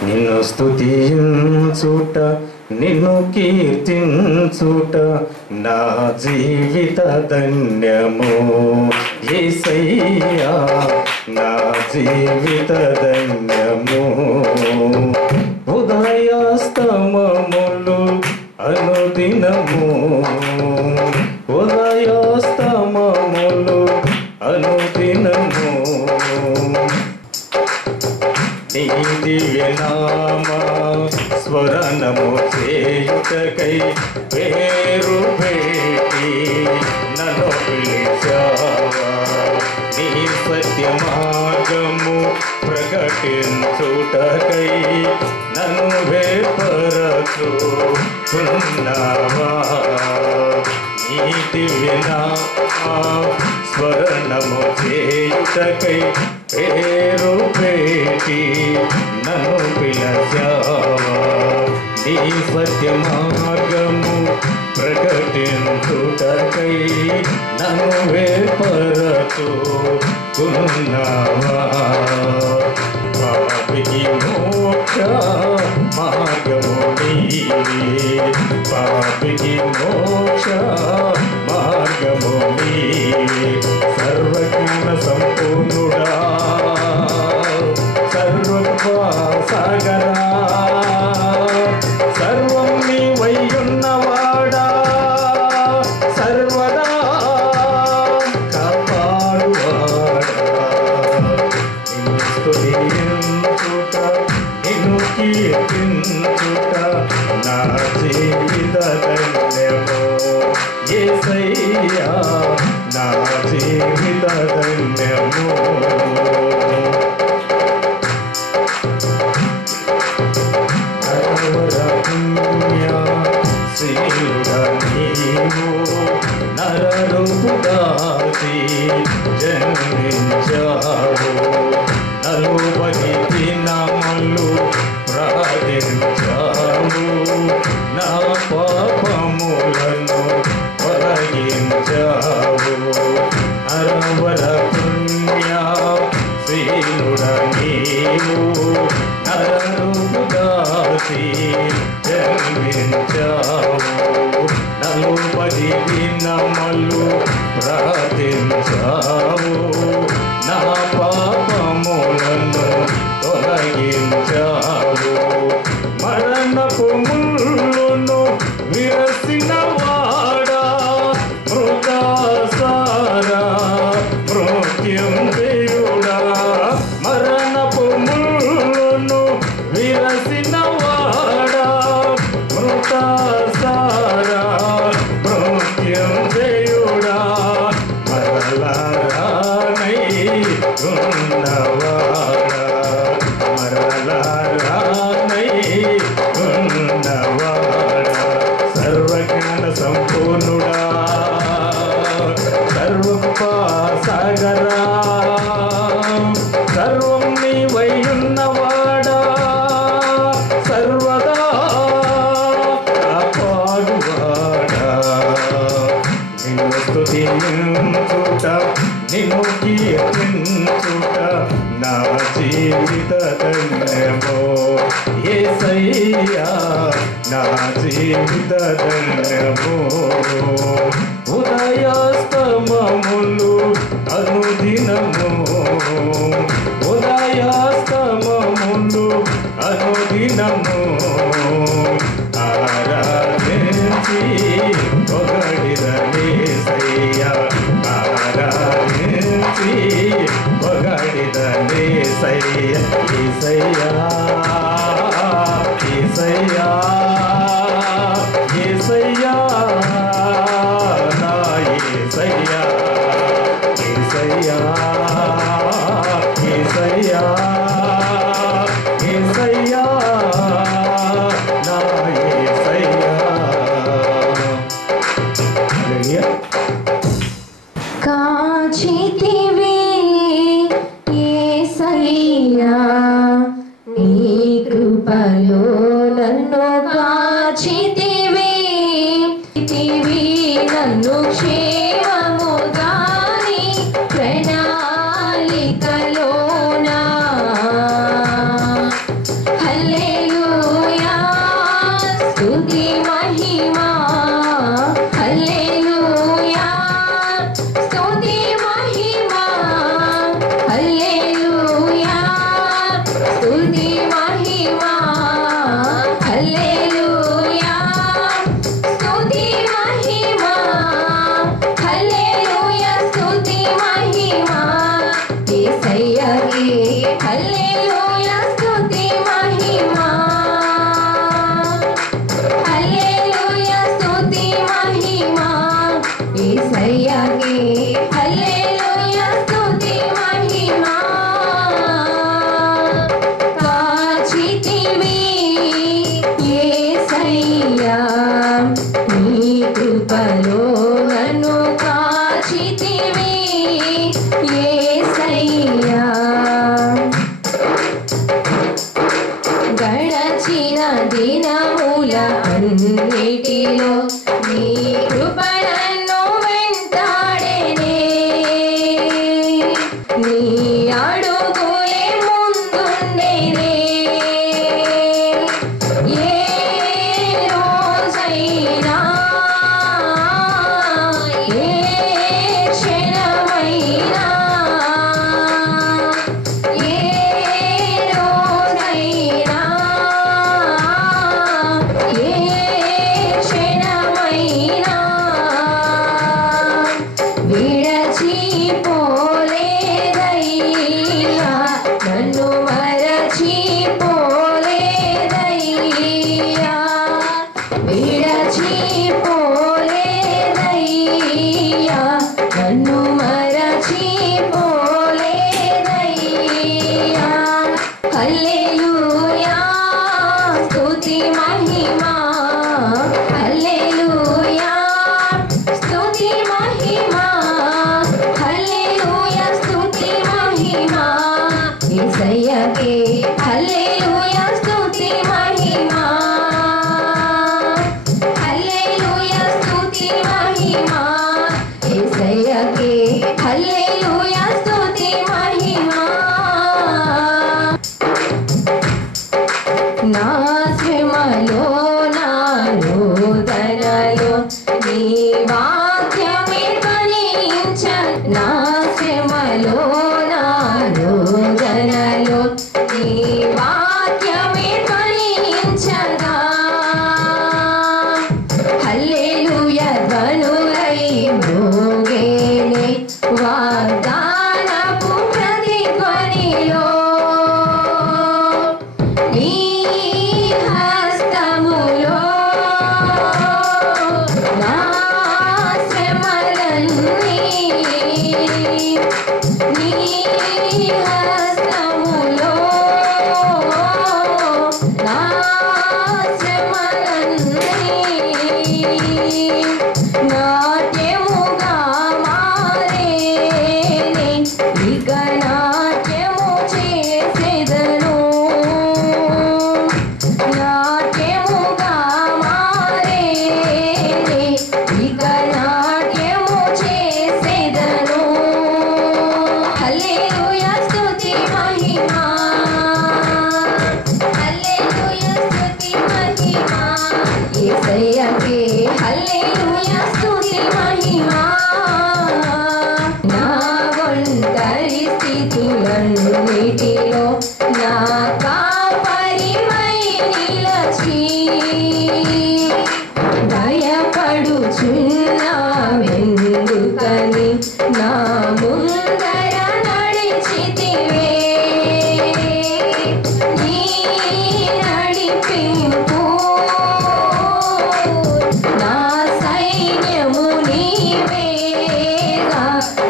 నిన్ను స్తుతించుట నిన్ను కీర్తించుట నా జీవిత ధన్యము యేసయ్యా నా జీవిత ధన్యము ఉదయాస్తమములు అనుదినము ఉదయాస్తమములు అనుదినము నీ దివ్యనామ స్మరణము చేయుటకై పేరు పెట్టి నన్ను పిలిచావా నీ సత్య మార్గము ప్రకటించుటకై నన్ను వేపరచుకున్నావా నీ దివ్యనామ స్మరణము చేయుటకై పేరు పెట్టి నన్ను పిలిచావా నీ సత్య మార్గము ప్రకటించుటకై నన్ను వేపరచుకున్నావా పాపికి మోక్ష మార్గము నీవే పాపికి మోక్ష మార్గము నీవే సర్వజ్ఞాన సంపూర్ణుడా సర్వసాగరా సర్వం నీవైయున్నవాడా సర్వదా కాపాడువాడా నిన్ను స్తుతించుట నిన్ను కీర్తించుట నా జీవిత ధన్యము యేసయ్యా నా జీవిత ధన్యము నరరూపు దాసి జన్మించావు నలుబడి దినములు ప్రార్థించావు నా పాపములను తొలగించావు అరవర పుణ్య శ్రీనుడ నీవు నరరూపు దాసి జన్మించావు నలుబడి దినములు ప్రార్థించావు నా పాపములను తొలగించావు మరణపు ముళ్ళును విరసిన వాడా మృతాసారా మృత్యుంజయుడా మరణపు ముళ్ళును విరసిన వాడా మృతాసారా మృత్యుంజయుడా మరలారానై ఉన్నవాడా మరలారానై ఉన్నవాడా సర్వజ్ఞాన సంపూర్ణుడా సర్వోపాసగరా సర్వం నీవైయున్నవాడా సర్వదా కాపాడువాడా నిన్ను స్తుతించుట నిన్ను కీర్తించుట నా జీవిత ధన్యము యేసయ్యా నా జీవిత ధన్యము ఉదయాస్తమములు అనుదినము ఉదయాస్తమములు అనుదినము ఆరాధించి పొగడిదనేసయ్యా ఆరాధించి పొగడిదనేసయ్యా యేసయ్యా యేసయ్యా యేసయ్యా నా యేసయ్యా యేసయ్యా యేసయ్యా యేసయ్యా నా యేసయ్యా హల్లెలూయా కాచితివి యేసయ్యా నీ కృపలో నన్ను కాచితివి నన్ను క్షేమముగాని ప్రణాళికలోనా హల్లెలూయా దినముల అన్నిటిలో నీ కృప నన్ను వెంటాడెనే. నీ అడుగులే ముందుండెనే. ఏ రోజైనా ఏ క్షణమైనా ఏ రోజైనా ఏ క్షణమైనా విడచిపోలేదయ్యా, నన్ను మరచిపోలేదయ్యా, విడచిపోలేదయ్యా, నన్ను మరచిపోలేదయ్యా. హల్లెలూయా స్తుతి మహిమా, హల్లెలూయా స్తుతి మహిమా, హల్లెలూయా స్తుతి మహిమా. యేసయ్యకే హల్లెలూయా స్తుతి మహిమా, హల్లెలూయా స్తుతి మహిమా. యేసయ్యకే హల్లెలూయా స్తుతి మహిమా. నా శ్రమలో నా రోదనలో నీ వాక్యమే ధ్వనించ. నా శ్రమలో నా రోదనలో నీ వాక్యమే ధ్వనించగా హల్లెలూయా ధ్వనులై మోగేనే వాగ్దానపు ప్రతిధ్వనిలో. నీ హస్తములో నా శ్రమలన్నీ, నీ హస్తములో నా శ్రమలన్నీ నాట్యముగా మారేనే. ఇక నాట్యము చేసెదను, నాట్యముగా మారేనే. ఇక నాట్యము చేసెదను. హల్లెలూయా స్తుతి మహిమా, హల్లెలూయా స్తుతి మహిమా. యేసయ్యకే హల్లెలూయా స్తుతి మహిమా. నా ఒంటరి స్థితులన్నిటిలో నా కాపరివై నిలచి భయపడుచున్నావెందుకని నా ముందర నడిచితివే. నీ నడిపింపు నా సైన్యము నీవేగా,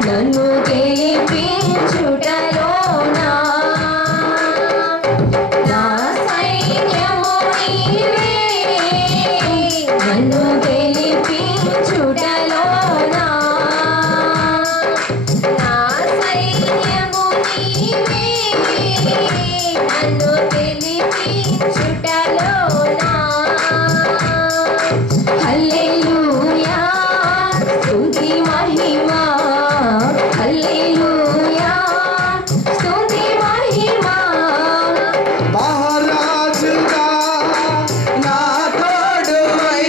నన్ను గెలిపించుటలోనా నా సైన్యము నీవే, నన్ను గెలిపించుటలోనా నా సైన్యము నీవే, నన్ను గెలిపించుటలోనా. హల్లెలూయా స్తుతి మహిమా, హల్లెలూయా స్తుతి మహిమా. మహారాజుగా నా తోడువై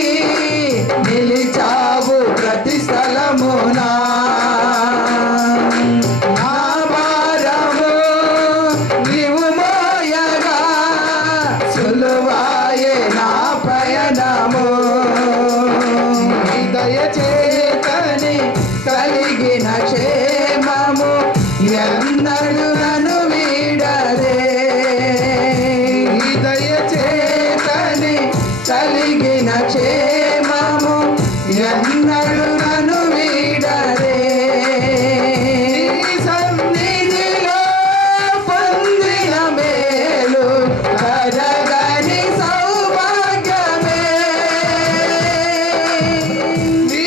నిలిచావు ప్రతి స్థలమునా. నా భారము నీవు మోయగా సులువాయే నా పయనము. దయచేతని కలిగిన క్షేమము ఎన్నడు నన్ను వీడదే. దయచేతని కలిగిన క్షేమము ఎన్నడు నన్ను వీడదే. నీ సన్నిధిలో పొందిన మేలు తరగని సౌభాగ్యమే. నీ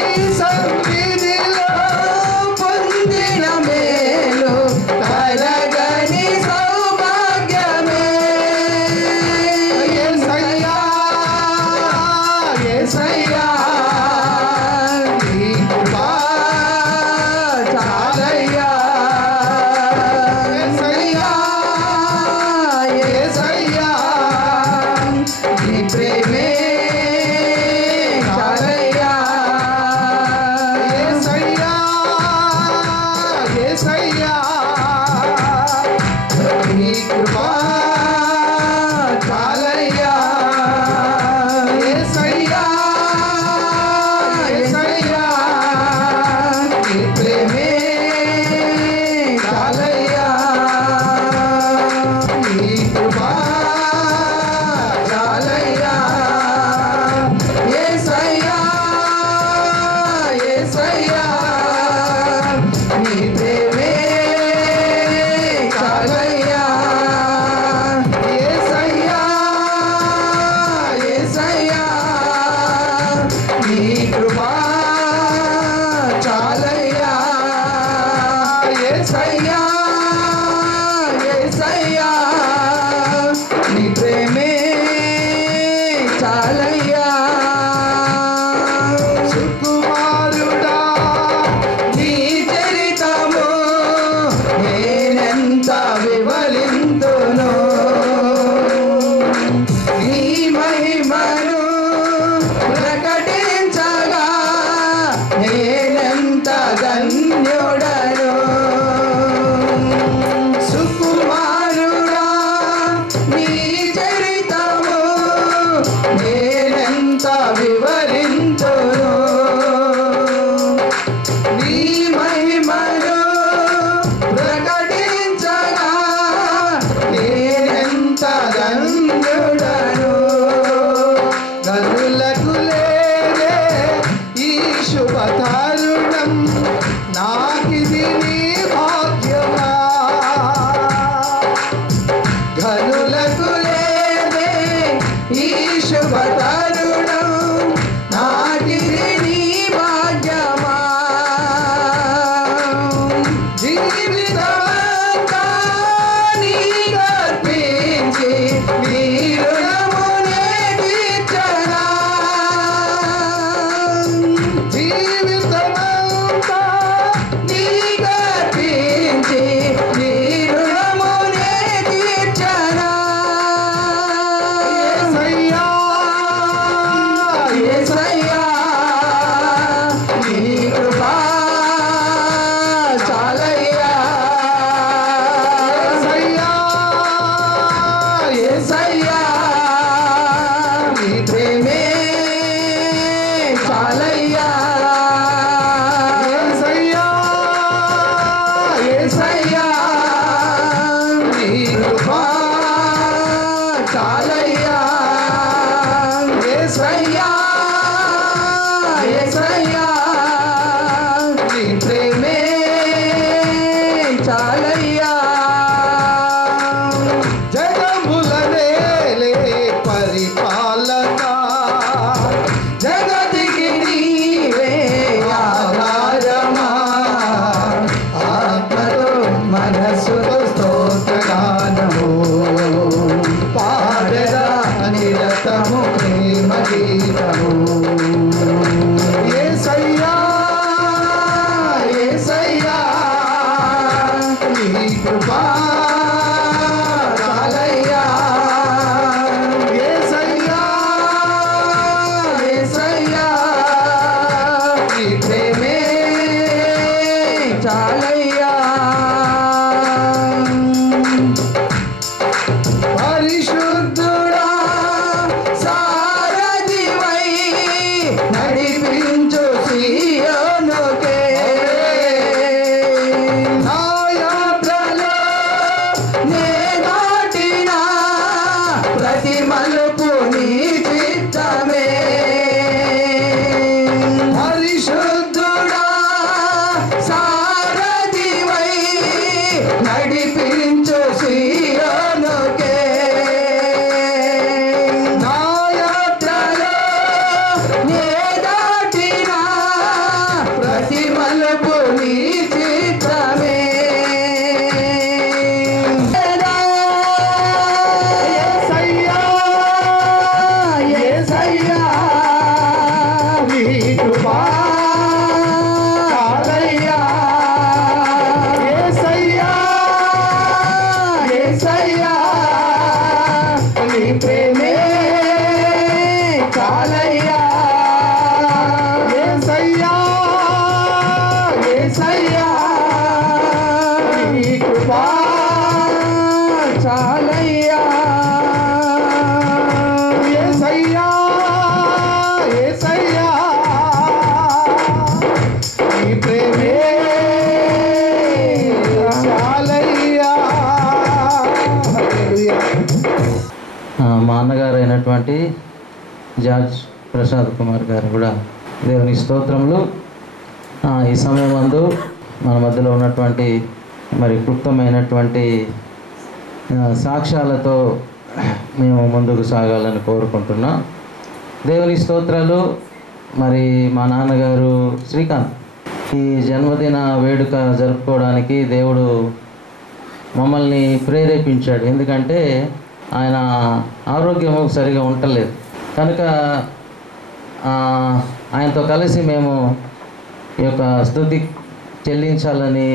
శుభ తరుణం నాటిది నీ భాగ్యమా జీవితమంతా నీకర్పించి నీ రుణమునే తీర్చనా జీవితమంతా నీకర్పించి నీ రుణమునే తీర్చనా యేసయ్యా నీ కృపా చాలయ్యా యేసయ్యా నీ ప్రేమే చాలయ్యా యేసయ్యా నీ కృపా చాలయ్యా యేసయ్యా యేసయ్యా నీ ప్రేమే చాలయ్యా జగములనేలే పరిపాలక జగతికి నీవే ఆధారమా ఆత్మతో మనస్సుతో స్తోత్రగానము పాడగా నిరతము ప్రేమ గీతము యేసయ్యా యేసయ్యా నీ కృపా చాలయ్యా యేసయ్యా యేసయ్యా నీ ప్రేమే చాలయ్యా పరిశుద్ధుడా సారథివై నడిపించు సీయోనుకే నా యాత్రలో నే దాటిన ప్రతి మలుపు నీ చిత్తమే పరిశుద్ధుడా సారథివై నడిపించు సీయోనుకే నా యాత్రలో నే దాటిన ప్రతి మలుపు నీ చిత్తమే యేసయ్యా యేసయ్యా నీ కృపా చాలయ్యా యేసయ్యా యేసయ్యా నీ ప్రేమే చాలయ్యా యేసయ్యా యేసయ్యా నీ కృపా చాలయ్యా యేసయ్యా యేసయ్యా నీ ప్రేమే చాలయ్యా మా అన్నగారు అయినటువంటి జార్జ్ ప్రసాద్ కుమార్ గారు కూడా దేవుని స్తోత్రములు. ఈ సమయం మందు మన మధ్యలో ఉన్నటువంటి మరి క్లుప్తమైనటువంటి సాక్ష్యాలతో మేము ముందుకు సాగాలని కోరుకుంటున్నాం. దేవుని స్తోత్రాలు. మరి మా నాన్నగారు శ్రీకాంత్ ఈ జన్మదిన వేడుక జరుపుకోవడానికి దేవుడు మమ్మల్ని ప్రేరేపించాడు. ఎందుకంటే ఆయన ఆరోగ్యము సరిగా ఉండలేదు కనుక ఆయనతో కలిసి మేము ఈ యొక్క స్తుతి చెల్లించాలని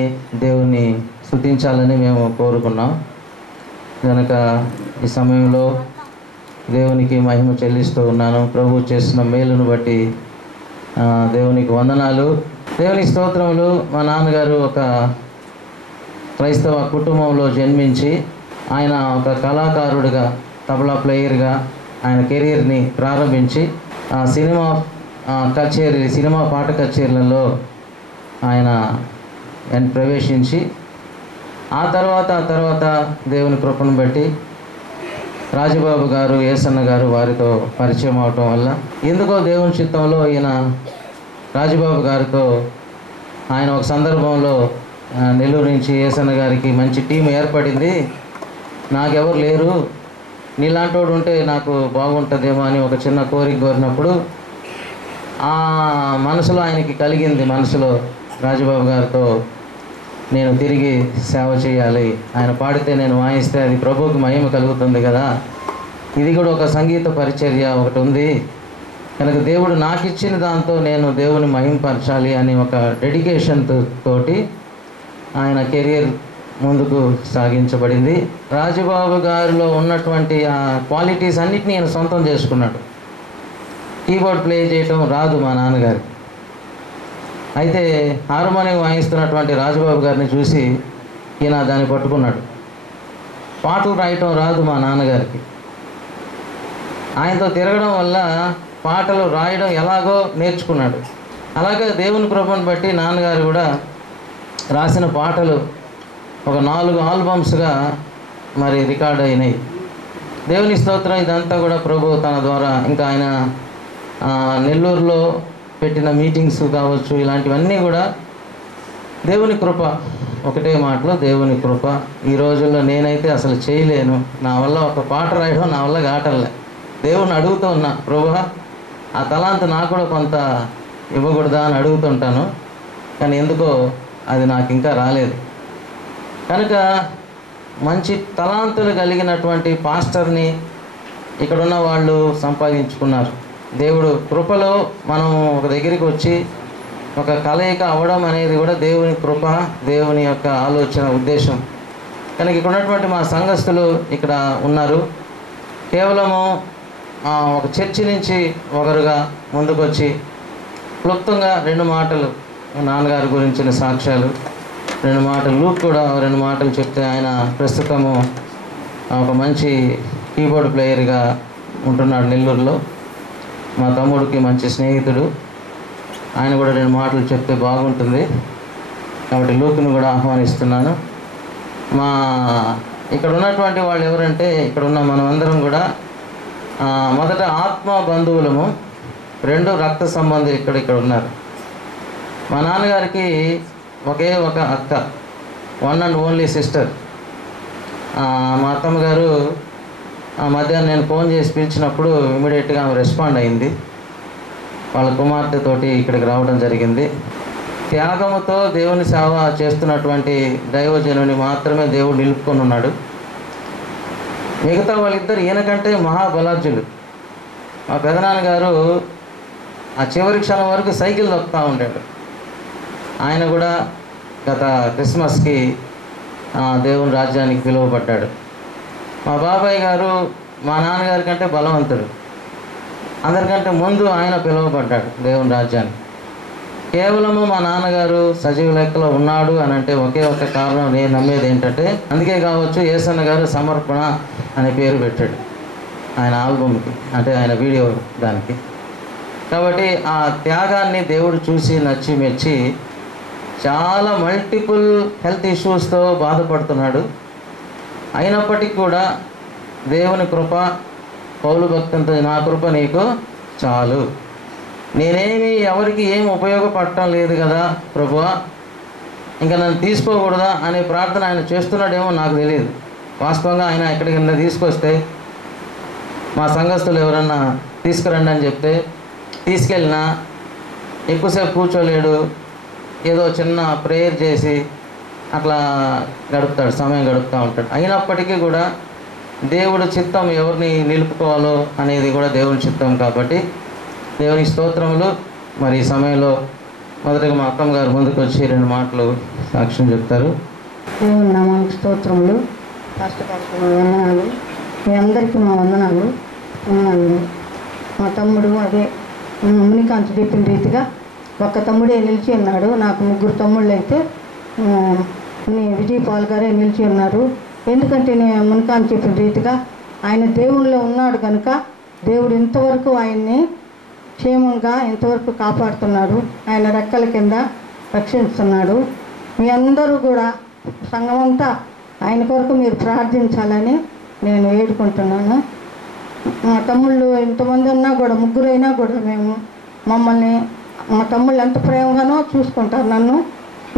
దేవుని స్తుతించాలని మేము కోరుకున్నాం. కనుక ఈ సమయంలో దేవునికి మహిమ చెల్లిస్తూ ఉన్నాను. ప్రభు చేసిన మేలును బట్టి దేవునికి వందనాలు. దేవుని స్తోత్రములు. మా నాన్నగారు ఒక క్రైస్తవ కుటుంబంలో జన్మించి ఆయన ఒక కళాకారుడిగా తబలా ప్లేయర్గా ఆయన కెరీర్ని ప్రారంభించి సినిమా పాట కచేరీలలో ఆయన ప్రవేశించి ఆ తర్వాత దేవుని కృపను బట్టి రాజబాబు గారు ఏసన్న గారు వారితో పరిచయం అవటం వల్ల ఎందుకో దేవుని చిత్తంలో ఈయన రాజబాబు గారితో ఆయన ఒక సందర్భంలో నెల్లూరు నుంచి ఏసన్న గారికి మంచి టీం ఏర్పడింది, నాకెవరు లేరు, నీలాంటోడు ఉంటే నాకు బాగుంటుందేమో అని ఒక చిన్న కోరిక కోరినప్పుడు ఆ మనసులో ఆయనకి కలిగింది, మనసులో రాజబాబు గారితో నేను తిరిగి సేవ చేయాలి, ఆయన పాడితే నేను వాయిస్తే అది ప్రభువుకి మహిమ కలుగుతుంది కదా, ఇది కూడా ఒక సంగీత పరిచర్య ఒకటి ఉంది కనుక దేవుడు నాకు ఇచ్చిన దాంతో నేను దేవుని మహిమపరచాలి అని ఒక డెడికేషన్ తోటి ఆయన కెరియర్ ముందుకు సాగించబడింది. రాజబాబు గారిలో ఉన్నటువంటి ఆ క్వాలిటీస్ అన్నిటినీ ఆయన సొంతం చేసుకున్నాడు. కీబోర్డ్ ప్లే చేయటం రాదు మా నాన్నగారికి. అయితే హార్మోనియం వాయిస్తున్నటువంటి రాజబాబు గారిని చూసి ఈయన దాన్ని పట్టుకున్నాడు. పాటలు రాయటం రాదు మా నాన్నగారికి. ఆయనతో తిరగడం వల్ల పాటలు రాయడం ఎలాగో నేర్చుకున్నాడు. అలాగే దేవుని కృపను బట్టి నాన్నగారు కూడా రాసిన పాటలు ఒక 4 ఆల్బమ్స్గా మరి రికార్డ్ అయినాయి. దేవుని స్తోత్రం. ఇదంతా కూడా ప్రభు తన ద్వారా ఇంకా ఆయన నెల్లూరులో పెట్టిన మీటింగ్స్ కావచ్చు, ఇలాంటివన్నీ కూడా దేవుని కృప. ఒకటే మాటలో దేవుని కృప. ఈ రోజుల్లో నేనైతే అసలు చేయలేను, నా వల్ల ఒక పాట రాయడం నా వల్ల కావటంలే. దేవుని అడుగుతూ ఉన్నా, ప్రభువా ఆ తలాంత నాకు కూడా కొంత ఇవ్వకూడదా అని అడుగుతుంటాను, కానీ ఎందుకో అది నాకు ఇంకా రాలేదు. కనుక మంచి తలాంతులు కలిగినటువంటి పాస్టర్ని ఇక్కడున్న వాళ్ళు సంపాదించుకున్నారు. దేవుడు కృపలో మనం ఒక దగ్గరికి వచ్చి ఒక కలయిక అవ్వడం అనేది కూడా దేవుని కృప, దేవుని యొక్క ఆలోచన, ఉద్దేశం. కనుక ఇక్కడ ఉన్నటువంటి మా సంఘస్థులు ఇక్కడ ఉన్నారు. కేవలము ఒక చర్చి నుంచి ఒకరుగా ముందుకొచ్చి క్లుప్తంగా 2 మాటలు నాన్నగారి గురించిన సాక్ష్యాలు, 2 మాటలు లూక్ కూడా 2 మాటలు చెప్తే, ఆయన ప్రస్తుతము ఒక మంచి కీబోర్డ్ ప్లేయర్గా ఉంటున్నాడు నెల్లూరులో. మా తమ్ముడికి మంచి స్నేహితుడు, ఆయన కూడా 2 మాటలు చెప్తే బాగుంటుంది. కాబట్టి లూక్ను కూడా ఆహ్వానిస్తున్నాను. మా ఇక్కడ ఉన్నటువంటి వాళ్ళు ఎవరంటే, ఇక్కడ ఉన్న మనమందరం కూడా మొదట ఆత్మ బంధువులము, 2 రక్త సంబంధులు ఇక్కడ ఉన్నారు. మా నాన్నగారికి ఒకే ఒక అక్క, 1 and only సిస్టర్. మా అత్తమ్మగారు మధ్యాహ్నం నేను ఫోన్ చేసి పిలిచినప్పుడు ఇమీడియట్గా ఆమె రెస్పాండ్ అయింది. వాళ్ళ కుమార్తెతోటి ఇక్కడికి రావడం జరిగింది. త్యాగముతో దేవుని సేవ చేస్తున్నటువంటి దైవజనుని మాత్రమే దేవుడు నిలుపుకొని ఉన్నాడు. మిగతా వాళ్ళిద్దరు ఈయనకంటే మహాబలార్జులు. మా పెదనాన్నగారు ఆ చివరి క్షణం వరకు సైకిల్ తొక్కుతూ ఉంటాడు. ఆయన కూడా గత క్రిస్మస్కి దేవుని రాజ్యానికి పిలువబడ్డాడు. మా బాబాయ్ గారు మా నాన్నగారి కంటే బలవంతుడు, అందరికంటే ముందు ఆయన పిలువబడ్డాడు దేవుని రాజ్యానికి. కేవలము మా నాన్నగారు సజీవ లెక్కలో ఉన్నాడు అని అంటే ఒకే ఒక కారణం, నేను నమ్మేది ఏంటంటే, అందుకే కావచ్చు యేసన్న గారు సమర్పణ అనే పేరు పెట్టాడు ఆయన ఆల్బమ్కి, అంటే ఆయన వీడియో దానికి. కాబట్టి ఆ త్యాగాన్ని దేవుడు చూసి నచ్చి మెచ్చి చాలా మల్టిపుల్ హెల్త్ ఇష్యూస్తో బాధపడుతున్నాడు. అయినప్పటికీ కూడా దేవుని కృప, పౌలు భక్తంతో నా కృప నీకు చాలు, నేనేమి ఎవరికి ఏమి ఉపయోగపడటం లేదు కదా ప్రభువా, ఇంకా నన్ను తీసుకోకూడదా అనే ప్రార్థన ఆయన చేస్తున్నాడేమో నాకు తెలియదు. వాస్తవంగా ఆయన ఎక్కడికైనా తీసుకొస్తే, మా సంఘస్థులు ఎవరన్నా తీసుకురండి అని చెప్తే తీసుకెళ్ళినా ఎక్కువసేపు కూర్చోలేడు, ఏదో చిన్న ప్రేయర్ చేసి అట్లా గడుపుతాడు, సమయం గడుపుతూ ఉంటాడు. అయినప్పటికీ కూడా దేవుడు చిత్తం ఎవరిని నిలుపుకోవాలో అనేది కూడా దేవుని చిత్తం. కాబట్టి దేవుని స్తోత్రములు. మరి ఈ సమయంలో మొదటగా మా అక్కమ్మ గారు ముందుకు వచ్చి 2 మాటలు సాక్ష్యం చెప్తారు. దేవుని నామానికి స్తోత్రములు. వందనాలు. మీ అందరికీ మా వందనాలు. మా తమ్ముడు అదే మునికాంతి చెప్పిన రీతిగా ఒక్క తమ్ముడే నిలిచి ఉన్నాడు. నాకు 3 తమ్ముళ్ళు అయితే విజయపాల్ గారే నిలిచి ఉన్నారు. ఎందుకంటే నేను మునికాంతి చెప్పిన రీతిగా ఆయన దేవుళ్ళో ఉన్నాడు కనుక దేవుడు ఇంతవరకు ఆయన్ని క్షేమంగా ఇంతవరకు కాపాడుతున్నాడు, ఆయన రెక్కల కింద రక్షిస్తున్నాడు. మీ అందరూ కూడా సంఘమంతా ఆయన కొరకు మీరు ప్రార్థించాలని నేను వేడుకుంటున్నాను. మా తమ్ముళ్ళు ఇంతమంది ఉన్నా కూడా, 3 అయినా కూడా మేము మమ్మల్ని మా తమ్ముళ్ళు ఎంత ప్రేమగానో చూసుకుంటారు నన్ను,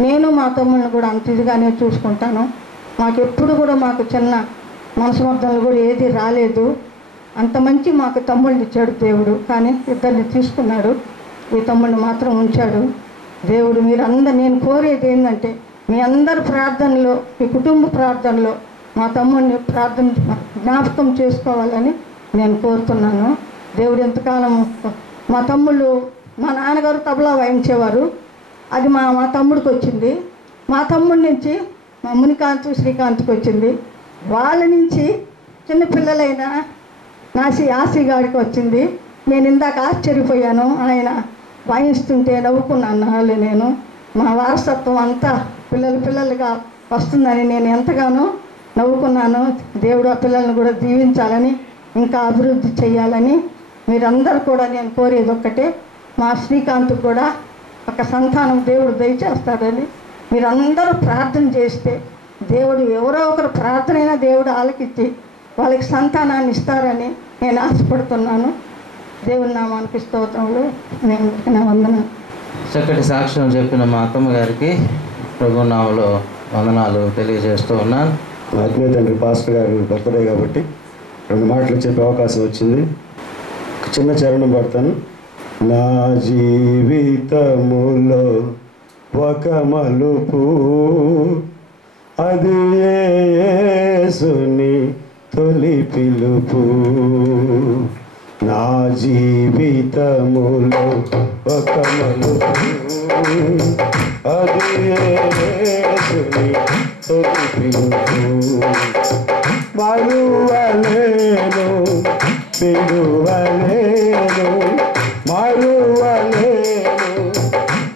నేను మా తమ్ముళ్ళని కూడా అంత ఇదిగానే చూసుకుంటాను. మాకు ఎప్పుడు కూడా మాకు చిన్న మనస్మర్థనలు కూడా ఏది రాలేదు. అంత మంచి మాకు తమ్ముళ్ళు ఇచ్చాడు దేవుడు. కానీ ఇద్దరిని తీసుకున్నాడు, ఈ తమ్ముడిని మాత్రం ఉంచాడు దేవుడు. మీరందరూ, నేను కోరేది ఏంటంటే మీ అందరి ప్రార్థనలో, మీ కుటుంబ ప్రార్థనలో మా తమ్ముడిని జ్ఞాపకం చేసుకోవాలని నేను కోరుతున్నాను. దేవుడు ఎంతకాలం మా తమ్ముళ్ళు, మా నాన్నగారు తబలా వాయించేవారు, అది మా తమ్ముడికి వచ్చింది. మా తమ్ముడి నుంచి మా మునికాంత్ శ్రీకాంత్కి వచ్చింది. వాళ్ళ నుంచి చిన్నపిల్లలైన ఆసి గారికి వచ్చింది. నేను ఇందాక ఆశ్చర్యపోయాను, ఆయన వాయిస్తుంటే నవ్వుకున్నాను. వాళ్ళు నేను మా వారసత్వం అంతా పిల్లలుగా వస్తుందని నేను ఎంతగానో నవ్వుకున్నాను. దేవుడు ఆ పిల్లల్ని కూడా దీవించాలని, ఇంకా అభివృద్ధి చేయాలని మీరందరూ కూడా నేను కోరేది ఒక్కటే, మా శ్రీకాంత్ కూడా ఒక సంతానం దేవుడు దయచేస్తాడని మీరందరూ ప్రార్థన చేస్తే దేవుడు ఎవరో ఒకరు ప్రార్థనైనా దేవుడు ఆలకిచ్చి వాళ్ళకి సంతానాన్ని ఇస్తారని నేను ఆశపడుతున్నాను. దేవుని నామానికి స్తోత్రములు, నేను వందనాలు. చక్కటి సాక్ష్యం చెప్పిన మా అత్తమ్మ గారికి ప్రభు నామములో వందనాలు తెలియజేస్తూ ఉన్నాను. మా ఆత్మీయ తండ్రి పాస్టర్ గారి బర్త్డే కాబట్టి 2 మాటలు చెప్పే అవకాశం వచ్చింది. ఒక చిన్న చరణం పడతాను. నా జీవితములో ఒక మలుపు, అది యేసుని తొలి పిలుపు. నా జీవితములో ఒక మలుపు, అది యేసుని తొలి పిలుపు. మరువలేను పిలువలేను, మరువలేను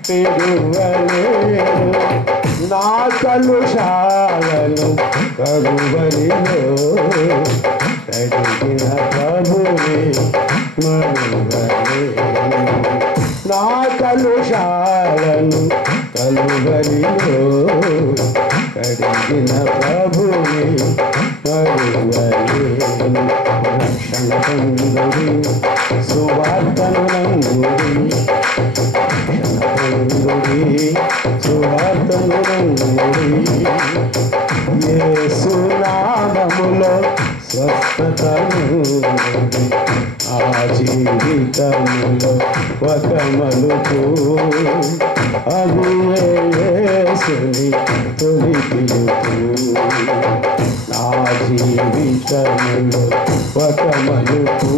పిలువలేను. నా కలుషాలను కడువరిలో కడిగిన ప్రభుని మరువలేను. నా కలుషాలను కలువరిలో కడిగిన ప్రభుని మరువలేను. రక్షణ పొందుడి, సువార్తను నందుడి, సువార్తను నందుడి. యేసు నామములో స్వస్థతను, ఆ జీవితములో ఒక మలుపు, అది యేసుని తొలి పిలుపు. నా జీవితములో ఒక మలుపు,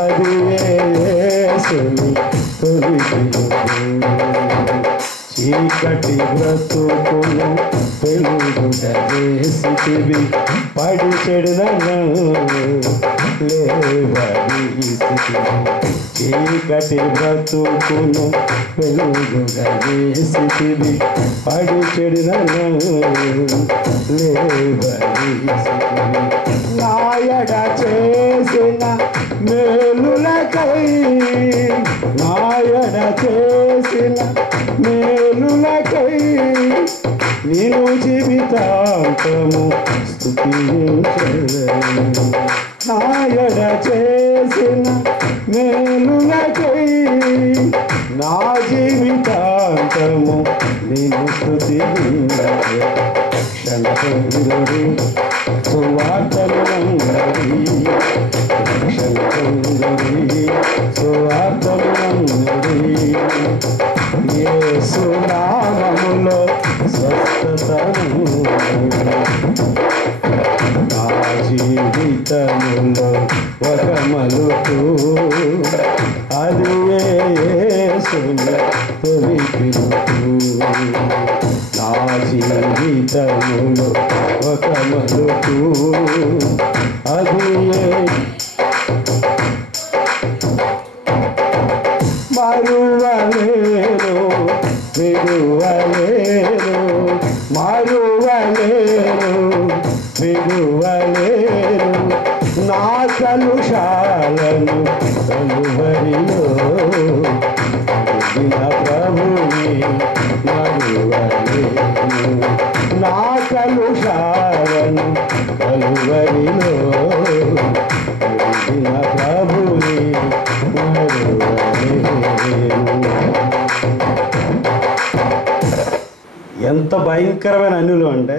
అది యేసుని తొలి పిలుపు. చీకటి బ్రతుకును వెలుగుట చేసితివి, పడి చెడుదను లేవదీసితివి. చీకటి బ్రతుకును వెలుగుట చేసితివి, పడి చెడుదను లేవదీసితివి. నాయడ చేసిన మేలులకై, నాయడ చేసిన మేలులకై నేను జీవితాంతము స్తుతించెదను. నాయడ చేసిన మేలులకై నా జీవితాంతము నేను స్తుతించెదను. రక్షణ పొందుడి, సువార్తను నందుడి, రక్షణ పొందుడి, సువార్తను నందుడి. యేసు నామములో స్వస్థతను, నా జీవితములో ఒక మలుపు, అది యేసుని తొలి పిలుపు. నా జీవితములో ఒక మలుపు, అది మరువలేను విడువలేను, మరువలేను విడువలేను. నా కలుషాలను కలువరిలో కడిగిన ప్రభుని మరువలేను. నా కలుషాలను కలువరిలో కడిగిన ప్రభుని మరువలేను. ఎంత భయంకరమైన అన్యులు అంటే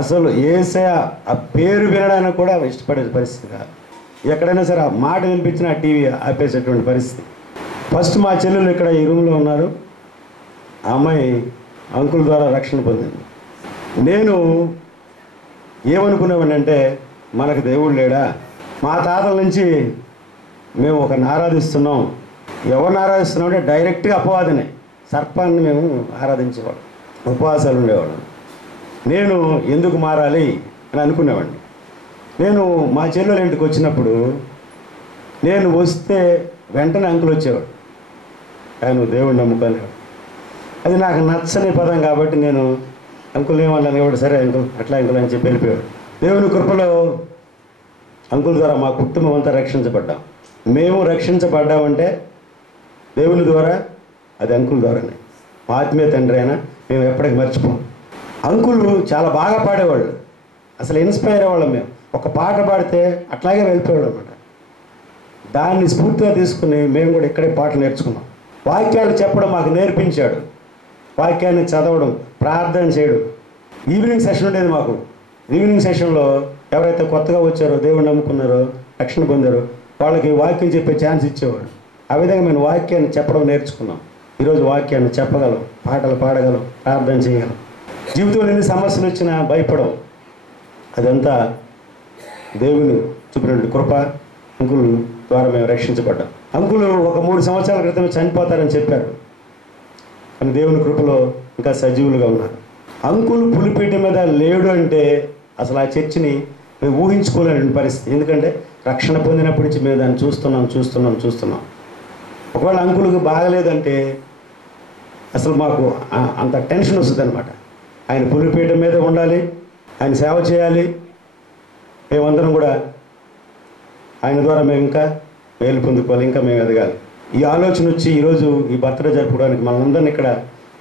అసలు యేసయ్య ఆ పేరు వినడానికి కూడా ఇష్టపడే పరిస్థితి కాదు. ఎక్కడైనా సరే ఆ మాట వినిపించిన ఆ టీవీ ఆపేసేటువంటి పరిస్థితి. ఫస్ట్ మా చెల్లెలు ఇక్కడ ఈ రూమ్లో ఉన్నారు. ఆ అమ్మాయి అంకుల్ ద్వారా రక్షణ పొందింది. నేను ఏమనుకునేవాడిని అంటే, మనకు దేవుడు లేడా? మా తాతల నుంచి మేము ఒకరిని ఆరాధిస్తున్నాం. ఎవరిని ఆరాధిస్తున్నాం అంటే డైరెక్ట్గా అపవాదినే, సర్పాన్ని మేము ఆరాధించేవాళ్ళం, ఉపవాసాలు ఉండేవాళ్ళం. నేను ఎందుకు మారాలి అని అనుకునేవాడిని. నేను మా చెల్లెల ఇంటికి వచ్చినప్పుడు నేను వస్తే వెంటనే అంకుల్ వచ్చేవాడు, ఆయన దేవుడిని నమ్ముకునేవాడు. అది నాకు నచ్చని పదం కాబట్టి నేను అంకుల్ ఏమన్నాను కాబట్టి సరే అంకుల్ అట్లా అంకుల్ అని చెప్పి వెళ్ళిపోయాడు. దేవుని కృపలో అంకుల్ ద్వారా మా కుటుంబం అంతా రక్షించబడ్డాం. మేము రక్షించబడ్డామంటే దేవుని ద్వారా, అది అంకుల్ ద్వారానే. మా ఆత్మీయ తండ్రి అయినా మేము ఎప్పటికీ మర్చిపోం. అంకుల్ చాలా బాగా పాడేవాళ్ళు, అసలు ఇన్స్పైర్ అయ్యేవాళ్ళం. మేము ఒక పాట పాడితే అట్లాగే వెళ్ళిపోయాడు అనమాట. దాన్ని స్ఫూర్తిగా తీసుకుని మేము కూడా ఇక్కడే పాటలు నేర్చుకున్నాం. వాక్యాలు చెప్పడం మాకు నేర్పించాడు, వాక్యాన్ని చదవడం, ప్రార్థన చేయడం. ఈవినింగ్ సెషన్ ఉండేది మాకు. ఈవినింగ్ సెషన్లో ఎవరైతే కొత్తగా వచ్చారో, దేవుడు నమ్ముకున్నారో, రక్షణ పొందారో వాళ్ళకి వాక్యం చెప్పే ఛాన్స్ ఇచ్చేవాడు. ఆ విధంగా మేము వాక్యాన్ని చెప్పడం నేర్చుకున్నాం. ఈరోజు వాక్యాన్ని చెప్పగలం, పాటలు పాడగలం, ప్రార్థన చేయగలం. జీవితంలో ఎన్ని సమస్యలు వచ్చినా భయపడవు. అదంతా దేవుని చూపినటువంటి కృప. అంకుల్ ద్వారా మేము రక్షించబడ్డాం. అంకుల్ ఒక 3 సంవత్సరాల క్రితమే చనిపోతారని చెప్పారు, కానీ దేవుని కృపలో ఇంకా సజీవులుగా ఉన్నారు. అంకుల్ పులిపీఠ మీద లేడు అంటే అసలు ఆ చర్చిని మేము ఊహించుకోలేని పరిస్థితి. ఎందుకంటే రక్షణ పొందినప్పటి నుంచి మేము దాన్ని చూస్తున్నాం. ఒకవేళ అంకుల్కి బాగలేదంటే అసలు మాకు అంత టెన్షన్ వస్తుంది అనమాట. ఆయన పులిపీఠ మీద ఉండాలి, ఆయన సేవ చేయాలి. మేమందరం కూడా ఆయన ద్వారా మేము ఇంకా మేలు పొందుకోవాలి, ఇంకా మేము ఎదగాలి. ఈ ఆలోచన వచ్చి ఈరోజు ఈ బర్త్డే జరుపుకోవడానికి మనందరినీ ఇక్కడ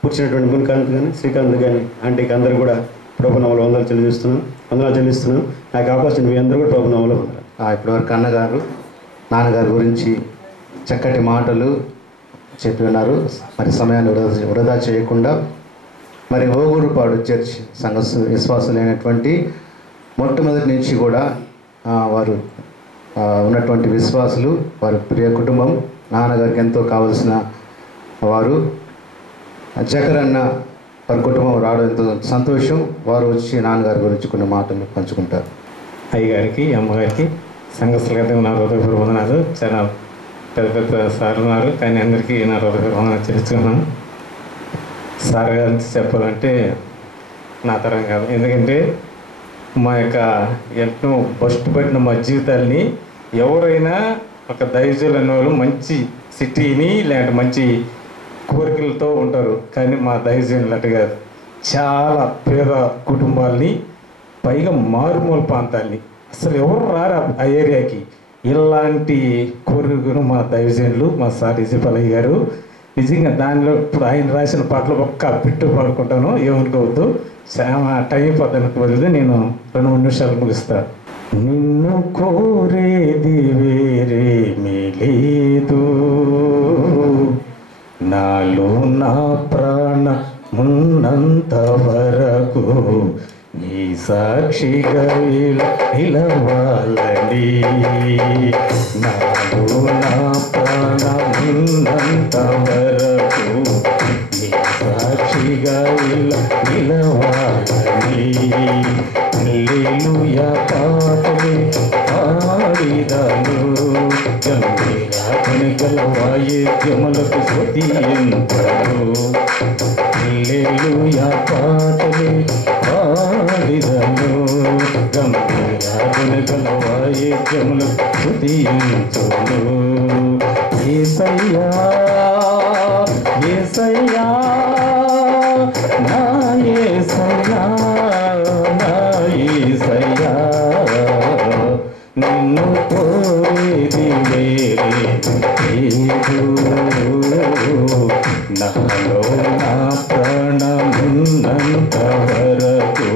కూర్చున్నటువంటి మునికాంత్ కానీ, శ్రీకాంత్ కానీ, ఆంటీకి అందరూ కూడా ప్రభునామలో వందలు చెల్లిస్తున్నాను. నాకు అవకాశం మీ అందరూ కూడా ప్రభునామలో ఉన్నారు. ఇప్పటివరకు అన్నగారు నాన్నగారి గురించి చక్కటి మాటలు చెప్పి ఉన్నారు. మరి సమయాన్ని వృధా చేయకుండా మరి ఓగూరుపాడు చర్చ్ సంఘ విశ్వాసులైనటువంటి మొట్టమొదటి నుంచి కూడా వారు ఉన్నటువంటి విశ్వాసులు, వారి ప్రియ కుటుంబం, నాన్నగారికి ఎంతో కావలసిన వారు. జగరన్న వారి కుటుంబం రావడం ఎంతో సంతోషం. వారు వచ్చి నాన్నగారి గురించి కొన్ని మాటలు పంచుకుంటారు. అయ్యగారికి, అమ్మగారికి, సంఘస్థులకి నా హృదయపూర్వక వందనాలు. చాలా పెద్ద సార్లు ఉన్నారు, కానీ అందరికీ నా హృదయపూర్వక వందనాలు తెలుసుకున్నాను. సార్ గారి చెప్పాలంటే నా తరం కాదు, ఎందుకంటే మా యొక్క ఎంతో కష్టపడిన మా జీవితాల్ని ఎవరైనా ఒక దైవజనులు అనేవాళ్ళు మంచి సిటీని లేదంటే మంచి కోరికలతో ఉంటారు, కానీ మా దైవజనులు అట్టుగా చాలా పేద కుటుంబాలని, పైగా మారుమూల ప్రాంతాలని, అసలు ఎవరు రారు ఆ ఏరియాకి. ఇలాంటి కోరికను మా దైవజనులు, మా సార్ ఇజపల్లయ్య గారు నిజంగా దానిలో ఇప్పుడు ఆయన రాసిన పాటలు ఒక్క బిట్టు పాడుకుంటాను, ఏమనుకోవద్దు. చాలా టైం పద్దనకు బదులు నేను 2-3 నిమిషాలు ముగిస్తాను. నిన్ను కోరేది వేరేమీ లేదు, నాలో నా ప్రాణమున్నంత వరకు నీ సాక్షిగా నిలవాలని. నాలో నా ప్రాణమున్నంత వరకు నీ సాక్షిగా నిలవాలని. హల్లెలూయా పాటలే పాడిదాను, గల వాయిద్యములకు స్తుతింతును. హల్లెలూయా పాటలే పాడిదాను, గల వాయిద్యములకు స్తుతింతును. యేసయ్యా యేసయ్యా నా యేసయ్యా నా యేసయ్యా, నిన్ను కోరేది వేరేది లేదు, నాలో నా ప్రాణమున్నంత వరకు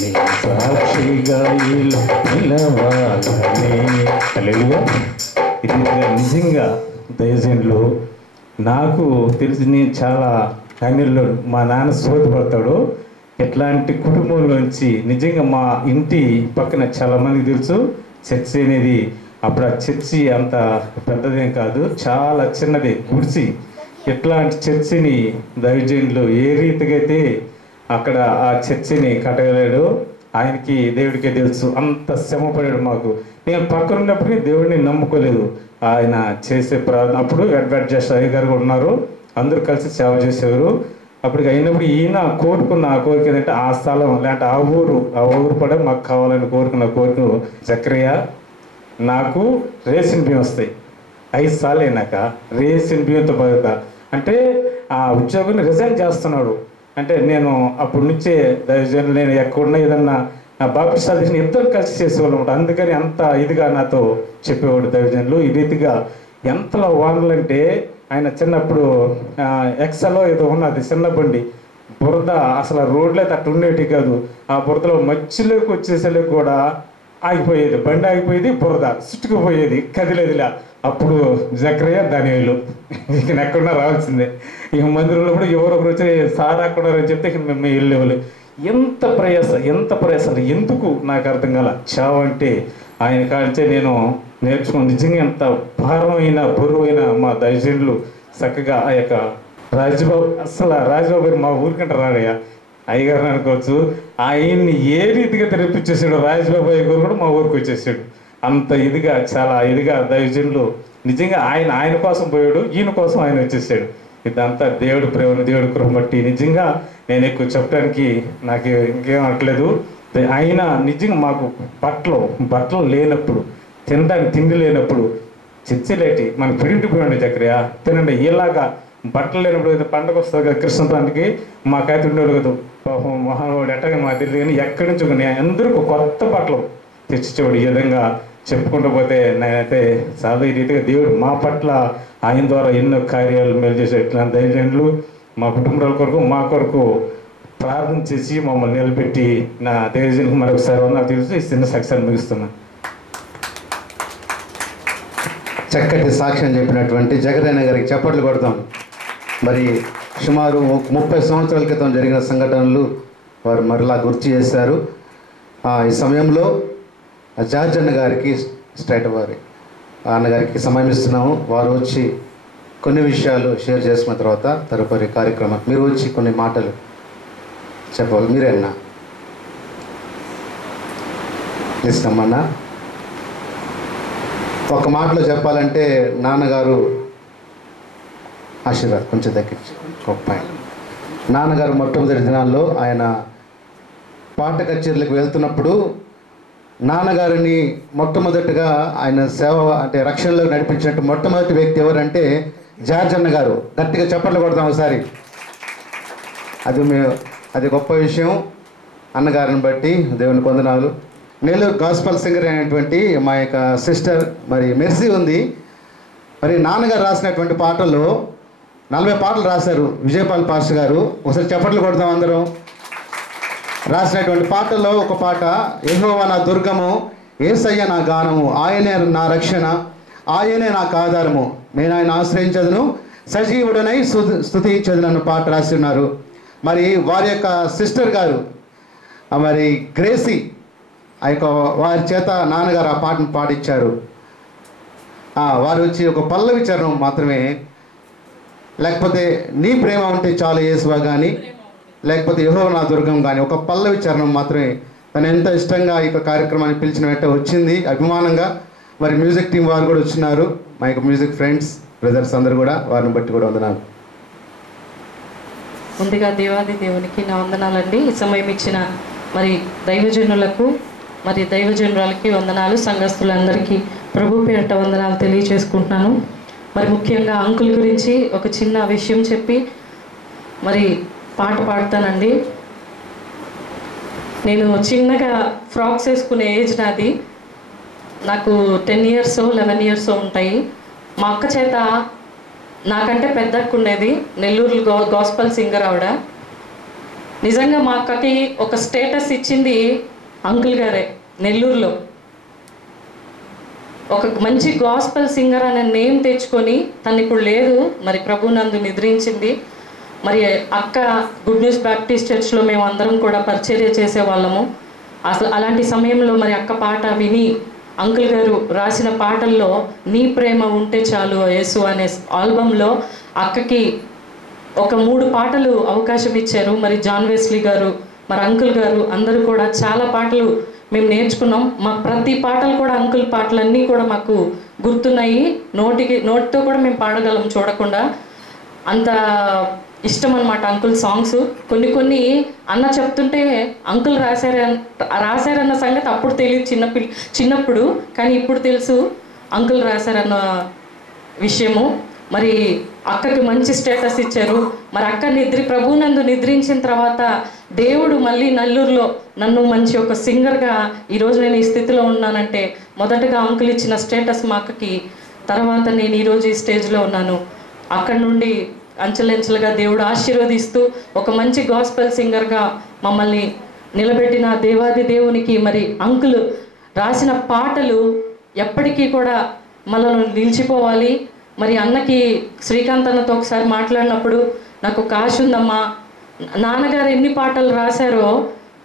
నీ సాక్షిగా నిలవాలని. హల్లెలూయా. ఇది నిజంగా దైవజనులు నాకు తెలిసి, నేను చాలా కన్నీళ్ళు, మా నాన్న సోదపడతాడు, ఇట్లాంటి కుటుంబంలోంచి నిజంగా మా ఇంటి పక్కన చాలామందికి తెలుసు చర్చి అనేది. అప్పుడు ఆ చర్చి అంత పెద్దదేం కాదు, చాలా చిన్నది గుడిసి. ఇట్లాంటి చర్చిని దైవజనులు ఏ రీతిగా అయితే అక్కడ ఆ చర్చిని కట్టగలేడు ఆయనకి, దేవుడికే తెలుసు. అంత శ్రమ పడాడు మాకు. నేను పక్కన ఉన్నప్పటికీ దేవుడిని నమ్ముకోలేదు. ఆయన చేసే ప్రార్థన అప్పుడు అడ్వైజ్ అయ్య గారు కూడా ఉన్నారు, అందరూ కలిసి సేవ చేసేవారు. అప్పటికి అయినప్పుడు ఈయన కోరుకున్న ఆ కోరిక ఏంటంటే ఆ స్థలం లేదంటే ఆ ఊరు పడే మాకు కావాలని కోరుకున్న కోరిక, చక్రయ్య నాకు రేషన్ బియ్యం వస్తాయి 5 సార్లు అయినాక రేషన్ బియ్యంతో బతుకుతా అంటే ఆ ఉద్యోగాన్ని రిజైన్ చేస్తున్నాడు. అంటే నేను అప్పటి నుంచే దైవజనులు నేను ఎక్కడున్నా ఏదన్నా బాప్టిసాలు తీసిన ఇద్దరు కలిసి చేసేవాళ్ళు అనమాట. అందుకని అంత ఇదిగా నాతో చెప్పేవాడు దైవజనులు. ఈ రీతిగా ఎంతలో వానలంటే ఆయన చిన్నప్పుడు ఎక్సలో ఏదో ఉన్నది చిన్న బండి, బురద అసలు రోడ్లు అయితే అట్లా ఉండేవి కాదు. ఆ బురదలో మధ్యలోకి వచ్చేసేలోకి కూడా ఆగిపోయేది, బండి ఆగిపోయేది, బురద చుట్టుకుపోయేది, కదిలేదిలా. అప్పుడు జక్రయ్య దానివేలు ఇక ఎక్కడున్నా రావాల్సిందే. ఇక మందిరంలో కూడా ఎవరొకరు వచ్చి సార్ అక్కడ చెప్తే ఇక మేము వెళ్ళేవాళ్ళు. ఎంత ప్రయాస ఎందుకు నాకు అర్థం కాల. చావు అంటే ఆయన కాల్చే నేను నేర్చుకుని నిజంగా ఎంత భారమైన బరువైన మా దైవజనులు చక్కగా ఆ యొక్క రాజబాబు, అసలు రాజబాబు గారు మా ఊరికంటే రాడయ్యా, అయ్యగారు అనుకోవచ్చు. ఆయన్ని ఏ రీతిగా తెరిపించేసాడు రాజబాబు అయ్య గారు కూడా మా ఊరికి వచ్చేసాడు. అంత ఇదిగా చాలా ఇదిగా దైవజనులు నిజంగా ఆయన కోసం పోయాడు, ఈయన కోసం ఆయన వచ్చేసాడు. ఇదంతా దేవుడి ప్రేమ, దేవుడి కృప బట్టి నిజంగా నేను ఎక్కువ చెప్పడానికి నాకు ఇంకేం అనట్లేదు. ఆయన నిజంగా మాకు బట్టలు లేనప్పుడు, తినడానికి తిండి లేనప్పుడు చర్చలేటి మనకు పిడింటి పోయండి చక్రయ్య తినండి. ఇలాగా బట్టలు లేనప్పుడు అయితే పండగ వస్తుంది కదా కృష్ణ పండుగకి, మాకైతే ఉండేవాడు కదా పాపం మహానుభావుడు ఎట్టగా మాకు తెలియదు కానీ ఎక్కడి నుంచి అందరికీ కొత్త బట్టలు తెచ్చిచ్చేవాడు. ఈ విధంగా చెప్పుకుంటూ పోతే నేనైతే చాలా ఈ రీతిగా దేవుడు మా పట్ల ఆయన ద్వారా ఎన్నో కార్యాలు మేలు చేసే ఇట్లాంటి దైవజనులు మా కుటుంబాల కొరకు మా కొరకు ప్రార్థన చేసి మమ్మల్ని నిలబెట్టి నా దైవజనులకు మరొకసారి నాకు తెలుసు ఈ చిన్న సాక్ష్యాన్ని ముగిస్తున్నాను. చక్కటి సాక్ష్యం చెప్పినటువంటి జగరయ్య గారికి చప్పట్లు కొడతాం. మరి సుమారు 30 సంవత్సరాల క్రితం జరిగిన సంఘటనలు వారు మరలా గుర్తు చేశారు. ఈ సమయంలో జార్జ్ అన్న గారికి స్ట్రైట్ వారి అన్నగారికి సమయం ఇస్తున్నాము. వారు వచ్చి కొన్ని విషయాలు షేర్ చేసుకున్న తర్వాత తదుపరి కార్యక్రమం మీరు వచ్చి కొన్ని మాటలు చెప్పాలి. మీరే అన్నా ఇస్తామన్నా. ఒక మాటలో చెప్పాలంటే నాన్నగారు ఆశీర్వాద్ కొంచెం తగ్గించి గొప్ప నాన్నగారు మొట్టమొదటి దినాల్లో ఆయన పాట కచేరీలకు వెళ్తున్నప్పుడు నాన్నగారిని మొట్టమొదటిగా ఆయన సేవ అంటే రక్షణలో నడిపించినట్టు మొట్టమొదటి వ్యక్తి ఎవరంటే జార్జ్ అన్న గారు. గట్టిగా చప్పట్లు కొడతాం ఒకసారి. అది గొప్ప విషయం. అన్నగారిని బట్టి దేవుని వందనాలు. నెల్లూరు గాస్పల్ సింగర్ అయినటువంటి మా యొక్క సిస్టర్ మరి మెర్సీ ఉంది. మరి నాన్నగారు రాసినటువంటి పాటల్లో 40 పాటలు రాశారు విజయపాల్ పాస్టర్ గారు. ఒకసారి చప్పట్లు కొడతాం అందరం. రాసినటువంటి పాటల్లో ఒక పాట యెహోవా నా దుర్గము, యేసయ్య నా గానము, ఆయనే నా రక్షణ, ఆయనే నాకు ఆధారము, నేను ఆయన ఆశ్రయించదును, సజీవుడనై స్తుతించదును అన్న పాట రాసి ఉన్నారు. మరి వారి యొక్క సిస్టర్ గారు మరి గ్రేసీ ఆ యొక్క వారి చేత నాన్నగారు ఆ పాటను పాడించారు. వారు వచ్చి ఒక పల్లవి చరణం మాత్రమే, లేకపోతే నీ ప్రేమ ఉంటే చాలు యేసువా కానీ, లేకపోతే యెహోవా నా దుర్గం కానీ ఒక పల్లవి చరణం మాత్రమే తను ఎంత ఇష్టంగా ఈ కార్యక్రమాన్ని పిలిచిన వెంట వచ్చింది అభిమానంగా. మరి మ్యూజిక్ టీం వారు కూడా వచ్చినారు, మా యొక్క మ్యూజిక్ ఫ్రెండ్స్ బ్రదర్స్ అందరూ కూడా, వారిని బట్టి కూడా వందనాలు. ముందుగా దేవాది దేవునికి నా వందనాలండి. ఈ సమయం ఇచ్చిన మరి దైవజనులకు మరి దైవజనురాలకి వందనాలు, సంఘస్థులందరికీ ప్రభు పేరిట వందనాలు తెలియచేసుకుంటున్నాను. మరి ముఖ్యంగా అంకుల్ గురించి ఒక చిన్న విషయం చెప్పి మరి పాట పాడతానండి. నేను చిన్నగా ఫ్రాక్స్ వేసుకునే ఏజ్ నాది. నాకు 10 years 11 years ఉంటాయి. మా అక్క చేత నాకంటే పెద్ద అక్క ఉండేది, నెల్లూరులో గాస్పల్ సింగర్ ఆవిడ. నిజంగా మా అక్కకి ఒక స్టేటస్ ఇచ్చింది అంకుల్ గారే. నెల్లూరులో ఒక మంచి గాస్పల్ సింగర్ అనే నేమ్ తెచ్చుకొని, తను ఇప్పుడు లేదు మరి ప్రభు నందు నిద్రించింది. మరి అక్క గుడ్ న్యూస్ బ్యాప్టిస్ట్ చర్చ్లో మేము అందరం కూడా పరిచర్య చేసేవాళ్ళము. అసలు అలాంటి సమయంలో మరి అక్క పాట విని అంకుల్ గారు రాసిన పాటల్లో నీ ప్రేమ ఉంటే చాలు యేసు అనే ఆల్బంలో అక్కకి ఒక 3 పాటలు అవకాశం ఇచ్చారు. మరి జాన్ వెస్లీ గారు, మరి అంకుల్ గారు అందరూ కూడా చాలా పాటలు మేము నేర్చుకున్నాం. మా ప్రతి పాటలు కూడా అంకుల్ పాటలన్నీ కూడా మాకు గుర్తున్నాయి. నోటితో కూడా మేము పాడగలం చూడకుండా. అంత ఇష్టం అన్నమాట అంకుల్ సాంగ్స్. కొన్ని అన్న చెప్తుంటే అంకుల్ రాశారన్న సంగతి అప్పుడు తెలియదు చిన్నప్పుడు, కానీ ఇప్పుడు తెలుసు అంకుల్ రాశారన్న విషయము. మరి అక్కకి మంచి స్టేటస్ ఇచ్చారు. మరి అక్క ప్రభువునందు నిద్రించిన తర్వాత దేవుడు మళ్ళీ నల్లూరులో నన్ను మంచి ఒక సింగర్గా ఈరోజు నేను ఈ స్థితిలో ఉన్నానంటే మొదటగా అంకుల్ ఇచ్చిన స్టేటస్ మా అక్కకి, తర్వాత నేను ఈరోజు ఈ స్టేజ్లో ఉన్నాను. అక్కడి నుండి అంచెలంచెలుగా దేవుడు ఆశీర్వదిస్తూ ఒక మంచి గాస్పెల్ సింగర్గా మమ్మల్ని నిలబెట్టిన దేవాది దేవునికి, మరి అంకుల్ రాసిన పాటలు ఎప్పటికీ కూడా మనల్ని నిలిచిపోవాలి. మరి అన్నకి శ్రీకాంత్ అన్నతో ఒకసారి మాట్లాడినప్పుడు నాకు ఒక ఆశ ఉందమ్మా, నాన్నగారు ఎన్ని పాటలు రాశారో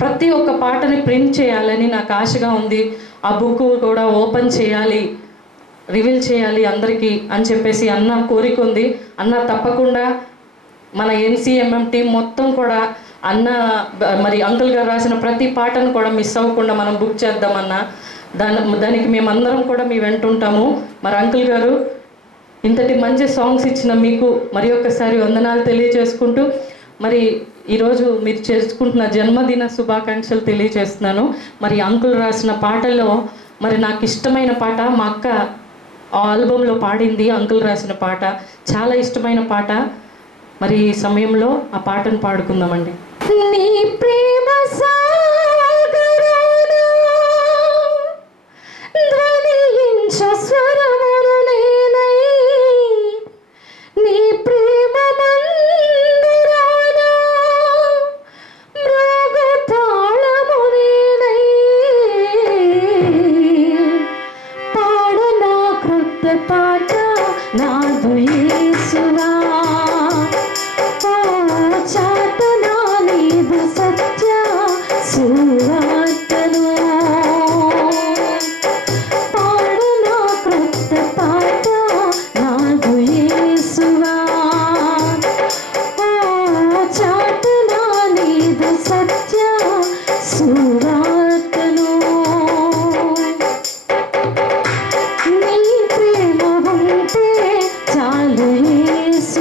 ప్రతి ఒక్క పాటని ప్రింట్ చేయాలని నాకు ఆశగా ఉంది. ఆ బుక్ కూడా ఓపెన్ చేయాలి, రివీల్ చేయాలి అందరికీ అని చెప్పేసి అన్న కోరిక ఉంది. అన్న తప్పకుండా మన NCMM టీం మొత్తం కూడా అన్న మరి అంకుల్ గారు రాసిన ప్రతి పాటను కూడా మిస్ అవ్వకుండా మనం బుక్ చేద్దామన్నా. దానికి మేమందరం కూడా మీ వెంటుంటాము. మరి అంకుల్ గారు ఇంతటి మంచి సాంగ్స్ ఇచ్చిన మీకు మరి ఒక్కసారి వందనాలు తెలియజేసుకుంటూ, మరి ఈరోజు మీరు చేసుకుంటున్న జన్మదిన శుభాకాంక్షలు తెలియజేస్తున్నాను. మరి అంకుల్ రాసిన పాటల్లో మరి నాకు ఇష్టమైన పాట మా అక్క ఆ ఆల్బంలో పాడింది. అంకుల్ రాసిన పాట చాలా ఇష్టమైన పాట. మరి ఈ సమయంలో ఆ పాటను పాడుకుందామండి. నీ ప్రేమ సాగరాన ధ్వనించు స్వరములు నేనై, నీ ప్రేమ మందిరాన మృగు తాళము నేనై, పాడనా కృత పాట నాదు యేసువా, చాటునా నీదు సత్య సువార్తను, పాడనా కృత పాట నాదు యేసువా, చాటునా నీదు సత్య సువార్తను. నీ ప్రేమ ఉంటే చాలు యేసు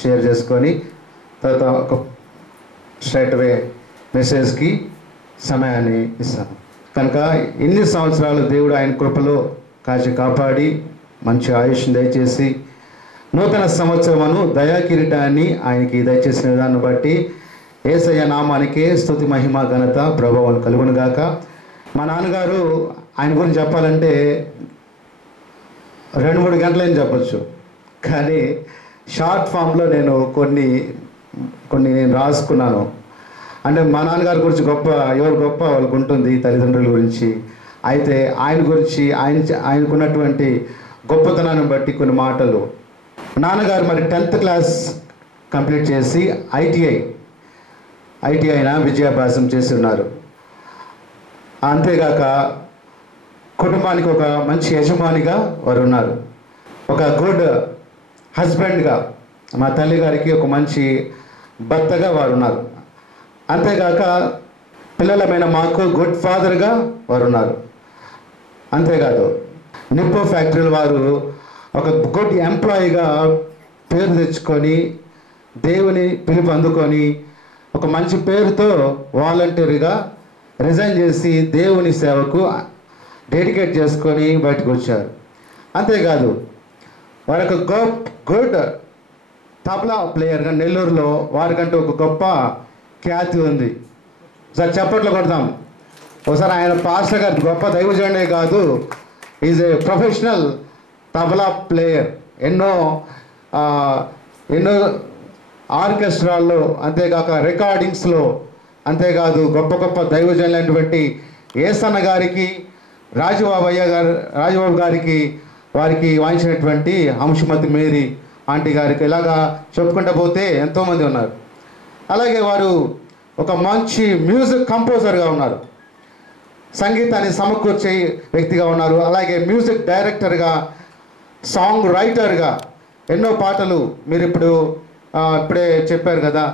షేర్ చేసుకొని తర్వాత ఒక స్ట్రైట్ అవే మెసేజ్కి సమయాన్ని ఇస్తాను. కనుక ఇన్ని సంవత్సరాలు దేవుడు ఆయన కృపలో కాపాడి మంచి ఆయుష్ని దయచేసి నూతన సంవత్సరమును దయా కిరీటాన్ని ఆయనకి దయచేసిన విధాన్ని బట్టి యేసయ్య నామానికే స్తుతి మహిమ ఘనత ప్రభావం కలుగును గాక. మా నాన్నగారు ఆయన గురించి చెప్పాలంటే 2-3 గంటలని చెప్పచ్చు, కానీ షార్ట్ ఫామ్లో నేను కొన్ని నేను రాసుకున్నాను. అంటే మా నాన్నగారి గురించి ఎవరు గొప్ప వాళ్ళకు ఉంటుంది, తల్లిదండ్రుల గురించి. అయితే ఆయన గురించి ఆయనకున్నటువంటి గొప్పతనాన్ని బట్టి కొన్ని మాటలు. నాన్నగారు మరి 10th క్లాస్ కంప్లీట్ చేసి ఐటీఐన విద్యాభ్యాసం చేసి ఉన్నారు. అంతేగాక కుటుంబానికి ఒక మంచి యజమానిగా వారు ఉన్నారు. ఒక గుడ్ హస్బెండ్గా మా తల్లి గారికి ఒక మంచి భర్తగా వారు ఉన్నారు. అంతేగాక పిల్లలమైన మాకు గుడ్ ఫాదర్గా వారు ఉన్నారు. అంతేకాదు నిప్పో ఫ్యాక్టరీలో వారు ఒక గుడ్ ఎంప్లాయీగా పేరు తెచ్చుకొని దేవుని పిలుపు అందుకొని ఒక మంచి పేరుతో వాలంటీర్గా రిజైన్ చేసి దేవుని సేవకు డెడికేట్ చేసుకొని బయటకు వచ్చారు. అంతేకాదు వారి ఒక గుడ్ తబలా ప్లేయర్గా నెల్లూరులో వారికంటే ఒక గొప్ప ఖ్యాతి ఉంది. ఒకసారి చప్పట్లు కొడతాం. ఒకసారి ఆయన పాస్టర్ గారు గొప్ప దైవజనుడే కాదు, is a professional tabla player. ఎన్నో ఆర్కెస్ట్రాల్లో, అంతేకాక రికార్డింగ్స్లో, అంతేకాదు గొప్ప దైవజనులైనటువంటి ఏసన్న గారికి, రాజబాబు గారికి వారికి వాయించినటువంటి అంశుమతి మేరీ ఆంటీ గారికి ఇలాగా చెప్పుకుంటూ పోతే ఎంతోమంది ఉన్నారు. అలాగే వారు ఒక మంచి మ్యూజిక్ కంపోజర్గా ఉన్నారు, సంగీతాన్ని సమకూర్చే వ్యక్తిగా ఉన్నారు. అలాగే మ్యూజిక్ డైరెక్టర్గా, సాంగ్ రైటర్గా ఎన్నో పాటలు మీరు ఇప్పుడే చెప్పారు కదా,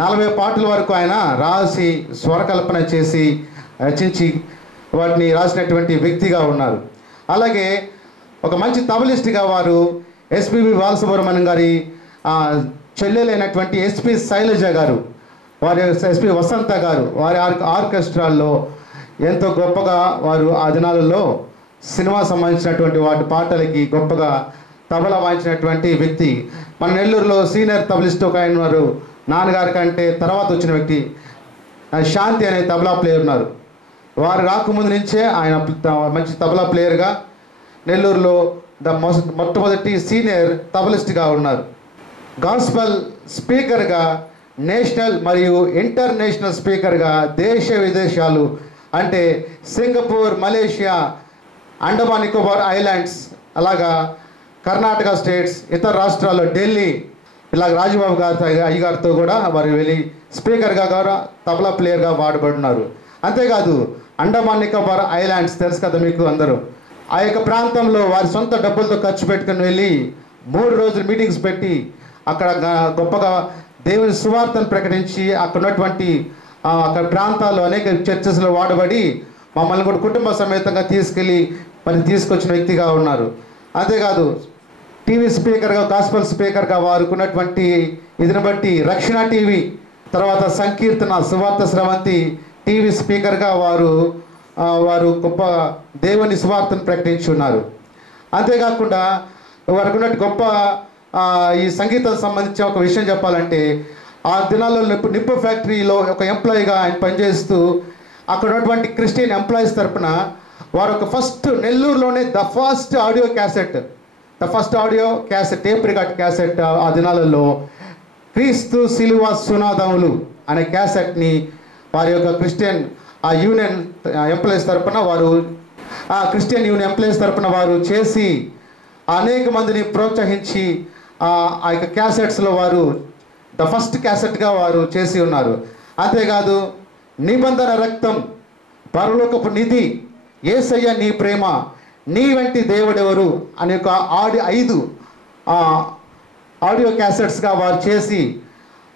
40 పాటల వరకు ఆయన రాసి స్వరకల్పన చేసి రచించి వాటిని రాసినటువంటి వ్యక్తిగా ఉన్నారు. అలాగే ఒక మంచి తబలిస్ట్గా వారు ఎస్పిబి బాలసుబ్రహ్మణ్యం గారి చెల్లెలైనటువంటి ఎస్పి శైలజ గారు, వారి ఎస్పి వసంత గారు వారి ఆర్కెస్ట్రాల్లో ఎంతో గొప్పగా వారు ఆ దినాలలో సినిమా సంబంధించినటువంటి వాటి పాటలకి గొప్పగా తబలా వాయించినటువంటి వ్యక్తి. మన నెల్లూరులో సీనియర్ తబలిస్ట్ ఒక ఆయన ఉన్నారు, నాన్నగారి కంటే తర్వాత వచ్చిన వ్యక్తి శాంతి అనే తబలా ప్లేయర్ ఉన్నారు. వారు రాకముందు నుంచే ఆయన మంచి తబలా ప్లేయర్గా నెల్లూరులో మొట్టమొదటి సీనియర్ తబలిస్ట్గా ఉన్నారు. గాస్పల్ స్పీకర్గా, నేషనల్ మరియు ఇంటర్నేషనల్ స్పీకర్గా దేశ విదేశాలు అంటే Singapore, Malaysia, Andaman Nicobar islands, అలాగా కర్ణాటక స్టేట్స్, ఇతర రాష్ట్రాల్లో ఢిల్లీ, ఇలా రాజబాబు గారి అయ్యగారితో కూడా వారు వెళ్ళి స్పీకర్గా కూడా తబలా ప్లేయర్గా వాడబడినారు. అంతేకాదు అండమాన్ నికోబార్ ఐలాండ్స్ తెలుసు కదా మీకు అందరూ, ఆ యొక్క ప్రాంతంలో వారి సొంత డబ్బులతో ఖర్చు పెట్టుకుని వెళ్ళి 3 రోజులు మీటింగ్స్ పెట్టి అక్కడ గొప్పగా దేవుని సువార్తను ప్రకటించి అక్కడ ఉన్నటువంటి అక్కడ ప్రాంతాల్లో అనేక చర్చెస్లో వాడబడి మమ్మల్ని కూడా కుటుంబ సమేతంగా తీసుకొచ్చిన వ్యక్తిగా ఉన్నారు. అంతేకాదు టీవీ స్పీకర్గా, గాస్పల్ స్పీకర్గా వారికి ఉన్నటువంటి ఇదిని బట్టి రక్షణ టీవీ, తర్వాత సంకీర్తన, సువార్త స్రవంతి టీవీ స్పీకర్గా వారు గొప్ప దేవుని సువార్తను ప్రకటించి ఉన్నారు. అంతేకాకుండా వారికి ఉన్నట్టు గొప్ప ఈ సంగీతం సంబంధించి ఒక విషయం చెప్పాలంటే, ఆ దినాల్లో నిప్పు ఫ్యాక్టరీలో ఒక ఎంప్లాయీగా ఆయన పనిచేస్తూ అక్కడ ఉన్నటువంటి క్రిస్టియన్ ఎంప్లాయీస్ తరపున వారు ఒక ఫస్ట్ నెల్లూరులోనే the first audio cassette tape record cassette ఆ దినాలలో క్రీస్తు సిలువ సునాదములు అనే క్యాసెట్ని వారి యొక్క క్రిస్టియన్ యూనియన్ ఎంప్లాయీస్ తరపున క్రిస్టియన్ యూనియన్ ఎంప్లాయీస్ తరపున వారు చేసి అనేక మందిని ప్రోత్సహించి ఆ యొక్క క్యాసెట్స్లో వారు ద ఫస్ట్ క్యాసెట్గా వారు చేసి ఉన్నారు. అంతేకాదు నిబంధన రక్తం, పరలోకపు నిధి, యేసయ్య నీ ప్రేమ, నీ వంటి దేవుడెవరు అనే ఒక 5 ఆడియో క్యాసెట్స్గా వారు చేసి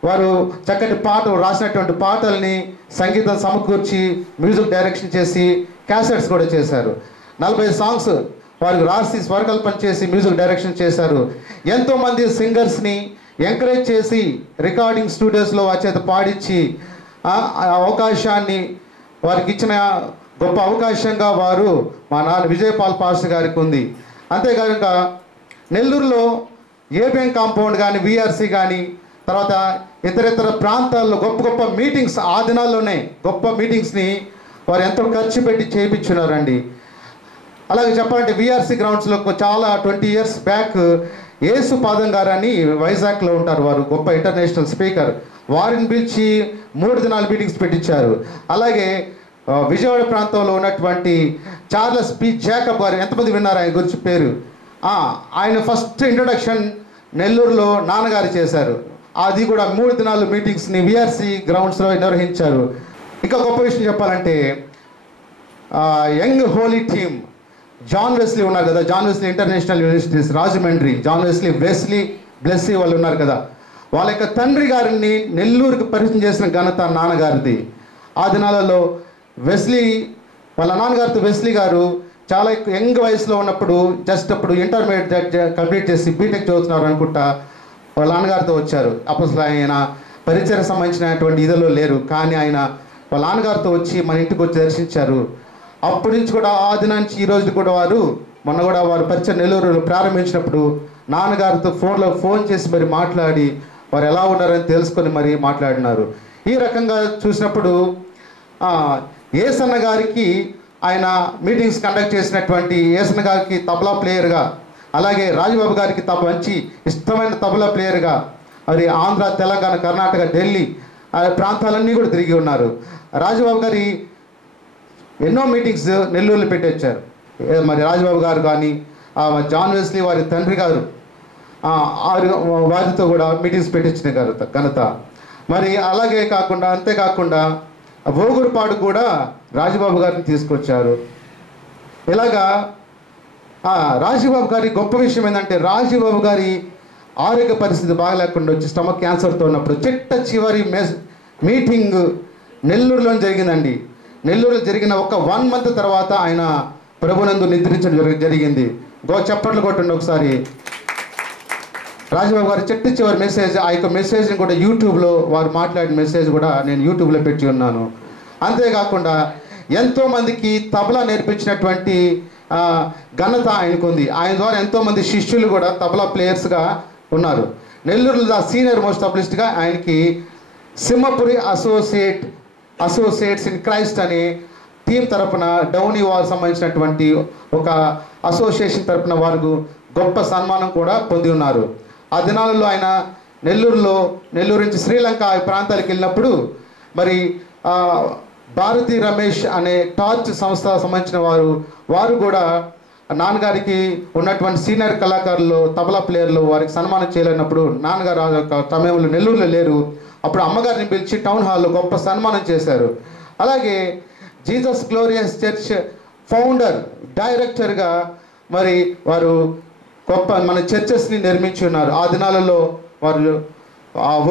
వారు చక్కటి రాసినటువంటి పాటల్ని సంగీతం సమకూర్చి మ్యూజిక్ డైరెక్షన్ చేసి క్యాసెట్స్ కూడా చేశారు. 40 సాంగ్స్ వారు రాసి స్వరకల్పన చేసి మ్యూజిక్ డైరెక్షన్ చేశారు. ఎంతోమంది సింగర్స్ని, ఎంకరేజ్ చేసి రికార్డింగ్ స్టూడియోస్లో వారి చేత పాడించి ఆ అవకాశాన్ని వారికి ఇచ్చిన గొప్ప అవకాశంగా వారు మా నాన్న విజయపాల్ పాస్టర్ గారికి ఉంది. అంతేకాక నెల్లూరులో ఏబిఎం కాంపౌండ్ కానీ విఆర్సి కానీ తర్వాత ఇతర ప్రాంతాల్లో గొప్ప గొప్ప మీటింగ్స్ ఆ దినాల్లోనే గొప్ప మీటింగ్స్ని వారు ఎంతో ఖర్చు పెట్టి చేయించున్నారండి. అలాగే చెప్పాలంటే విఆర్సి గ్రౌండ్స్లో చాలా 20 years బ్యాక్ యేసు పాదం గారు అని వైజాగ్లో ఉంటారు, వారు గొప్ప ఇంటర్నేషనల్ స్పీకర్, వారిని పిలిచి 3 దినాలు మీటింగ్స్ పెట్టించారు. అలాగే విజయవాడ ప్రాంతంలో ఉన్నటువంటి చార్లెస్ పి జాకబ్ గారు, ఎంతమంది విన్నారు ఆయన గురించి పేరు? ఆయన ఫస్ట్ ఇంట్రొడక్షన్ నెల్లూరులో నాన్నగారు చేశారు. అది కూడా 3 దినాలు మీటింగ్స్ని విఆర్సి గ్రౌండ్స్లో నిర్వహించారు. ఇంకా గొప్ప విషయం చెప్పాలంటే young holy team John Wesley ఉన్నారు కదా, John Wesley international universities Rajahmundry, John Wesley Blessy వాళ్ళు ఉన్నారు కదా, వాళ్ళ యొక్క తండ్రి గారిని నెల్లూరుకి పరిచయం చేసిన ఘనత నాన్నగారిది. ఆ దినాలలో వెస్లీ వాళ్ళ నాన్నగారితో వెస్లీ గారు చాలా యంగ్ వయసులో ఉన్నప్పుడు జస్ట్ అప్పుడు ఇంటర్మీడియట్ కంప్లీట్ చేసి బీటెక్ చదువుతున్నారు అనుకుంటా వాళ్ళ నాన్నగారితో వచ్చారు. అప్పుడు ఆయన పరిచయం సంబంధించినటువంటి ఇదిలో లేరు, కానీ ఆయన వాళ్ళ నాన్నగారితో వచ్చి మన ఇంటికి వచ్చి దర్శించారు. అప్పటి నుంచి కూడా ఆ దినానికి ఈ రోజు కూడా వారు మొన్న కూడా వారు పరిచయం నెల్లూరులో ప్రారంభించినప్పుడు నాన్నగారితో ఫోన్ చేసి మరి మాట్లాడి వారు ఎలా ఉన్నారని తెలుసుకొని మరి మాట్లాడినారు. ఈ రకంగా చూసినప్పుడు ఏసన్న గారికి ఆయన మీటింగ్స్ కండక్ట్ చేసినటువంటి ఏసన్న గారికి తబలా ప్లేయర్గా, అలాగే రాజబాబు గారికి మంచి ఇష్టమైన తబలా ప్లేయర్గా మరి ఆంధ్ర, తెలంగాణ, కర్ణాటక, ఢిల్లీ ప్రాంతాలన్నీ కూడా తిరిగి ఉన్నారు. రాజబాబు గారి ఎన్నో మీటింగ్స్ నెల్లూరులో పెట్టొచ్చారు. మరి రాజబాబు గారు కానీ జాన్ వెస్లీ వారి తండ్రి గారు వారితో కూడా మీటింగ్స్ పెట్టించిన ఘనత. మరి అలాగే కాకుండా అంతేకాకుండా ఓగురుపాడు కూడా రాజబాబు గారిని తీసుకొచ్చారు. ఇలాగా రాజబాబు గారి గొప్ప విషయం ఏంటంటే రాజబాబు గారి ఆరోగ్య పరిస్థితి బాగలేకుండా వచ్చి స్టమక్ క్యాన్సర్తో ఉన్నప్పుడు చివరి మీటింగ్ నెల్లూరులో జరిగిందండి. నెల్లూరులో జరిగిన ఒక 1 month తర్వాత ఆయన ప్రభునందు నిద్రించడం జరిగింది. చప్పట్లు కొట్టండి ఒకసారి. రాజబాబు గారి చివరి మెసేజ్, ఆ యొక్క మెసేజ్ని కూడా యూట్యూబ్లో వారు మాట్లాడిన మెసేజ్ కూడా నేను యూట్యూబ్లో పెట్టి ఉన్నాను. అంతేకాకుండా ఎంతోమందికి తబలా నేర్పించినటువంటి ఘనత ఆయనకుంది. ఆయన ద్వారా ఎంతోమంది శిష్యులు కూడా తబలా ప్లేయర్స్గా ఉన్నారు. నెల్లూరులో సీనియర్ మోస్ట్ తబలిస్ట్గా ఆయనకి సింహపురి అసోసియేట్స్ ఇన్ క్రైస్ట్ అనే టీం తరపున డౌనీ వారు సంబంధించినటువంటి ఒక అసోసియేషన్ తరపున వారు గొప్ప సన్మానం కూడా పొంది ఉన్నారు. ఆ దినాలలో ఆయన నెల్లూరు నుంచి శ్రీలంక ప్రాంతాలకు వెళ్ళినప్పుడు మరి భారతి రమేష్ అనే టార్చ్ సంస్థ సంబంధించిన వారు కూడా నాన్నగారికి ఉన్నటువంటి సీనియర్ కళాకారులు తబలా ప్లేయర్లు వారికి సన్మానం చేయలేనప్పుడు నాన్నగారు సమయంలో నెల్లూరులో లేరు. అప్పుడు అమ్మగారిని పిలిచి టౌన్ హాల్లో గొప్ప సన్మానం చేశారు. అలాగే జీసస్ గ్లోరియస్ చర్చ్ ఫౌండర్ డైరెక్టర్గా మరి వారు గొప్ప మన చర్చెస్ని నిర్మించి ఉన్నారు. ఆ దినాలలో వారు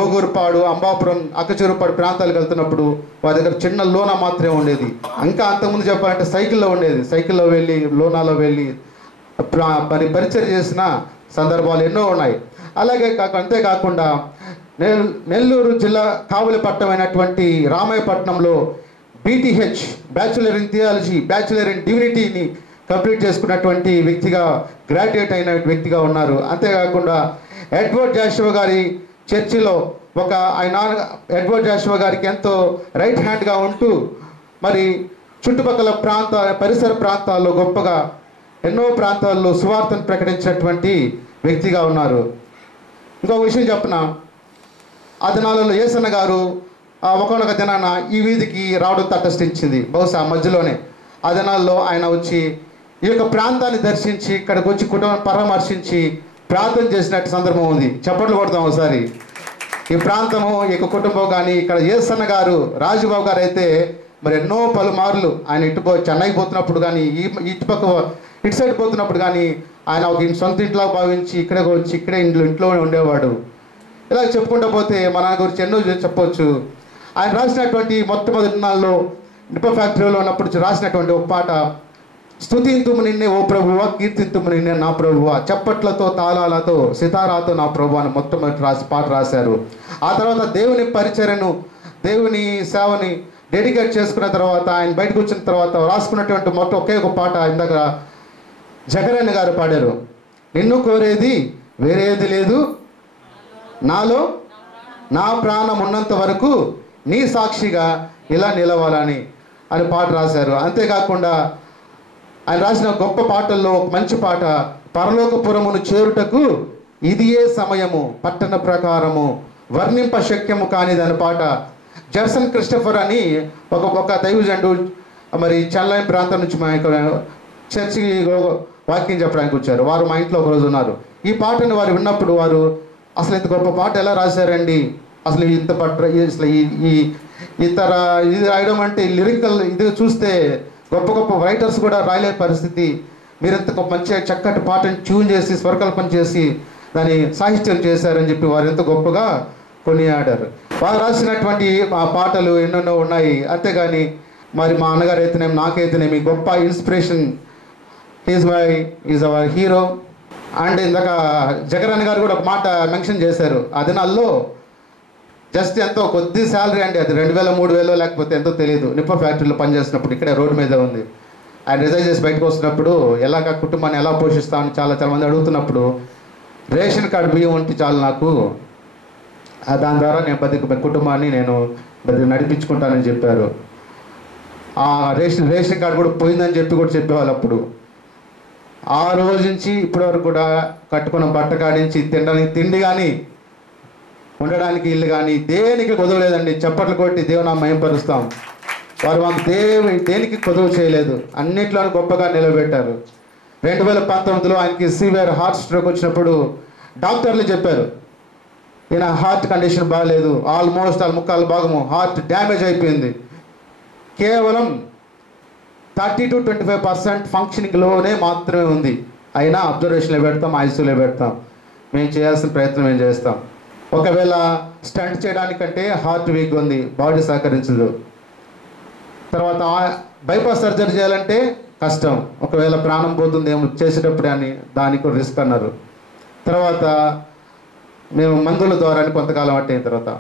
ఓగూరుపాడు, అంబాపురం, అక్కచెరుపాడు ప్రాంతాలకు వెళ్తున్నప్పుడు వారి దగ్గర చిన్న లోనా మాత్రమే ఉండేది. ఇంకా అంతకుముందు చెప్పాలంటే సైకిల్లో ఉండేది. సైకిల్లో వెళ్ళి లోనాలో వెళ్ళి మరి పరిచయం చేసిన సందర్భాలు ఎన్నో ఉన్నాయి. అలాగే అంతేకాకుండా నెల్లూరు జిల్లా కావలిపట్నం అయినటువంటి రామాయపట్నంలో BTH bachelor in theology, bachelor in డివినిటీని కంప్లీట్ చేసుకున్నటువంటి వ్యక్తిగా, గ్రాడ్యుయేట్ అయిన వ్యక్తిగా ఉన్నారు. అంతేకాకుండా ఎడ్వర్డ్ జాషువా గారి చర్చిలో ఆయన ఎడ్వర్డ్ జాషువా గారికి ఎంతో రైట్ హ్యాండ్గా ఉంటూ మరి చుట్టుపక్కల పరిసర ప్రాంతాల్లో గొప్పగా ఎన్నో ప్రాంతాల్లో సువార్తను ప్రకటించినటువంటి వ్యక్తిగా ఉన్నారు. ఇంకొక విషయం చెప్పిన ఆ దినాలలో యేసన్న గారు ఒకనొక దినాన ఈ వీధికి రావడం తటస్థించింది. బహుశా మధ్యలోనే ఆ దినాల్లో ఆయన వచ్చి ఈ యొక్క ప్రాంతాన్ని దర్శించి ఇక్కడికి వచ్చి కుటుంబం పరామర్శించి ప్రార్థన చేసినట్టు సందర్భం ఉంది. చప్పట్లు కొడతాం ఒకసారి. ఈ ప్రాంతము, ఈ యొక్క కుటుంబం కానీ ఇక్కడ యేసన్న గారు, రాజుబాబు గారు అయితే మరి ఎన్నో పలుమార్లు ఆయన చెన్నైకి పోతున్నప్పుడు కానీ ఇటు సైడ్ పోతున్నప్పుడు కానీ ఆయన ఒక సొంత ఇంట్లో భావించి ఇక్కడే వచ్చి ఇక్కడే ఇంట్లోనే ఉండేవాడు. ఇలా చెప్పుకుంటూ పోతే మన గురించి ఎన్నో చెప్పవచ్చు. ఆయన రాసినటువంటి మొట్టమొదటి దినాల్లో నిప ఫ్యాక్టరీలో ఉన్నప్పుడు రాసినటువంటి ఒక పాట, స్తుతింతుము నిన్నే ఓ ప్రభువా, కీర్తింతుము నిన్నే నా ప్రభువా, చప్పట్లతో తాళాలతో సితారాతో నా ప్రభువా అని మొట్టమొదటి పాట రాశారు. ఆ తర్వాత దేవుని పరిచర్యను, దేవుని సేవని డెడికేట్ చేసుకున్న తర్వాత ఆయన బయటకు వచ్చిన తర్వాత రాసుకున్నటువంటి ఒకే ఒక పాట ఇందాక జగరన్న గారు పాడారు. నిన్ను కోరేది వేరేది లేదు, నాలో నా ప్రాణం ఉన్నంత వరకు నీ సాక్షిగా ఇలా నిలవాలని అని పాట రాశారు. అంతేకాకుండా ఆయన రాసిన గొప్ప పాటల్లో ఒక మంచి పాట, పరలోకపురమును చేరుటకు ఇదియే సమయము, పట్టణ ప్రకారము వర్ణింప శక్యము కానిదని పాట. జర్సన్ క్రిస్టఫర్ అని ఒక దైవజనుడు మరి చెన్నై ప్రాంతం నుంచి మా చర్చి వాక్యం చెప్పడానికి వచ్చారు. వారు మా ఇంట్లో ఒకరోజు ఉన్నారు. ఈ పాటను వారు విన్నప్పుడు వారు అసలు ఇంత గొప్ప పాట ఎలా రాశారండి, అసలు ఇంత అసలు ఈ ఇతర ఇది రాయడం అంటే లిరికల్ ఇది చూస్తే గొప్ప గొప్ప రైటర్స్ కూడా రాయలే పరిస్థితి, మీరు ఇంత మంచి చక్కటి పాటను ట్యూన్ చేసి స్వరకల్పన చేసి దాన్ని సాహిత్యం చేశారని చెప్పి వారు ఎంత గొప్పగా కొనియాడారు. వారు రాసినటువంటి ఆ పాటలు ఎన్నెన్నో ఉన్నాయి. అంతేగాని మరి మా అన్నగారు అయితేనేమి నాకైతేనేమి గొప్ప inspiration, is our hero. And ఇందాక జగరన్న గారు కూడా ఒక మాట మెన్షన్ చేశారు. ఆ దినాల్లో జస్ట్ ఎంతో కొద్ది శాలరీ అండి, అది 2000 3000 లేకపోతే ఎంతో తెలియదు. నిప్ప ఫ్యాక్టరీలో పనిచేస్తున్నప్పుడు ఇక్కడే రోడ్డు మీద ఉంది. ఆయన రిజైన్ చేసి బయటకు వస్తున్నప్పుడు ఎలాగ కుటుంబాన్ని ఎలా పోషిస్తామని చాలా మంది అడుగుతున్నప్పుడు రేషన్ కార్డు బియ్యం ఉంటే చాలు నాకు, దాని ద్వారా నేను కుటుంబాన్ని నేను నడిపించుకుంటానని చెప్పారు. ఆ రేషన్ కార్డు కూడా పోయిందని కూడా చెప్పేవాళ్ళు అప్పుడు. ఆ రోజు నుంచి ఇప్పటి వరకు కూడా కట్టుకున్న బట్ట కాడి నుంచి తినడానికి తిండి కానీ ఉండడానికి ఇల్లు కానీ దేనికి కొదవలేదండి. చప్పట్లు కొట్టి దేవుని మహిమపరుస్తాం. వారు మాకు దేనికి కొదవ చేయలేదు, అన్నిట్లోనూ గొప్పగా నిలబెట్టారు. 2019లో ఆయనకి సివియర్ హార్ట్ స్ట్రోక్ వచ్చినప్పుడు డాక్టర్లు చెప్పారు ఈయన హార్ట్ కండిషన్ బాగాలేదు, ఆల్మోస్ట్ 3/4 హార్ట్ డ్యామేజ్ అయిపోయింది, కేవలం 30 to 25% ఫంక్షనింగ్లోనే మాత్రమే ఉంది, అయినా అబ్జర్వేషన్లో పెడతాం, ఐసీయూలో పెడతాం, మేము చేయాల్సిన ప్రయత్నం మేము చేస్తాం. ఒకవేళ స్టంట్ చేయడానికంటే హార్ట్ వీక్ ఉంది, బాడీ సహకరించదు. తర్వాత బైపాస్ సర్జరీ చేయాలంటే కష్టం, ఒకవేళ ప్రాణం పోతుంది ఏమో చేసేటప్పుడు అని దానికి రిస్క్ అన్నారు. తర్వాత మేము మందుల ద్వారా కొంతకాలం అయిన తర్వాత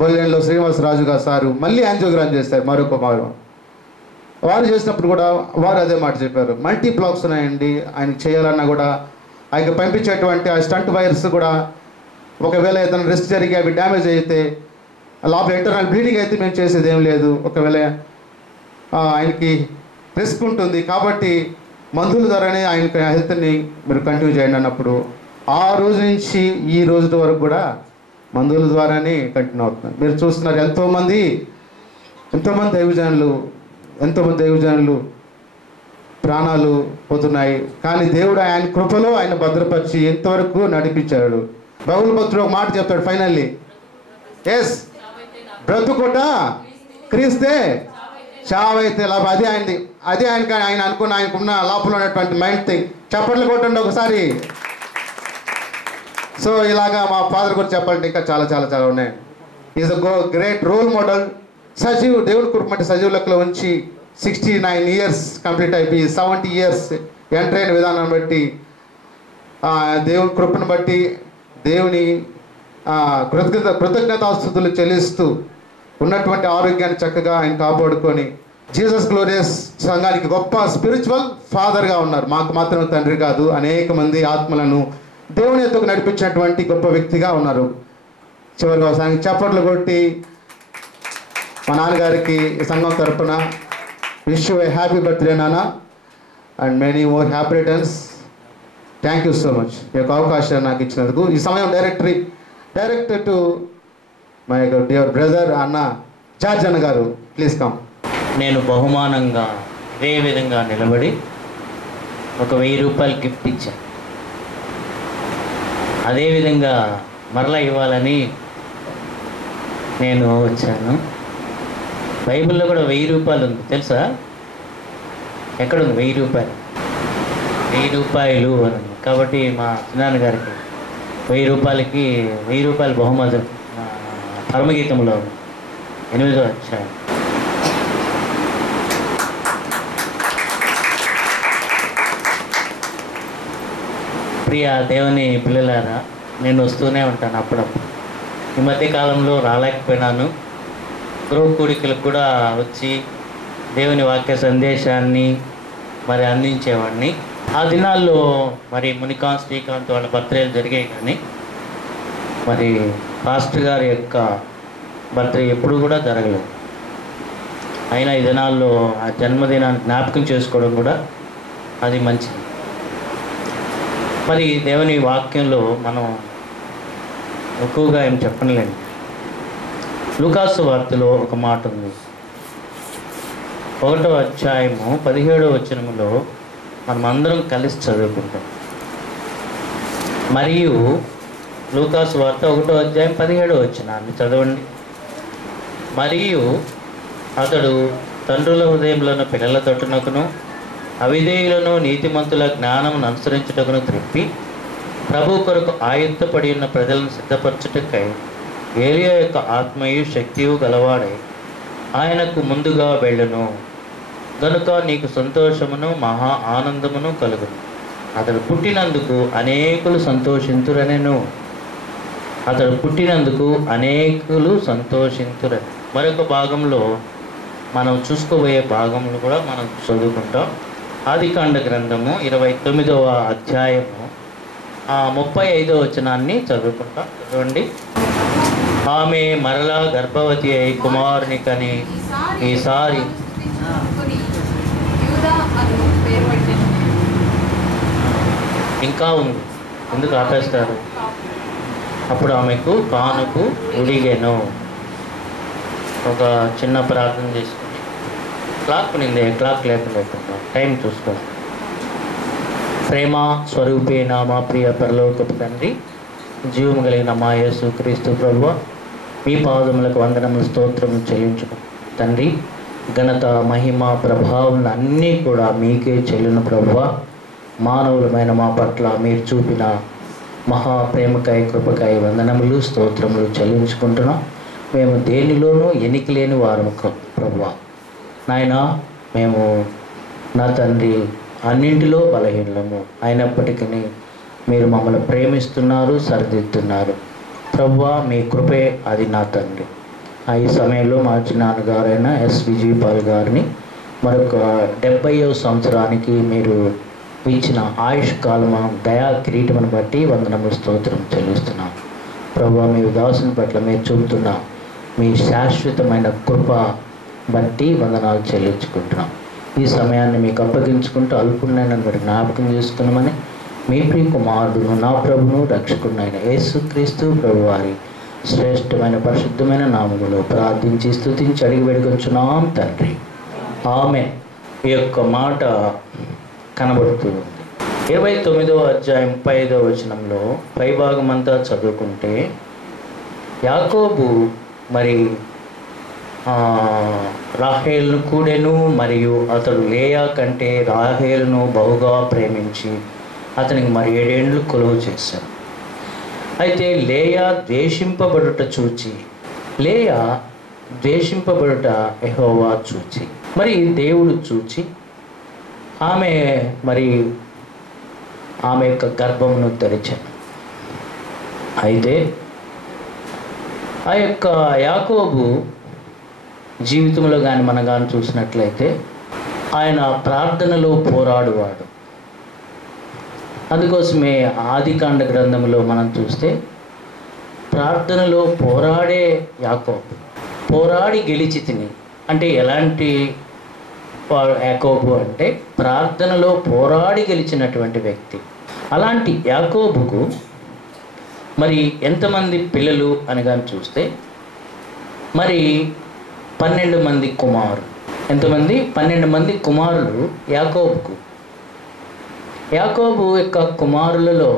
బొల్లేన్లో శ్రీనివాసరాజు గారు సారు మళ్ళీ యాంజియోగ్రామ్ చేస్తారు మరొక వారు చేసినప్పుడు కూడా వారు అదే మాట చెప్పారు, మల్టీప్లాక్స్ ఉన్నాయండి, ఆయనకి చేయాలన్నా కూడా ఆయనకి పంపించేటువంటి ఆ స్టంట్ వైర్స్ కూడా ఒకవేళ ఏదైనా రిస్క్ జరిగి అవి డ్యామేజ్ అయితే లోపల ఇంటర్నల్ బ్లీడింగ్ అయితే మేము చేసేది ఏం లేదు, ఒకవేళ ఆయనకి రిస్క్ ఉంటుంది కాబట్టి మందుల ద్వారానే ఆయనకి హెల్త్ని మీరు కంటిన్యూ చేయండి అన్నప్పుడు ఆ రోజు నుంచి ఈ రోజు వరకు కూడా మందుల ద్వారానే కంటిన్యూ అవుతున్నారు. మీరు చూస్తున్నారు ఎంతోమంది దైవజనులు ప్రాణాలు పోతున్నాయి, కానీ దేవుడు ఆయన కృపలో ఆయన భద్రపరిచి ఎంతవరకు నడిపించాడు. బైబిల్ భక్తుడు ఒక మాట చెప్తాడు ఫైనల్లీ, ఎస్ బ్రతుకుట క్రీస్తే చావైతే లాభం. అదే ఆయన అనుకున్న ఆయనకున్న లోపల ఉన్నటువంటి మైండ్ థింగ్. చప్పట్లు కొట్టండి ఒకసారి. సో ఇలాగా మా ఫాదర్ గురించి చెప్పాలంటే ఇంకా చాలా చాలా చాలా ఉన్నాయి. Is a great role model. Sajeev దేవుడి కృప సజీవ్ లెక్కలో ఉంచి 69 years కంప్లీట్ అయిపోయి 70 years ఎంటర్ అయిన విధానం బట్టి దేవుని కృపను బట్టి దేవుని కృతజ్ఞతాస్తుతులు చెల్లిస్తూ ఉన్నటువంటి ఆరోగ్యాన్ని చక్కగా ఆయన కాపాడుకొని జీసస్ గ్లోరియస్ సంఘానికి గొప్ప స్పిరిచువల్ ఫాదర్గా ఉన్నారు. మాకు మాత్రం తండ్రి కాదు, అనేక మంది ఆత్మలను దేవుని ఎత్తుకు నడిపించినటువంటి గొప్ప వ్యక్తిగా ఉన్నారు. చివరిగా సంఘం చప్పట్లు కొట్టి మా నాన్నగారికి సంఘం తరపున wish you a happy birthday నాన్న and many more happy returns. Thank you so much ఈ యొక్క అవకాశాన్ని నాకు ఇచ్చినందుకు. ఈ సమయం director to my dear brother అన్న జార్జ్ అన్న గారు, ప్లీజ్ కమ్. నేను బహుమానంగా ఇదే విధంగా నిలబడి ఒక 1000 రూపాయలు గిఫ్ట్ ఇచ్చాను. అదేవిధంగా మరలా ఇవ్వాలని నేను వచ్చాను. బైబిల్లో కూడా 1000 రూపాయలు ఉంది తెలుసా? ఎక్కడుంది 1000 రూపాయలు? 1000 రూపాయలు అని ఉంది. కాబట్టి మా చిన్నాన్న గారికి 1000 రూపాయలకి 1000 రూపాయలు బహుమతి పరమగీతంలో 8వ అధ్యాయం. ప్రియ దేవుని పిల్లలారా, నేను వస్తూనే ఉంటాను అప్పుడప్పుడు. ఈ మధ్య కాలంలో రాలేకపోయినాను. గృహ కూడికలకు కూడా వచ్చి దేవుని వాక్య సందేశాన్ని మరి అందించేవాడిని. ఆ దినాల్లో మరి మునికాంత్ శ్రీకాంత్ వాళ్ళ బర్త్డేలు జరిగాయి, కానీ మరి పాస్టర్ గారి యొక్క బర్త్డే ఎప్పుడు కూడా జరగలేదు. అయినా ఈ దినాల్లో ఆ జన్మదినాన్ని జ్ఞాపకం చేసుకోవడం కూడా అది మంచిది. మరి దేవుని వాక్యంలో మనం ఎక్కువగా ఏం చెప్పలేండి. లూకాసు వార్తలో ఒక మాట ఉంది. 1వ అధ్యాయము 17వ వచనములో మనం అందరం కలిసి చదువుకుంటాం. మరియు లూకాసు వార్త 1వ అధ్యాయం 17వ వచనాన్ని చదవండి. మరియు అతడు తండ్రుల హృదయంలోని పిల్లల తొట్టునకును అవిధేయులను నీతిమంతుల జ్ఞానమును అనుసరించుటకును త్రిప్పి ప్రభు కొరకు ఆయుత్తపడి ఉన్న ప్రజలను సిద్ధపరచుటకై ఏలియా యొక్క ఆత్మయు శక్తియు గలవాడై ఆయనకు ముందుగా వెళ్ళును. కనుక నీకు సంతోషమును మహా ఆనందమును కలుగును. అతడు పుట్టినందుకు అనేకులు సంతోషింతురనెను. అతడు పుట్టినందుకు అనేకులు సంతోషింతురని. మరొక భాగంలో మనం చూసుకోబోయే భాగంలో కూడా మనం చదువుకుంటాం. ఆదికాండ గ్రంథము 29వ అధ్యాయము 35వ వచనాన్ని చదువుకుంటాం. చదవండి. ఆమె మరలా గర్భవతి అయి కుమారుని కని ఈసారి ఇంకా ఉంది, ఎందుకు ఆపేస్తారు? అప్పుడు ఆమెకు కానుకు ఉడిగెను. ఒక చిన్న ప్రార్థన చేసుకుని క్లాక్ నిందే క్లాక్ లేకుండా టైం చూసుకోండి. ప్రేమ స్వరూపేణ మా ప్రియ పరలోకపు తండ్రి, జీవము కలిగిన మా యేసు క్రీస్తు ప్రభువ, మీ పాదములకు వందనములు స్తోత్రములు చెల్లించుకు తండ్రి. ఘనత మహిమ ప్రభావం అన్నీ కూడా మీకే చెల్లిన ప్రభువ. మానవులమైన మా పట్ల మీరు చూపిన మహా ప్రేమకాయ కృపకాయ వందనములు స్తోత్రములు చెల్లించుకుంటున్నాం. మేము దేనిలోనూ ఎన్నిక లేని వారు ప్రభువ. నాయన, మేము నా తండ్రి అన్నింటిలో బలహీనము అయినప్పటికీ మీరు మమ్మల్ని ప్రేమిస్తున్నారు, సరిదిద్దుతున్నారు ప్రభువ. మీ కృపే అది నా తండ్రి. ఈ సమయంలో మా చిన్నాన్నగారైన ఎస్ విజయపాల్ గారిని మరొక 70వ సంవత్సరానికి మీరు ఇచ్చిన ఆయుష్ కాలము దయా కిరీటమును బట్టి వందనములు స్తోత్రం చెల్లిస్తున్నాం ప్రభువ. మీ ఉదాసుని పట్ల మీరు చూపుతున్న మీ శాశ్వతమైన కృప బట్టి వందనాలు చెల్లించుకుంటున్నాం. ఈ సమయాన్ని మీకు అప్పగించుకుంటూ అల్పుణ్ణైన మీరు జ్ఞాపకం చేసుకున్నామని మీ ప్రియ కుమారుడును నా ప్రభును రక్షకుడైన యేసుక్రీస్తు ప్రభు వారి శ్రేష్టమైన పరిశుద్ధమైన నామములో ప్రార్థించి స్తుతించి అడిగి వేడుకొంచున్నాం తండ్రి. ఆమె ఈ యొక్క మాట కనబడుతుంది. 29వ అధ్యాయం 35వ వచనంలో పైభాగం అంతా చదువుకుంటే యాకోబు మరి రాహేలును కూడెను, మరియు అతడు లేయా కంటే రాహేలును బహుగా ప్రేమించి అతనికి మరి 7 ఏండ్లు కొలువు చేశాడు. అయితే లేయా ద్వేషింపబడుట యెహోవా చూచి మరి దేవుడు చూచి ఆమె యొక్క గర్భమును తెరిచాను. అయితే ఆ యొక్క యాకోబు జీవితంలో కానీ మనం కానీ చూసినట్లయితే ఆయన ప్రార్థనలో పోరాడువాడు. అందుకోసమే ఆదికాండ గ్రంథంలో మనం చూస్తే ప్రార్థనలో పోరాడే యాకోబు, పోరాడి గెలిచి తిని అంటే ఎలాంటి యాకోబు అంటే ప్రార్థనలో పోరాడి గెలిచినటువంటి వ్యక్తి. అలాంటి యాకోబుకు మరి ఎంతమంది పిల్లలు అని కానీ చూస్తే మరి 12 మంది కుమారులు. ఎంతమంది? 12 మంది కుమారులు యాకోబుకు. యాకోబు యొక్క కుమారులలో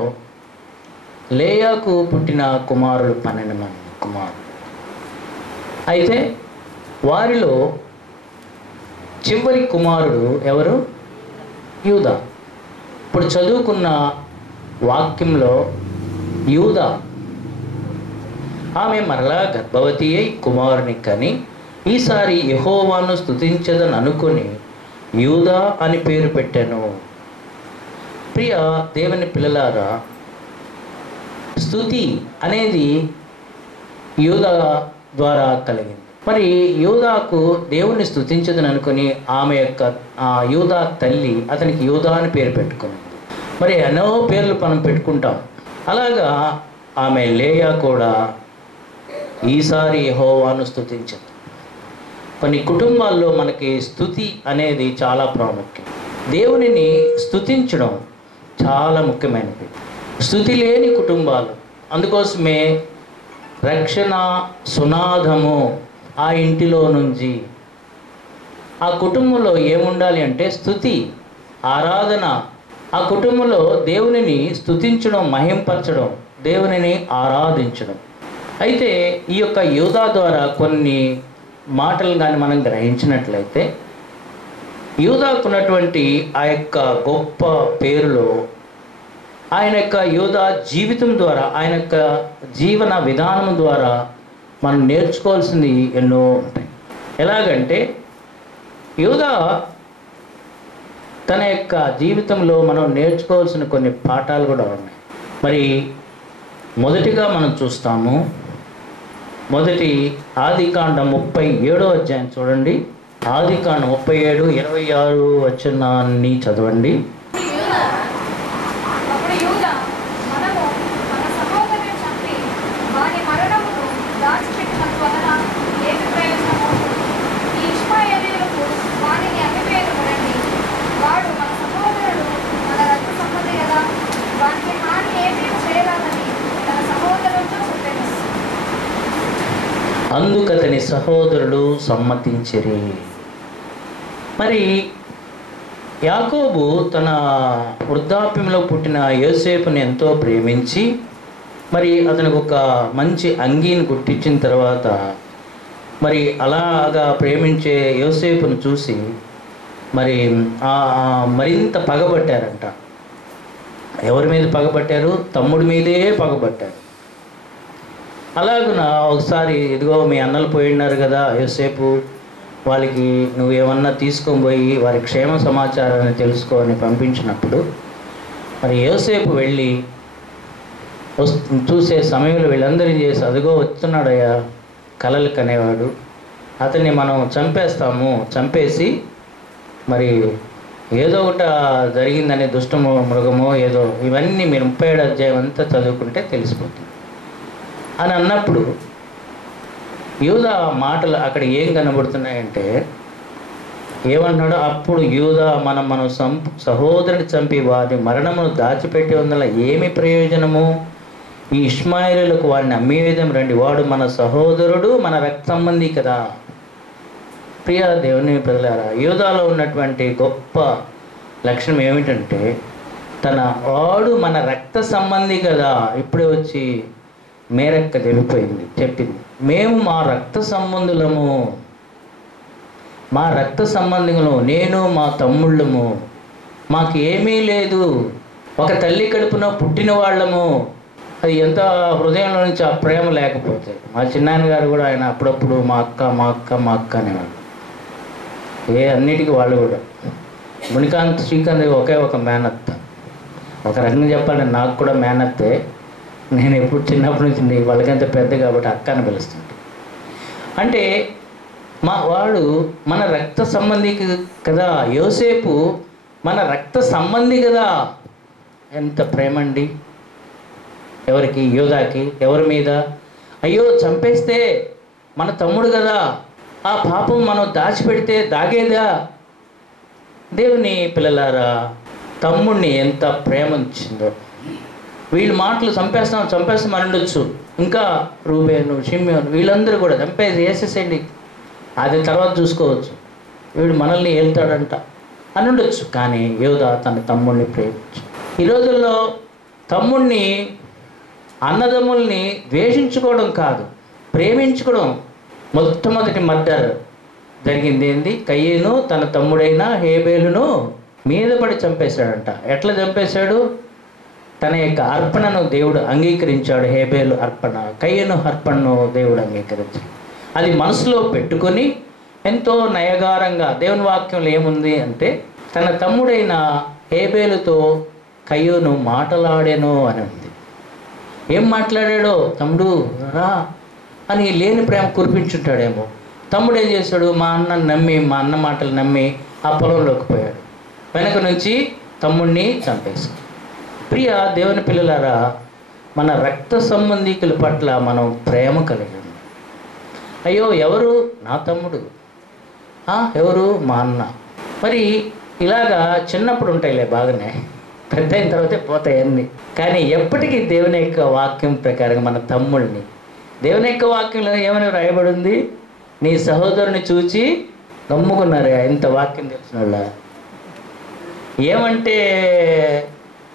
లేయాకు పుట్టిన కుమారులు 12 మంది కుమారులు. అయితే వారిలో చివరి కుమారుడు ఎవరు? యూదా. ఇప్పుడు చదువుకున్న వాక్యంలో యూదా ఆమె మరలా గర్భవతి అయి కుమారుని కని ఈసారి యెహోవాను స్తుతించదని అనుకుని యూదా అని పేరు పెట్టాను. ప్రియ దేవుని పిల్లలారా, స్తుతి అనేది యూదా ద్వారా కలిగింది. మరి యూదాకు దేవుణ్ణి స్తుతించదని అనుకుని ఆమె యొక్క యూదా తల్లి అతనికి యూదా అని పేరు పెట్టుకున్నది. మరి ఎన్నో పేర్లు మనం పెట్టుకుంటాం. అలాగా ఆమె లేయా కూడా ఈసారి యెహోవాను స్తుతించింది. కొన్ని కుటుంబాల్లో మనకి స్తుతి అనేది చాలా ప్రాముఖ్యం. దేవునిని స్తుతించడం చాలా ముఖ్యమైనది. స్తుతి లేని కుటుంబాలు, అందుకోసమే రక్షణ సునాదము ఆ ఇంటిలో నుంచి, ఆ కుటుంబంలో ఏముండాలి అంటే స్తుతి, ఆరాధన. ఆ కుటుంబంలో దేవునిని స్తుతించడం, మహింపరచడం, దేవునిని ఆరాధించడం. అయితే ఈ యొక్క యూదా ద్వారా కొన్ని మాటలు కానీ మనం గ్రహించినట్లయితే, యూదాకున్నటువంటి ఆ యొక్క గొప్ప పేరులో ఆయన యొక్క యూదా జీవితం ద్వారా, ఆయన యొక్క జీవన విధానం ద్వారా మనం నేర్చుకోవాల్సింది ఎన్నో ఉంటాయి. ఎలాగంటే యూదా తన యొక్క జీవితంలో మనం నేర్చుకోవాల్సిన కొన్ని పాఠాలు కూడా ఉన్నాయి. మరి మొదటిగా మనం చూస్తాము, మొదటి ఆదికాండం 37వ అధ్యాయం చూడండి. ఆదికాండం 37, 26 వచనాన్ని చదవండి. అప్పుడు యూదా, మనము మన సహోదరుని చంపి వాని మరణమును దాచిపెట్టినందు వలన ఏమి ప్రయోజనము? ఈ ఇష్మాయేలీయులకు వానిని అమ్మివేయము రండి. వాడు మన సహోదరుడు, మన రక్త సంబంధి కదా, వానికి హాని ఏమీ చేయరాదని తన సహోదరులతో చెప్పాను. అందుకతని సహోదరులు సమ్మతించిరి. మరి యాకోబు తన వృద్ధాప్యంలో పుట్టిన యోసేపుని ఎంతో ప్రేమించి, మరి అతనికి ఒక మంచి అంగీని కుట్టించిన తర్వాత, మరి అలాగా ప్రేమించే యోసేపును చూసి మరి మరింత పగబట్టారంట. ఎవరి మీద పగబట్టారు? తమ్ముడి మీదే పగబట్టారు. అలాగున ఒకసారి, ఇదిగో మీ అన్నలు పోయిన్నారు కదా యోసేపు, వాళ్ళకి నువ్వేమన్నా తీసుకొని పోయి వారి క్షేమ సమాచారాన్ని తెలుసుకోని పంపించినప్పుడు, మరి యోసేపు వెళ్ళి చూసే సమయంలో వీళ్ళందరినీ చేసి, అదిగో వస్తున్నాడయ్యా కలలు కనేవాడు, అతన్ని మనం చంపేస్తాము, చంపేసి మరి ఏదో ఒకటి జరిగిందనే దుష్టమో మృగమో ఏదో, ఇవన్నీ మీరు 37వ అధ్యాయం అంతా చదువుకుంటే తెలిసిపోతుంది అని అన్నప్పుడు, యూదా మాటలు అక్కడ ఏం కనబడుతున్నాయంటే, ఏమంటున్నాడు? అప్పుడు యూదా, మన సహోదరుని చంపి వారి మరణమును దాచిపెట్టి ఉందల ఏమి ప్రయోజనము? ఈ ఇష్మాయేలులకు వాడిని అమ్మేవేదం రండి, వాడు మన సహోదరుడు, మన రక్త సంబంధి కదా. ప్రియ దేవుని ప్రజలారా, యూదాలో ఉన్నటువంటి గొప్ప లక్షణం ఏమిటంటే, వాడు మన రక్త సంబంధి కదా. ఇప్పుడే వచ్చి మేరక్క చెప్పింది, మేము మా రక్త సంబంధులము, మా రక్త సంబంధికులు, నేను మా తమ్ముళ్ళము, మాకు ఏమీ లేదు, ఒక తల్లి కడుపున పుట్టిన వాళ్ళము. అది ఎంత హృదయంలో నుంచి ఆ ప్రేమ లేకపోతే, మా చిన్నాన్న గారు కూడా ఆయన అప్పుడప్పుడు మా అక్క మా అక్క మా అక్క అనేవాడు. అన్నిటికీ వాళ్ళు కూడా. మునికాంత్ శ్రీకాంత్ ఒకే ఒక మేనత్త. ఒక రకంగా చెప్పాలంటే నాకు కూడా మేనత్తే. నేను ఎప్పుడు చిన్నప్పటి నుంచి వాళ్ళకంత పెద్ద కాబట్టి అక్క అని పిలుస్తుంటే, అంటే వాడు మన రక్త సంబంధి కదా. యోసేపు మన రక్త సంబంధి కదా. ఎంత ప్రేమ అండి ఎవరికి? యూదాకి. ఎవరి మీద? అయ్యో చంపేస్తే మన తమ్ముడు కదా, ఆ పాపం మనం దాచిపెడితే దాగేదా? దేవుని పిల్లలారా, తమ్ముడిని ఎంత ప్రేమ ఇచ్చిందో. వీళ్ళు మాటలు చంపేస్తాం అని ఉండొచ్చు. ఇంకా రూబేను, షిమ్యోను వీళ్ళందరూ కూడా వేసేసేయండి, అది తర్వాత చూసుకోవచ్చు, వీడు మనల్ని వెళ్తాడంట అని ఉండొచ్చు. కానీ యోధా తన తమ్ముడిని ప్రేమించు. ఈ రోజుల్లో తమ్ముడిని, అన్నదమ్ముల్ని ద్వేషించుకోవడం కాదు, ప్రేమించుకోవడం. మొట్టమొదటి మర్డర్ జరిగింది ఏంది? కయ్యేను తన తమ్ముడైన హేబేలును మీద పడి చంపేశాడంట. ఎట్లా చంపేశాడు? తన యొక్క అర్పణను దేవుడు అంగీకరించాడు. హేబేలు అర్పణ, కయ్యేను అర్పణను దేవుడు అంగీకరించాడు. అది మనసులో పెట్టుకొని ఎంతో నయగారంగా, దేవుని వాక్యంలో ఏముంది అంటే, తన తమ్ముడైన హేబేలుతో కయ్యూను మాటలాడాను అని ఉంది. ఏం మాట్లాడాడో, తమ్ముడు రా అని లేని ప్రేమ కురిపించుంటాడేమో. తమ్ముడు ఏం చేశాడు, మా అన్నని నమ్మి, మా అన్న మాటలు నమ్మి ఆ పొలంలోకి పోయాడు. వెనక నుంచి తమ్ముడిని చంపేశాడు. ప్రియ దేవుని పిల్లలారా, మన రక్త సంబంధికుల పట్ల మనం ప్రేమ కలిగి ఉన్నాం. అయ్యో ఎవరు, నా తమ్ముడు, ఎవరు, మా అన్న. మరి ఇలాగా చిన్నప్పుడు ఉంటాయిలే బాగానే, పెద్ద అయిన తర్వాతే పోతాయి అన్నీ. కానీ ఎప్పటికీ దేవుని యొక్క వాక్యం ప్రకారం మన తమ్ముడిని, దేవుని యొక్క వాక్యంలో ఏమని రాయబడి ఉంది, నీ సహోదరుని చూచి నమ్ముకున్నారే. ఇంత వాక్యం తెలిసిన వాళ్ళ ఏమంటే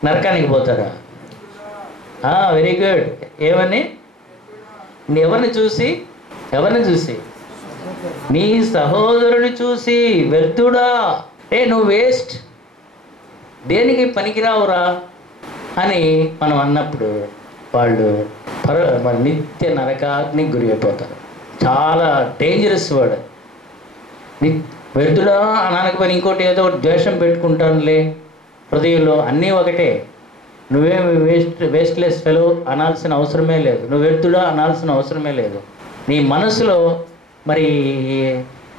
నరకానికి పోతారా? Very good. ఏమని, ఎవరిని చూసి నీ సహోదరుని చూసి వ్యర్థుడా, నువ్వు వేస్ట్, దేనికి పనికిరావురా అని మనం అన్నప్పుడు వాళ్ళు నిత్య నరకాగ్ని గురి అయిపోతారు. చాలా డేంజరస్ వర్డ్. వ్యర్థుడా అనకపోయినా ఇంకోటి ఏదో ద్వేషం పెట్టుకుంటానులే హృదయంలో, అన్నీ ఒకటే. నువ్వేమి వేస్ట్లెస్ ఫెలో అనాల్సిన అవసరమే లేదు, నువ్వు వ్యర్థుడా అనాల్సిన అవసరమే లేదు. నీ మనసులో మరి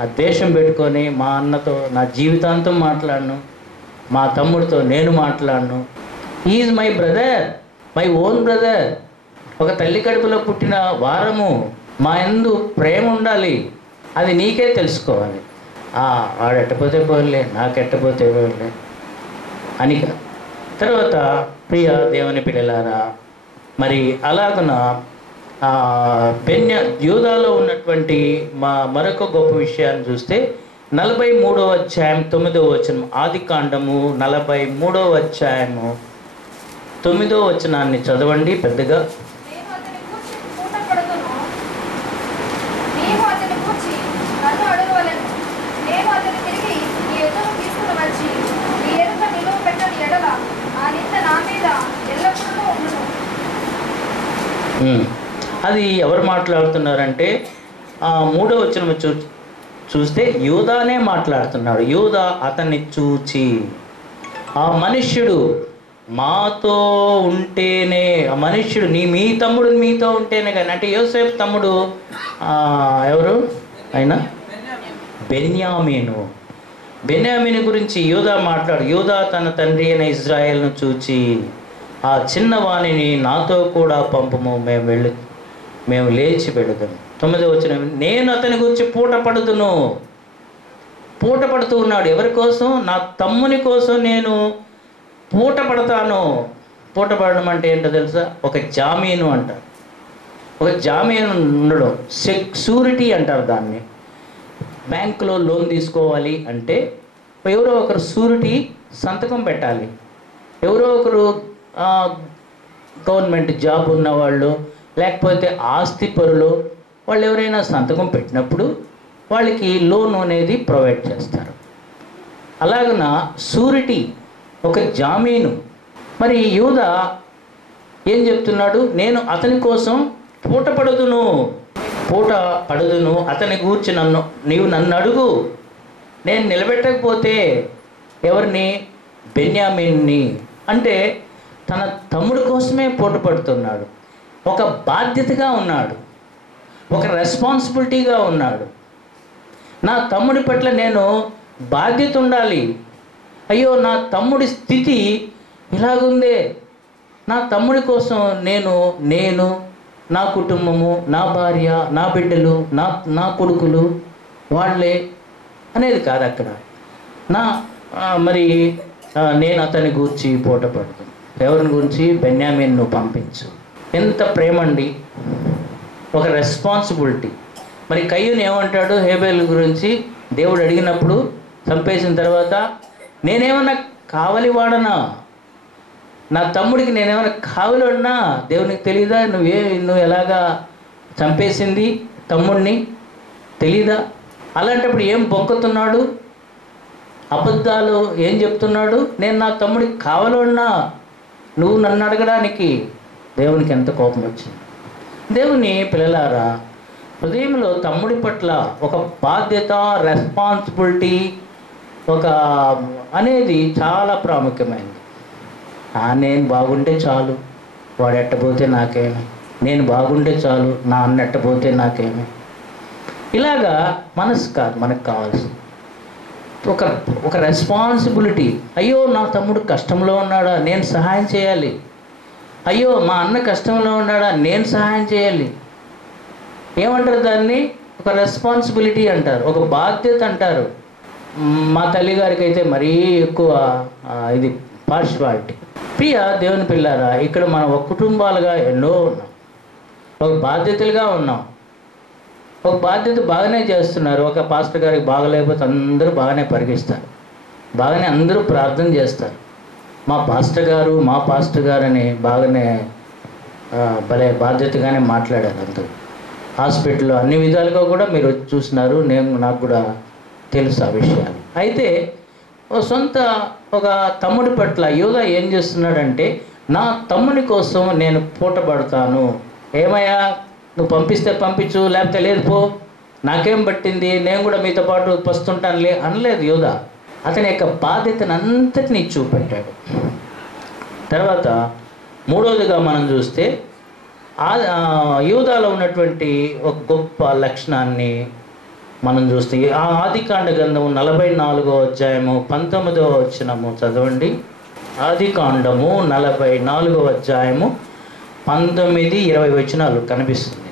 ఆ ద్వేషం పెట్టుకొని మా అన్నతో నా జీవితాంతం మాట్లాడను, మా తమ్ముడితో నేను మాట్లాడను. Is my brother, my own brother. ఒక తల్లి కడుపులో పుట్టిన వారము మా యందు ప్రేమ ఉండాలి, అది నీకే తెలుసుకోవాలి. వాడెట్టపోతే పోలే, నాకెట్టపోతే పోలే అని. తర్వాత ప్రియ దేవుని పిల్లలారా, మరి అలాగున యూదాలో ఉన్నటువంటి మరొక గొప్ప విషయాన్ని చూస్తే 43వ అధ్యాయం 9వ వచనం, ఆదికాండము 43వ అధ్యాయము 9వ వచనాన్ని చదవండి పెద్దగా. అది ఎవరు మాట్లాడుతున్నారంటే 3వ వచనం చూస్తే యూదానే మాట్లాడుతున్నాడు. యూదా అతన్ని చూచి, ఆ మనుష్యుడు మాతో ఉంటేనే, ఆ మనుష్యుడు మీ తమ్ముడు మీతో ఉంటేనే కానీ, అంటే యోసేపు తమ్ముడు ఎవరు ఆయన? బెన్యామీను గురించి యూదా మాట్లాడు. యూదా తన తండ్రి అయిన ఇజ్రాయేల్ను చూచి, ఆ చిన్నవాణిని నాతో కూడా పంపము, మేము లేచి వెళుదాము. 9వ వచనం, నేను అతని గురించి పూట పడుతూ ఉన్నాడు. ఎవరి కోసం? నా తమ్ముని కోసం నేను పూట పడతాను. పూట పడడం అంటే ఏంటో తెలుసా? ఒక జామీను అంటారు. ఒక జామీను ఉండడం, సెక్యూరిటీ అంటారు దాన్ని. బ్యాంకులో లోన్ తీసుకోవాలి అంటే ఎవరో ఒకరు షూరిటీ సంతకం పెట్టాలి. ఎవరో ఒకరు గవర్నమెంట్ జాబ్ ఉన్నవాళ్ళు, లేకపోతే ఆస్తి పరులు, వాళ్ళు ఎవరైనా సంతకం పెట్టినప్పుడు వాళ్ళకి లోన్ అనేది ప్రొవైడ్ చేస్తారు. అలాగన షూరిటీ, ఒక జామీను. మరి యూదా ఏం చెప్తున్నాడు? నేను అతని కోసం పూట పడుదును, అతని గూర్చి నీవు నన్ను అడుగు, నేను నిలబెట్టకపోతే ఎవరిని? బెన్యామీన్ని. అంటే తన తమ్ముడి కోసమే పూట పడుతున్నాడు. ఒక బాధ్యతగా ఉన్నాడు, ఒక రెస్పాన్సిబిలిటీగా ఉన్నాడు. నా తమ్ముడి పట్ల నేను బాధ్యత ఉండాలి. అయ్యో నా తమ్ముడి స్థితి ఇలాగుందే, నా తమ్ముడి కోసం నేను నా కుటుంబము, నా భార్య, నా బిడ్డలు, నా కొడుకులు వాళ్ళే అనేది కాదు అక్కడ. నేను అతని గురించి పూట పడుతాను. ఎవరిని గురించి? బెన్యామీన్ను పంపించు. ఎంత ప్రేమ అండి, ఒక రెస్పాన్సిబిలిటీ. మరి కయ్యూను ఏమంటాడు హేబేలు గురించి? దేవుడు అడిగినప్పుడు చంపేసిన తర్వాత, నేనేమన్నా కావలి వాడనా? నా తమ్ముడికి నేనేమైనా కావలి వాడినా? దేవునికి తెలీదా? నువ్వు ఎలాగా చంపేసింది తమ్ముడిని తెలీదా? అలాంటప్పుడు ఏం బొంకుతున్నాడు? అబద్ధాలు ఏం చెప్తున్నాడు? నేను నా తమ్ముడికి కావాలన్నా నువ్వు నన్ను అడగడానికి. దేవునికి ఎంత కోపం వచ్చింది. దేవుని పిల్లలారా, హృదయంలో తమ్ముడి పట్ల ఒక బాధ్యత, రెస్పాన్సిబిలిటీ అనేది చాలా ప్రాముఖ్యమైనది. నేను బాగుంటే చాలు, వాడు ఎట్టపోతే నాకేమి, నేను బాగుంటే చాలు, నా అన్న ఎట్టపోతే నాకేమి. ఇలాగా మనసు కాదు మనకు కావాల్సింది. ఒక రెస్పాన్సిబిలిటీ. అయ్యో నా తమ్ముడు కష్టంలో ఉన్నాడా, నేను సహాయం చేయాలి. అయ్యో మా అన్న కష్టంలో ఉన్నాడా, నేను సహాయం చేయాలి. ఏమంటారు దాన్ని? ఒక రెస్పాన్సిబిలిటీ అంటారు, ఒక బాధ్యత అంటారు. మా తల్లిగారికి అయితే మరీ ఎక్కువ ఇది పార్షివాలిటీ. ప్రియ దేవుని పిల్లారా, ఇక్కడ మనం ఒక కుటుంబాలుగా ఎన్నో ఉన్నాం, ఒక బాధ్యతలుగా ఉన్నాం. ఒక బాధ్యత బాగానే చేస్తున్నారు. ఒక పాస్టర్ గారికి బాగలేకపోతే అందరూ బాగానే పరిగిస్తారు, బాగానే అందరూ ప్రార్థన చేస్తారు. మా పాస్టర్ గారు అని బాగానే భలే బాధ్యతగానే మాట్లాడారు అందరూ. హాస్పిటల్లో అన్ని విధాలుగా కూడా మీరు వచ్చి చూసినారు, నాకు కూడా తెలుసు ఆ విషయాలు. అయితే ఒక తమ్ముడి పట్ల యోగా ఏం చేస్తున్నాడంటే, నా తమ్ముని కోసం నేను పూటపడతాను. ఏమయ్యా నువ్వు పంపిస్తే పంపించు, లేకపోతే లేదు పో, నాకేం పట్టింది, నేను కూడా మీతో పాటు పస్తుంటానులే అనలేదు యోధా. అతని యొక్క బాధ్యతను అంతటినీ చూపెట్టాడు. తర్వాత మూడవదిగా మనం చూస్తే యూదాలో ఉన్నటువంటి ఒక గొప్ప లక్షణాన్ని మనం చూస్తే ఆదికాండ గ్రంథము 44వ అధ్యాయము 19వ వచనము చదవండి. ఆదికాండము 44వ అధ్యాయము 19-20 వచనాలు కనిపిస్తుంది.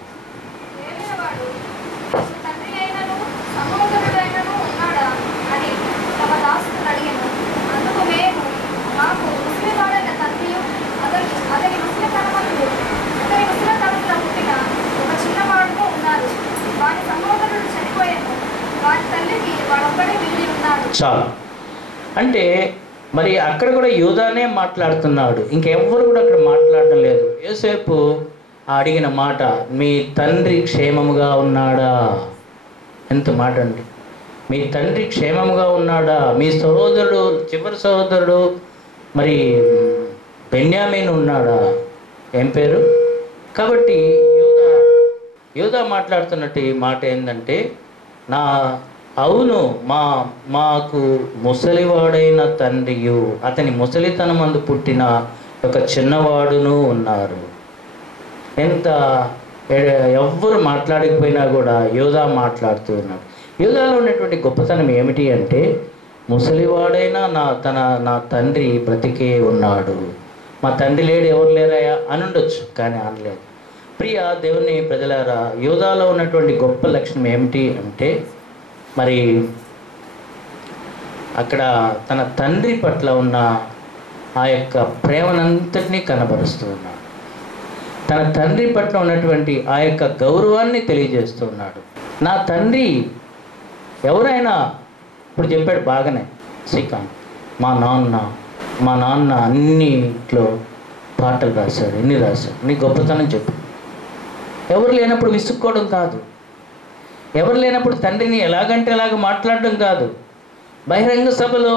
చాలు అంటే మరి అక్కడ కూడా యూదానే మాట్లాడుతున్నాడు, ఇంకెవ్వరు కూడా అక్కడ మాట్లాడడం లేదు. యోసేపు అడిగిన మాట, మీ తండ్రి క్షేమముగా ఉన్నాడా? ఎంత మాట అండి, మీ తండ్రి క్షేమముగా ఉన్నాడా? మీ సహోదరుడు, చివరి సహోదరుడు మరి బెన్యామీను ఉన్నాడా? ఏం పేరు? కాబట్టి యూదా మాట్లాడుతున్నట్టు ఈ మాట ఏంటంటే, అవును మాకు ముసలివాడైన తండ్రియు అతని ముసలితనమందు పుట్టిన ఒక చిన్నవాడును ఉన్నారు. ఎంత ఎవ్వరు మాట్లాడకపోయినా కూడా యూదా మాట్లాడుతూ ఉన్నాడు. యూదాలో ఉన్నటువంటి గొప్పతనం ఏమిటి అంటే, ముసలివాడైనా నా తండ్రి బ్రతికే ఉన్నాడు. మా తండ్రి లేడు, ఎవరు లేరాయా అని ఉండొచ్చు, కానీ అనలేదు. ప్రియ దేవుని ప్రజలారా, యూదాలో ఉన్నటువంటి గొప్ప లక్షణం ఏమిటి అంటే, మరి అక్కడ తన తండ్రి పట్ల ఉన్న ఆ యొక్క ప్రేమనంతటినీ కనబరుస్తూ ఉన్నాడు. తన తండ్రి పట్ల ఉన్నటువంటి ఆ యొక్క గౌరవాన్ని తెలియజేస్తూ ఉన్నాడు. నా తండ్రి ఎవరైనా ఇప్పుడు చెప్పాడు బాగానే శ్రీకాంత్, మా నాన్న అన్నిట్లో పాటలు రాశాడు, ఎన్ని రాశాడు, నీ గొప్పతనం చెప్పు. ఎవరు లేనప్పుడు విసుక్కోవడం కాదు, ఎవరు లేనప్పుడు తండ్రిని ఎలాగంటే ఎలాగ మాట్లాడడం కాదు, బహిరంగ సభలో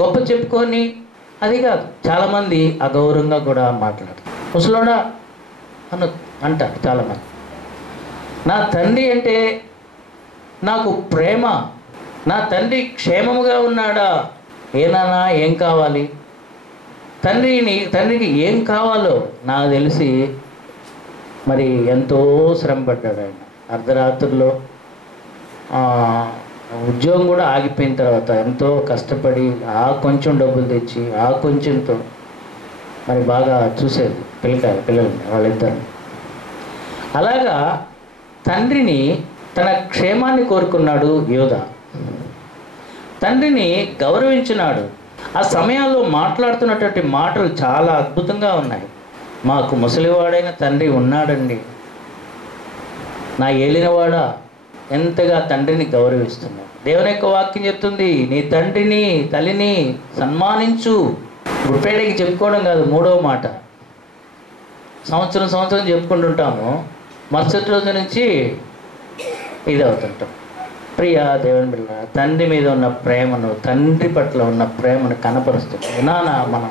గొప్ప చెప్పుకొని అది కాదు. చాలామంది అగౌరవంగా కూడా మాట్లాడతారు. ముసలోడా అంటారు చాలామంది. నా తండ్రి అంటే నాకు ప్రేమ, నా తండ్రి క్షేమముగా ఉన్నాడా? ఏనానా ఏం కావాలి? తండ్రికి ఏం కావాలో నాకు తెలిసి మరి ఎంతో శ్రమపడ్డాడు ఆయన. అర్ధరాత్రుల్లో ఉద్యోగం కూడా ఆగిపోయిన తర్వాత ఎంతో కష్టపడి ఆ కొంచెం డబ్బులు తెచ్చి ఆ కొంచెంతో మరి బాగా చూసేది పిల్లల్ని వాళ్ళిద్దరు. అలాగా తండ్రిని, తన క్షేమాన్ని కోరుకున్నాడు యోధా. తండ్రిని గౌరవించినాడు. ఆ సమయాల్లో మాట్లాడుతున్నటువంటి మాటలు చాలా అద్భుతంగా ఉన్నాయి. మాకు ముసలివాడైన తండ్రి ఉన్నాడండి, నా ఏలినవాడా, ఎంతగా తండ్రిని గౌరవిస్తున్నాడు. దేవుని యొక్క వాక్యం చెప్తుంది, నీ తండ్రిని తల్లిని సన్మానించు. గుడ్పేటకి చెప్పుకోవడం కాదు, మూడవ మాట. సంవత్సరం చెప్పుకుంటుంటాము, మరుసటి రోజు నుంచి ఇది అవుతుంటాం. ప్రియ దేవుని బిడ్డ, తండ్రి మీద ఉన్న ప్రేమను, తండ్రి పట్ల ఉన్న ప్రేమను కనపరుస్తుంది. మనం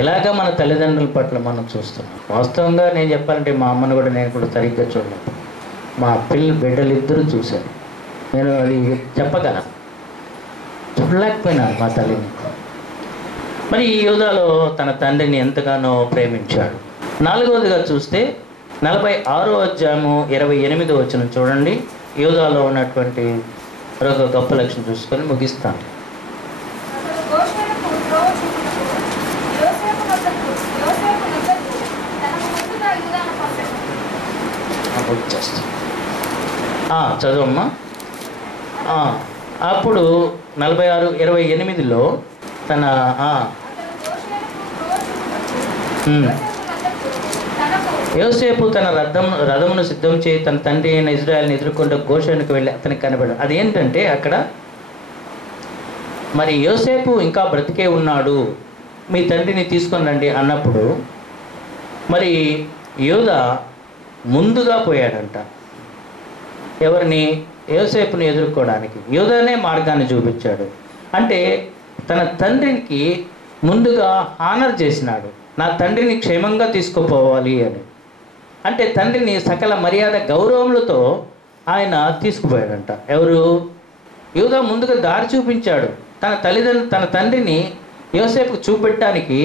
ఎలాగ మన తల్లిదండ్రుల పట్ల మనం చూస్తున్నాం. వాస్తవంగా నేను చెప్పాలంటే మా అమ్మను కూడా నేను కూడా సరిగ్గా చూడలేదు. మా బిడ్డలు ఇద్దరు చూశారు, నేను అది చెప్పగలను, చూడలేకపోయినాను మా తల్లిని. మరి ఈ యూదాలో తన తండ్రిని ఎంతగానో ప్రేమించాడు. 4వదిగా చూస్తే 46వ అధ్యాయము 28వ వచనం చూడండి. యూదాలో ఉన్నటువంటి మరొక గొప్ప లక్షణం చూసుకొని ముగిస్తాను. అతడు గోషెనుకు త్రోవ చూపుటకు యోసేపు వద్దకు తనకు ముందుగా యూదాను పంపెను. చదువమ్మా. అప్పుడు 46:28లో తన యోసేపు తన రథమును సిద్ధం చేయి తన తండ్రి అయిన ఇజ్రాయెల్ని ఎదుర్కొంటూ గోషెనుకు వెళ్ళి అతనికి కనబడాడు. అదేంటంటే అక్కడ మరి యోసేపు ఇంకా బ్రతికే ఉన్నాడు, మీ తండ్రిని తీసుకొని రండి అన్నప్పుడు మరి యూదా ముందుగా పోయాడంట. ఎవరిని? యోసేపుని ఎదుర్కోవడానికి. యూదానే మార్గాన్ని చూపించాడు. అంటే తన తండ్రికి ముందుగా హానర్ చేసినాడు, నా తండ్రిని క్షేమంగా తీసుకుపోవాలి అని. అంటే తండ్రిని సకల మర్యాద గౌరవములతో ఆయన తీసుకుపోయాడంట. ఎవరు? యూదా ముందుగా దారి చూపించాడు. తన తండ్రిని యోసేపుకు చూపెట్టడానికి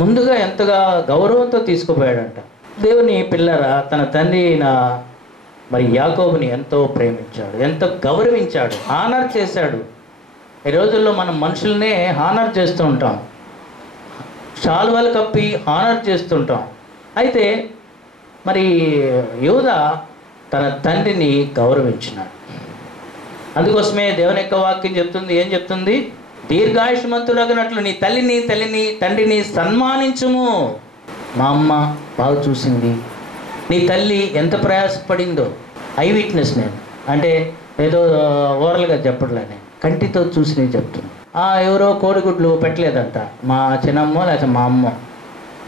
ముందుగా ఎంతగా గౌరవంతో తీసుకుపోయాడంట. దేవుని పిల్లరా, తన తండ్రి అయిన మరి యాకోబుని ఎంతో ప్రేమించాడు, ఎంతో గౌరవించాడు, హానర్ చేశాడు. ఈ రోజుల్లో మనం మనుషుల్నే హానర్ చేస్తూ ఉంటాం, శాలువాలు కప్పి హానర్ చేస్తుంటాం. అయితే మరి యూదా తన తండ్రిని గౌరవించినాడు. అందుకోసమే దేవుని యొక్క వాక్యం చెప్తుంది. ఏం చెప్తుంది? దీర్ఘాయుష్మంతులగినట్లు నీ తండ్రిని సన్మానించుము. మా అమ్మ బాగా చూసింది, నీ తల్లి ఎంత ప్రయాసపడిందో. ఐ విట్నెస్ నేను, అంటే ఏదో ఓరల్గా చెప్పట్లేనే, కంటితో చూసి నేను చెప్తున్నాను. ఎవరో కోడిగుడ్లు పెట్టలేదంట, మా చిన్నమ్మ లేకపోతే మా అమ్మ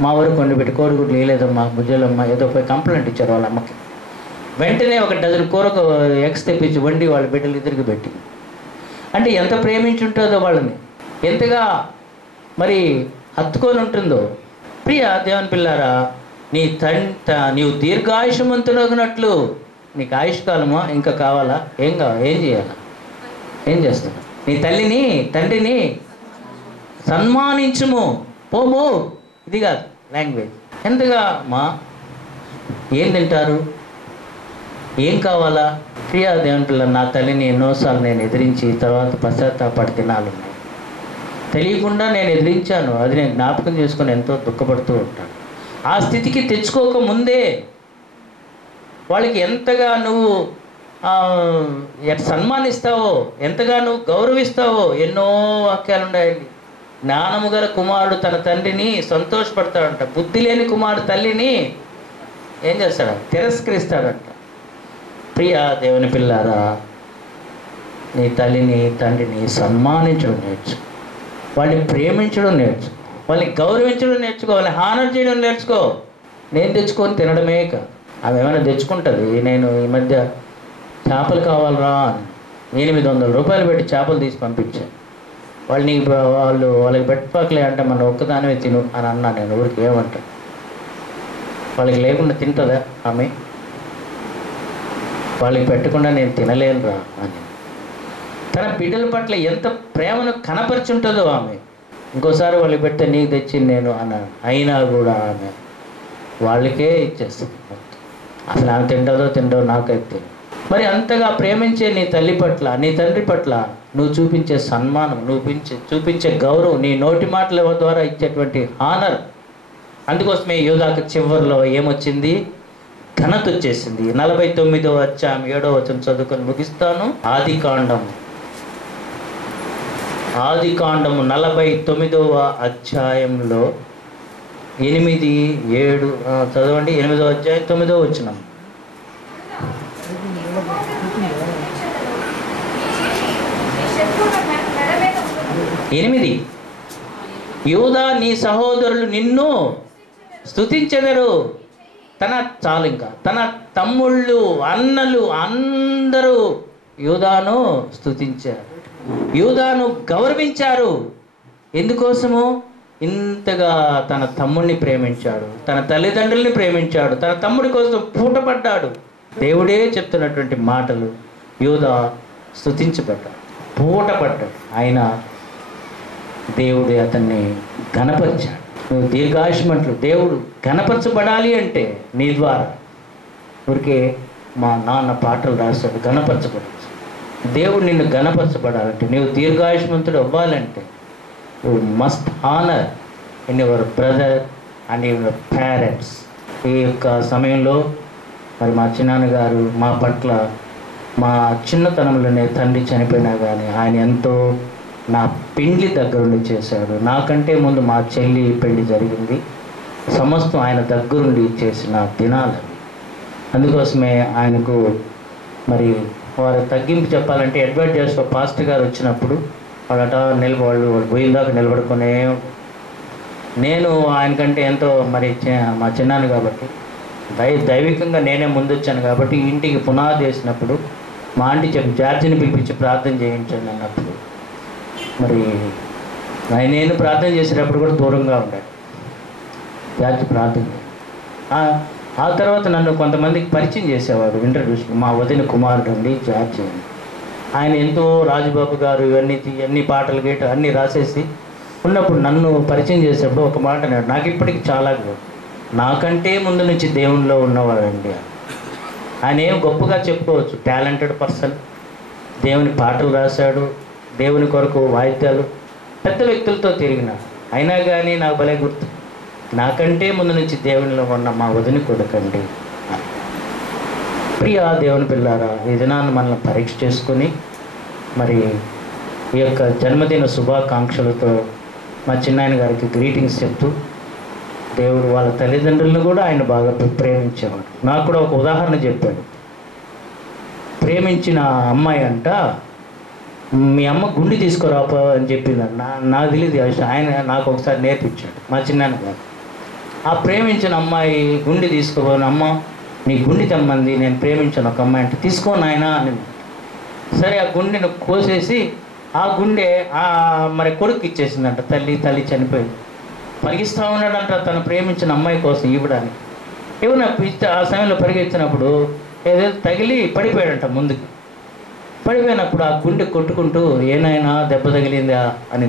మా ఊరు కొండపెట్టి కోడిగుడ్లు వేయలేదమ్మా బుజ్జలమ్మ, ఏదో పోయి కంప్లైంట్ ఇచ్చారు వాళ్ళ అమ్మకి. వెంటనే ఒక డజన్ కూరకు ఎగ్స్ తెప్పించి వండి వాళ్ళ బిడ్డలు ఇద్దరికి పెట్టి. అంటే ఎంత ప్రేమించుంటుందో వాళ్ళని, ఎంతగా మరి హత్తుకొని ఉంటుందో. ప్రియ దేవుని పిల్లారా, నీవు దీర్ఘాయుషమంతునగినట్లు, నీకు ఆయుష్కాలమా ఇంకా కావాలా? ఏం కావాలి? ఏం చేయాలా? ఏం చేస్తున్నావు? నీ తండ్రిని సన్మానించుము. పోమో, ఇది కాదు లాంగ్వేజ్. ఎంతగా మా ఏం తింటారు, ఏం కావాలా? ప్రియా దేవుని పిల్ల, నా తల్లిని ఎన్నోసార్లు నేను ఎదిరించి తర్వాత పశ్చాత్తాపడి తినాలున్నాయి. తెలియకుండా నేను ఎదిరించాను, అది నేను జ్ఞాపకం చేసుకొని ఎంతో దుఃఖపడుతూ ఉంటాను. ఆ స్థితికి తెచ్చుకోక ముందే వాళ్ళకి ఎంతగా నువ్వు సన్మానిస్తావో, ఎంతగా నువ్వు గౌరవిస్తావో. ఎన్నో వాక్యాలు ఉన్నాయండి. జ్ఞానము గల కుమారుడు తన తండ్రిని సంతోషపడతాడంట, బుద్ధి లేని కుమారుడు తల్లిని ఏం చేస్తాడంట? తిరస్కరిస్తాడంట. ప్రియా దేవుని పిల్లారా, నీ తండ్రిని సన్మానించడం నేర్చు, వాళ్ళని ప్రేమించడం నేర్చు, వాళ్ళని గౌరవించడం నేర్చుకో, వాళ్ళని హానర్ చేయడం నేర్చుకో. నేను తెచ్చుకొని తినడమే కాదు, ఆమె ఏమైనా తెచ్చుకుంటుంది. నేను ఈ మధ్య చేపలు కావాలరా అని 800 రూపాయలు పెట్టి చేపలు తీసి పంపించాను. వాళ్ళకి పెట్టపాకలే అంటే మన ఒక్కదానివే తిను అని అన్నా. నేను ఊరికి ఏమంటా, వాళ్ళకి లేకుండా తింటుందా ఆమె? వాళ్ళకి పెట్టకుండా నేను తినలేనురా అని తన బిడ్డల పట్ల ఎంత ప్రేమను కనపరుచుంటుందో ఆమె. ఇంకోసారి వాళ్ళకి పెడితే నీకు తెచ్చింది నేను అన్నాను, అయినా కూడా ఆమె వాళ్ళకే ఇచ్చేస్తుంది. అసలు ఆమె తింటదో నాకైతే. మరి అంతగా ప్రేమించే నీ తల్లి పట్ల, నీ తండ్రి పట్ల నువ్వు చూపించే సన్మానం, నువ్వు చూపించే గౌరవం, నీ నోటి మాటల ద్వారా ఇచ్చేటువంటి హానర్. అందుకోసమే యోధాకు చివరిలో ఏమొచ్చింది? ఘనత వచ్చేసింది. 49వ అధ్యాయం 7వ వచనం చదువుకొని ముగిస్తాను. ఆదికాండము 49వ అధ్యాయంలో 8, 7 చదవండి. 8వ అధ్యాయం 9వ వచనం. 8 యూదా నీ సహోదరులు నిన్ను స్తుతించెదరు. చాలు ఇంకా తన తమ్ముళ్ళు అన్నలు అందరూ యూదాను స్తుతించారు, యూదాను గౌరవించారు. ఎందుకోసము? ఇంతగా తన తమ్ముడిని ప్రేమించాడు, తన తల్లిదండ్రుల్ని ప్రేమించాడు, తన తమ్ముడి కోసం పూటపడ్డాడు. దేవుడే చెప్తున్నటువంటి మాటలు. యూదా స్తుతించబడ్డాడు, పూటపడ్డాడు. ఆయన దేవుడు అతన్ని ఘనపరిచాడు. నువ్వు దీర్ఘాయుష్మంతులు దేవుడు ఘనపరచబడాలి అంటే నీ ద్వారా. ఊరికే మా నాన్న పాటలు రాస్తాడు ఘనపరచబడాలి. దేవుడు నిన్ను ఘనపరచబడాలంటే, నీవు దీర్ఘాయుష్మంతుడు అవ్వాలంటే you must honour in your brother and your parents. ఈ యొక్క సమయంలో మరి మా చిన్నాన్నగారు మా పట్ల మా చిన్నతనంలోనే తండ్రి చనిపోయినా కానీ ఆయన ఎంతో నా పెండ్లి దగ్గరుండి చేశాడు. నాకంటే ముందు మా చెల్లి పెళ్లి జరిగింది. సమస్తం ఆయన దగ్గరుండి చేసిన దినాలు. అందుకోసమే ఆయనకు మరి వారు తగ్గింపు చెప్పాలంటే అడ్వైట్ చేస్తూ పాస్టర్ గారు వచ్చినప్పుడు వాళ్ళట వాళ్ళు పోయిందాక నిలబడుకునే. నేను ఆయనకంటే ఎంతో మరి మా చిన్నాను కాబట్టి దైవికంగా నేనే ముందు వచ్చాను కాబట్టి ఇంటికి పునాది వేసినప్పుడు మా ఆంటీ చెప్పి జార్జిని పిలిపించి ప్రార్థన చేయించండి అన్నప్పుడు మరి నేను ప్రార్థన చేసేటప్పుడు కూడా దూరంగా ఉండాడు జార్జి ప్రార్థన. ఆ తర్వాత నన్ను కొంతమందికి పరిచయం చేసేవాడు ఇంట్రడ్యూషన్. మా వదిన కుమారుడు అండి జార్జి అని. ఆయన ఎంతో రాజుబాబు గారు ఇవన్నీ పాటలు గీట అన్నీ రాసేసి ఉన్నప్పుడు నన్ను పరిచయం చేసేటప్పుడు ఒక మాట అన్నాడు. నాకు ఇప్పటికి చాలా నాకంటే ముందు నుంచి దేవునిలో ఉన్నవాడండి. ఆయన ఏం గొప్పగా చెప్పుకోవచ్చు, టాలెంటెడ్ పర్సన్, దేవుని పాటలు రాశాడు, దేవుని కొరకు వాయిద్యాలు, పెద్ద వ్యక్తులతో తిరిగిన. అయినా కానీ నాకు భలే గుర్తు, నాకంటే ముందు నుంచి దేవునిలో ఉన్న మా వదిని కొడుకండి. ప్రియ దేవుని పిల్లారా, ఈ దినాన్ని మనల్ని పరీక్ష చేసుకొని మరి ఈ యొక్క జన్మదిన శుభాకాంక్షలతో మా చిన్నాయన గారికి గ్రీటింగ్స్ చెప్తూ, దేవుడు వాళ్ళ తల్లిదండ్రులను కూడా ఆయన బాగా ప్రేమించేవాడు. నాకు కూడా ఒక ఉదాహరణ చెప్పాడు. ప్రేమించిన అమ్మాయి అంట మీ అమ్మ గుండి తీసుకురాపో అని చెప్పింది. నాకు తెలియదు, ఆయన నాకు ఒకసారి నేర్పించాడు మా చిన్నాయన గారు. ఆ ప్రేమించిన అమ్మాయి గుండి తీసుకోపోను, అమ్మ నీ గుండి తెమ్మంది, నేను ప్రేమించాను ఒక అమ్మాయి అంటే తీసుకో నాయన అని. సరే ఆ గుండెను కోసేసి ఆ గుండె మరి కొడుకు ఇచ్చేసిందంట. తల్లి చనిపోయింది. పరిగిస్తూ ఉన్నాడంట తను ప్రేమించిన అమ్మాయి కోసం ఇవ్వడానికి. ఏమన్నా ఆ సమయంలో పరిగెత్తినప్పుడు ఏదైతే తగిలి పడిపోయాడంట. ముందుకు పడిపోయినప్పుడు ఆ గుండె కొట్టుకుంటూ ఏనాయనా దెబ్బ తగిలిందా అని.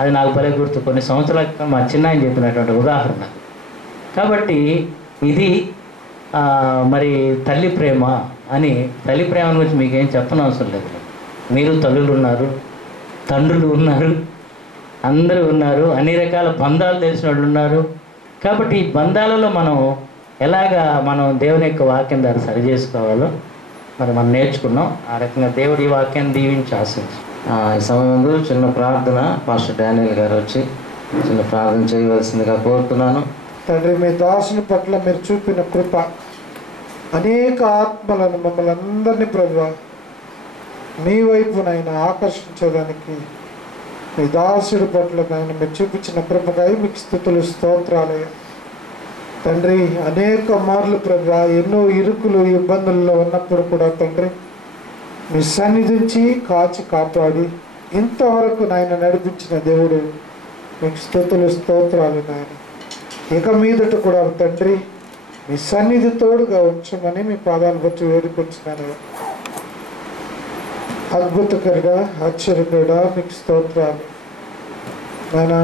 అది నాకు భలే గుర్తు. కొన్ని సంవత్సరాల క్రితం మా చిన్నాయన చెప్పినటువంటి ఉదాహరణ. కాబట్టి ఇది మరి తల్లి ప్రేమ అని. తల్లి ప్రేమ గురించి మీకేం చెప్పనవసరం లేదు. మీరు తల్లులు ఉన్నారు, తండ్రులు ఉన్నారు, అందరూ ఉన్నారు, అన్ని రకాల బంధాలు తెలిసిన వాళ్ళు ఉన్నారు. కాబట్టి ఈ బంధాలలో మనం ఎలాగా మనం దేవుని యొక్క వాక్యం ద్వారా సరి చేసుకోవాలో మరి మనం నేర్చుకున్నాం. ఆ రకంగా దేవుడి ఈ వాక్యాన్ని దీవించి ఆశించి ఈ సమయంలో చిన్న ప్రార్థన పాస్టర్ డానియల్ గారు వచ్చి చిన్న ప్రార్థన చేయవలసిందిగా కోరుతున్నాను. తండ్రి, మీ దాసుని పట్ల మీరు చూపిన కృప, అనేక ఆత్మలను మమ్మల్ని అందరినీ ప్రభువా మీ వైపునైనా ఆకర్షించడానికి మీ దాసుడి పట్ల ఆయన మీరు చూపించిన కృపకై మీకు స్తుతులు స్తోత్రాలయ్యా. తండ్రి, అనేక మార్లు ప్రభువా ఎన్నో ఇరుకులు ఇబ్బందుల్లో ఉన్నప్పుడు కూడా తండ్రి మీ సన్నిధించి కాచి కాపాడి ఇంతవరకు నాయన నడిపించిన దేవుడు మీకు స్తుతులు స్తోత్రాలు నాయన. ఇక మీదట కూడా తండ్రి మీ సన్నిధి తోడుగా ఉంచమని మీ పాదాలు బట్టి వేడుకొచ్చినాను. అద్భుతకరుడా, ఆశ్చర్యకరుడా మీకు స్తోత్రాలు నాయన.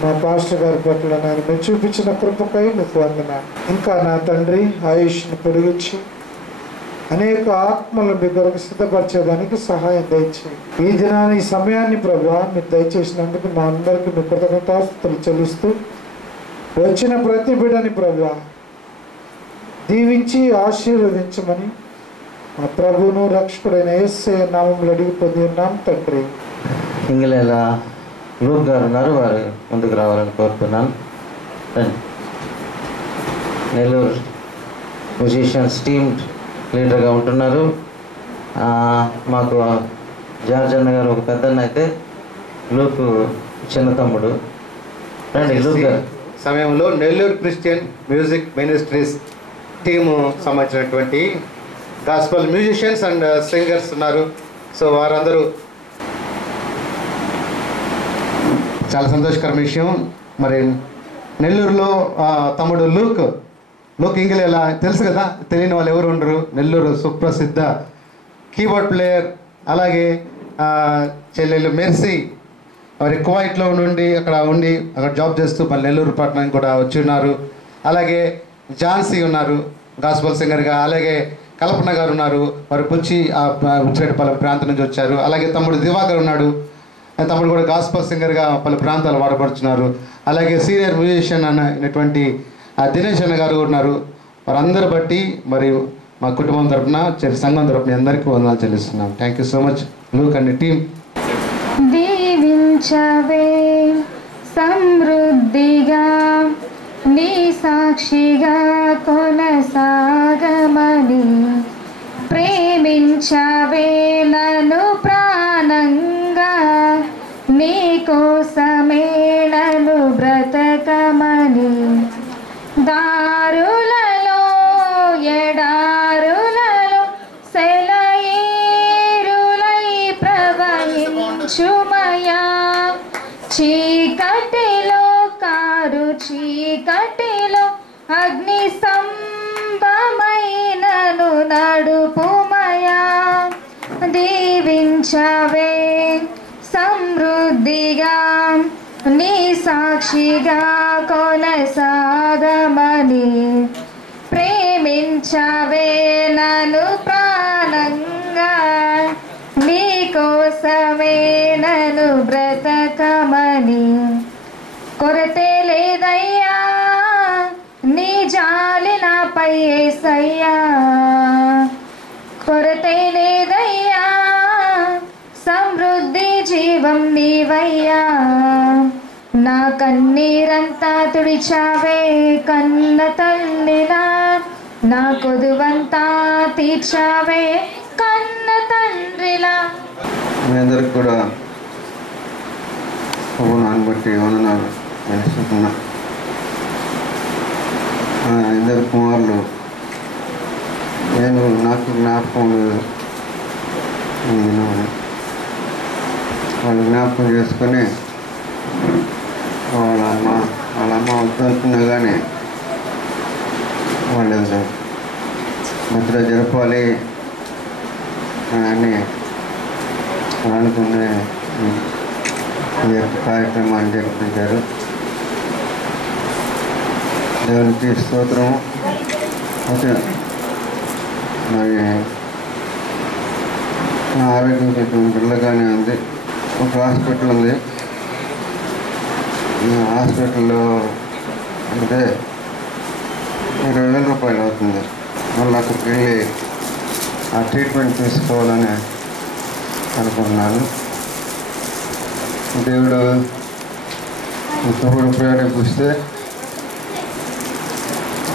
మా పాస్టర్ గారి పట్ల నాయన మీరు చూపించిన కృపకై మీకు వందనాలు. ఇంకా నా తండ్రి ఆయుష్ని పొడిగించి అనేక ఆత్మలను మీ కొరకు సిద్ధపరిచేదానికి సహాయం దయచేయండి. ఈ దినాన్ని ఈ సమయాన్ని ప్రభువా మీరు దయచేసినందుకు మా అందరికీ మీ కృతజ్ఞతాస్తుతులు చెల్లిస్తూ వచ్చిన ప్రతి బిడ్డని ప్రభువా దీవించి ఆశీర్వదించమని మా ప్రభువును రక్షకుడైన యేసయ్య నామములో అడిగి పొంది ఉన్నాం తండ్రి. ఇంగ్లేలా లూక్ గారు ఉన్నారు, వారు ముందుకు రావాలని కోరుతున్నాను. నెల్లూరు మ్యూజిషియన్స్ టీమ్ లీడర్గా ఉంటున్నారు. మాకు జార్జ్ అన్న గారు ఒక పెద్దన్న అయితే లూక్ చిన్న తమ్ముడు. రండి లూక్ గారు. సమయంలో Nellore Christian music ministries team సంబంధించినటువంటి గాస్పల్ మ్యూజిషియన్స్ అండ్ సింగర్స్ ఉన్నారు. సో వారందరూ చాలా సంతోషకరమైన విషయం. మరి నెల్లూరులో తమ్ముడు లూక్ ఇంగిలేలా తెలుసు కదా, తెలియని వాళ్ళు ఎవరు ఉండరు. నెల్లూరు సుప్రసిద్ధ కీబోర్డ్ ప్లేయర్, అలాగే చెల్లెలు మెర్సీ మరి కువైట్లో నుండి అక్కడ జాబ్ చేస్తూ మళ్ళీ నెల్లూరు పట్టణానికి కూడా వచ్చి ఉన్నారు. అలాగే ఝాన్సీ ఉన్నారు గాస్పల్ సింగర్గా. అలాగే కల్పన గారు ఉన్నారు, వారు ఉచ్చిరెడ్డిపాలెం ప్రాంతం నుంచి వచ్చారు. అలాగే తమ్ముడు దివాకర్ ఉన్నాడు, తమ్ముడు కూడా గాస్పల్ సింగర్గా పలు ప్రాంతాలు వాడపడుతున్నారు. అలాగే సీనియర్ మ్యూజిషియన్ అయినటువంటి దినేష్ అన్న గారు ఉన్నారు. వారందరూ బట్టి మరియు మా కుటుంబం తరఫున సంఘం తరఫున అందరికీ వందనాలు చెల్లిస్తున్నాం. Thank you so much Luke and team. దీవించవే సమృద్ధిగా నీ సాక్షిగా కొనసాగమని, ప్రేమించవే నన్ను ప్రాణంగా, నీ కోసమే నన్ను బ్రతకమని, దారులలో ఎడారులలో సెలయేరులై ప్రవహించుమయా, చీకటిలో కారు చీకటిలో అగ్ని స్తంభమైనను నడుపుమయా, దీవించవే సమృద్ధిగా నీ సాక్షిగా కొనసాగమని, ప్రేమించవే నన్ను ప్రాణంగా, నీ కోసమే నన్ను బ్రతకమని, కొరతే లేదయ్యా నీ జాలి నాపై యేసయ్యా, కొరతే లేదయ్యా సమృద్ధి జీవం నీవయ్యా, నా కన్నీరంతా తుడిచావే కన్న తల్లిలా, నా కొదువంతా తీర్చావే కన్న తండ్రిలా. మీ అందరికి కూడా ప్రభునాన్ని బట్టి వందనాలు తెలుసుకున్నా. ఇద్దరు కుమారులు నాకు జ్ఞాపకం లేదు, వాళ్ళు జ్ఞాపకం చేసుకొని వాళ్ళ అమ్మ వద్దనుకున్నా కానీ వాళ్ళు బర్త్డే జరపాలి అని అనుకునే కార్యక్రమాన్ని జరిపించారు. దేవునికి స్తోత్రం. అయితే మరి నా ఆరోగ్యం కొంచెం పిల్లగానే ఉంది. ఒక హాస్పిటల్ ఉంది, హాస్పిటల్లో అంటే 20,000 రూపాయలు అవుతుంది. మళ్ళీ అక్కడికి వెళ్ళి ఆ ట్రీట్మెంట్ తీసుకోవాలని అనుకున్నాను. దేవుడు తప్పుడు ప్రేరేపిస్తే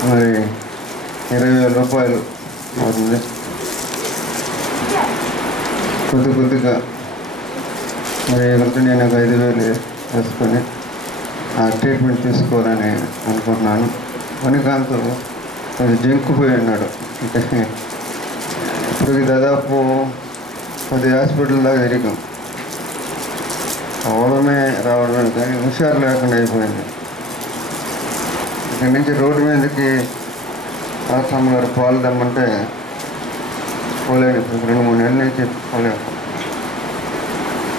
మరి 20,000 రూపాయలు అవుతుంది. కొద్దిగా మరి నేను ఒక 5,000 వేసుకొని ఆ ట్రీట్మెంట్ తీసుకోవాలని అనుకుంటున్నాను. వనికాంత్ కొంచెం జంకుపోయి ఉన్నాడు. అంటే ఇప్పటికి దాదాపు 10 హాస్పిటల్ దాకా తిరిగాం. రావడమే కానీ హుషారు లేకుండా అయిపోయింది. ఇక్కడి నుంచి రోడ్డు మీదకి ఆశ్రమం గారు పాలు తెమ్మంటే పోలేను. 2-3 నెలల నుంచి పోలేము.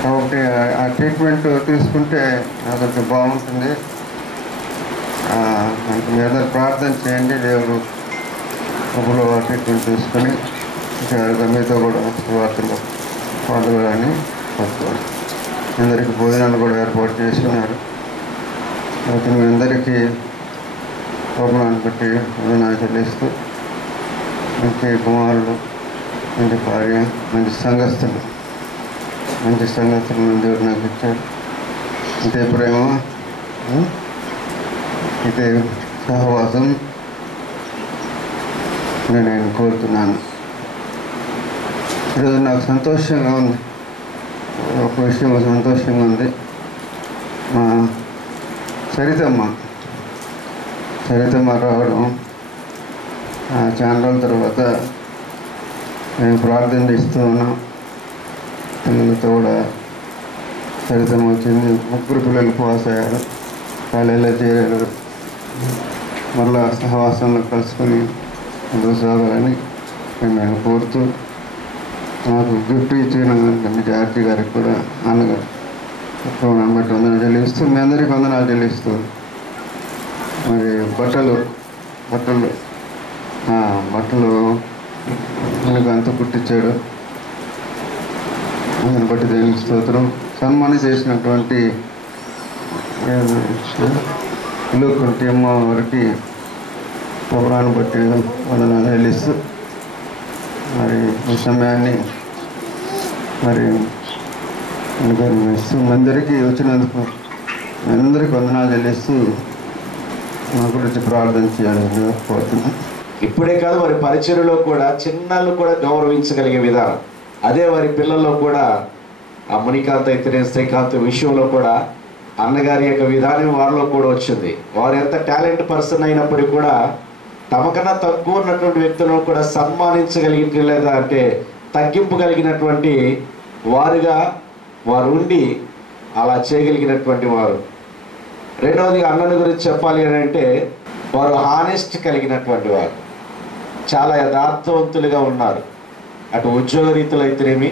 కాబట్టి ఆ ట్రీట్మెంట్ తీసుకుంటే నాకు కొంచెం బాగుంటుంది. మనకి మీద ప్రార్థన చేయండి. దేవుడు ఒకరు ట్రీట్మెంట్ తీసుకొని ఇంకా మీతో కూడా వార్తలు పాల్గొనాలని కోరుకోవాలి. అందరికీ భోజనాలు కూడా ఏర్పాటు చేస్తున్నారు. అయితే మీ అందరికీ ప్రోగ్రాన్ని బట్టి వందనాలు చెల్లిస్తూ మంచి కుమారులు, మంచి భార్య, మంచి సంఘస్థులు దేవుడు నాకు ఇచ్చాడు. ఇంతే ప్రేమ, ఇదే సహవాసం నేను కోరుతున్నాను. ఈరోజు నాకు సంతోషంగా ఉంది. ఒక విషయం సంతోషంగా ఉంది. మా సరితమ్మ రావడం చాలా రోజుల తర్వాత నేను ప్రార్థన చేస్తూ ఉన్నాం. పిల్లలతో కూడా సరితమ్మ వచ్చింది. 3 పిల్లలు పాస్ అయ్యారు, కాలేజీలో చేరారు. మళ్ళా సహవాసంలో కలుసుకొని ముందుకు సాగాలని నేను కోరుతూ నాకు గిఫ్ట్ ఇచ్చిన జార్జి గారికి కూడా నాన్నగారు ప్రభువుని బట్టి వందనాలు చెల్లిస్తూ మీ అందరికీ వందనాలు చెల్లిస్తూ మరి బట్టలు మనకు అంత కుట్టించాడు. అందుని బట్టి దేవునికి స్తోత్రం. సన్మానం చేసినటువంటి ఇల్లుకుంటి అమ్మ వారికి ప్రభువుని బట్టి వందనాలు చెల్లిస్తూ మరి ఈ సమయాన్ని మరి అందరికీ వచ్చినందుకు అందరికీ వందనాలు చెల్లిస్తూ మా గురించి ప్రార్థన చేయాలని కోరుతున్నాను. ఇప్పుడే కాదు, వారి పరిచర్యలో కూడా చిన్నలు కూడా గౌరవించగలిగే విధానం అదే వారి పిల్లల్లో కూడా ఆ మునికాంత్ అయితేనే శ్రీకాంత్ విషయంలో కూడా అన్నగారి యొక్క విధానం వారిలో కూడా వచ్చింది. వారు ఎంత టాలెంట్ పర్సన్ అయినప్పటికీ కూడా తమకన్నా తక్కువ ఉన్నటువంటి వ్యక్తులను కూడా సన్మానించగలిగి లేదా అంటే తగ్గింపగలిగినటువంటి వారుగా వారు ఉండి అలా చేయగలిగినటువంటి వారు. రెండవది అన్నని గురించి చెప్పాలి అని అంటే వారు హానెస్ట్ కలిగినటువంటి వారు, చాలా యథార్థవంతులుగా ఉన్నారు. అటు ఉద్యోగ రీతులు అయితేనేమి,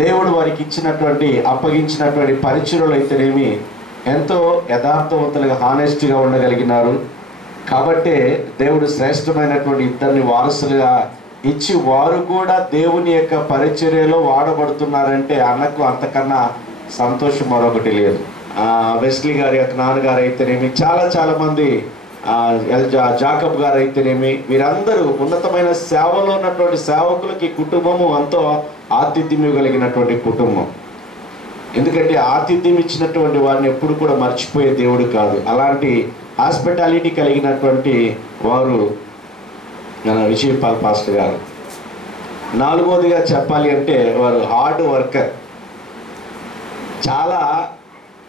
దేవుడు వారికి ఇచ్చినటువంటి అప్పగించినటువంటి పరిచర్యలు అయితేనేమి ఎంతో యథార్థవంతులుగా హానెస్ట్గా ఉండగలిగినారు. కాబట్టే దేవుడు శ్రేష్టమైనటువంటి ఇద్దరిని వారసులుగా ఇచ్చి వారు కూడా దేవుని యొక్క పరిచర్యలో వాడబడుతున్నారంటే అన్నకు అంతకన్నా సంతోషం మరొకటి లేదు. వెస్లీ గారి యొక్క నాన్నగారు అయితేనేమి, చాలా మంది జాకబ్ గారు అయితేనేమి, వీరందరూ ఉన్నతమైన సేవలో ఉన్నటువంటి సేవకులకి కుటుంబము ఎంతో ఆతిథ్యం కలిగినటువంటి కుటుంబం. ఎందుకంటే ఆతిథ్యం ఇచ్చినటువంటి వారిని ఎప్పుడు కూడా మర్చిపోయే దేవుడు కాదు. అలాంటి హాస్పిటాలిటీ కలిగినటువంటి వారు విజయపాల్ పాస్టర్ గారు. నాలుగవదిగా చెప్పాలి అంటే వారు హార్డ్ వర్కర్, చాలా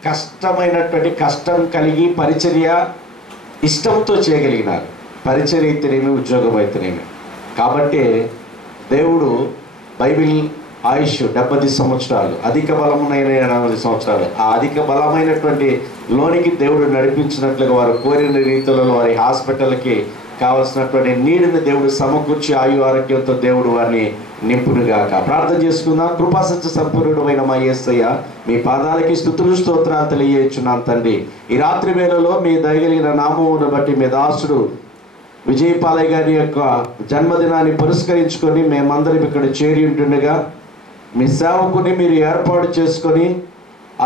కష్టమైనటువంటి కష్టం కలిగి పరిచర్య ఇష్టంతో చేయగలిగినారు. పరిచర్య అయితేనేమి, ఉద్యోగం అయితేనేమి. కాబట్టి దేవుడు బైబిల్ ఆయుష్ 70 సంవత్సరాలు, అధిక బలమైన 80 సంవత్సరాలు, ఆ అధిక బలమైనటువంటి లోనికి దేవుడు నడిపించినట్లుగా వారు కోరిన రీతిలో వారి హాస్పిటల్కి కావలసినటువంటి నీటిని దేవుడు సమకూర్చి ఆయు ఆరోగ్యంతో దేవుడు వారిని నింపునుగాక. ప్రార్థన చేసుకుందాం. కృపాసత్య సంపూర్ణుడు అయిన మా యేసయ్య, మీ పాదాలకి స్తుతులు స్తోత్రాలు తెలియజేస్తున్నాను తండ్రి. ఈ రాత్రి వేళలో మీ దయగలిగిన నామమును బట్టి మీ దాసుడు విజయపాలయ్య గారి యొక్క జన్మదినాన్ని పురస్కరించుకొని మేమందరం ఇక్కడ చేరి ఉంటుండగా మీ సేవకుని మీరు ఏర్పాటు చేసుకొని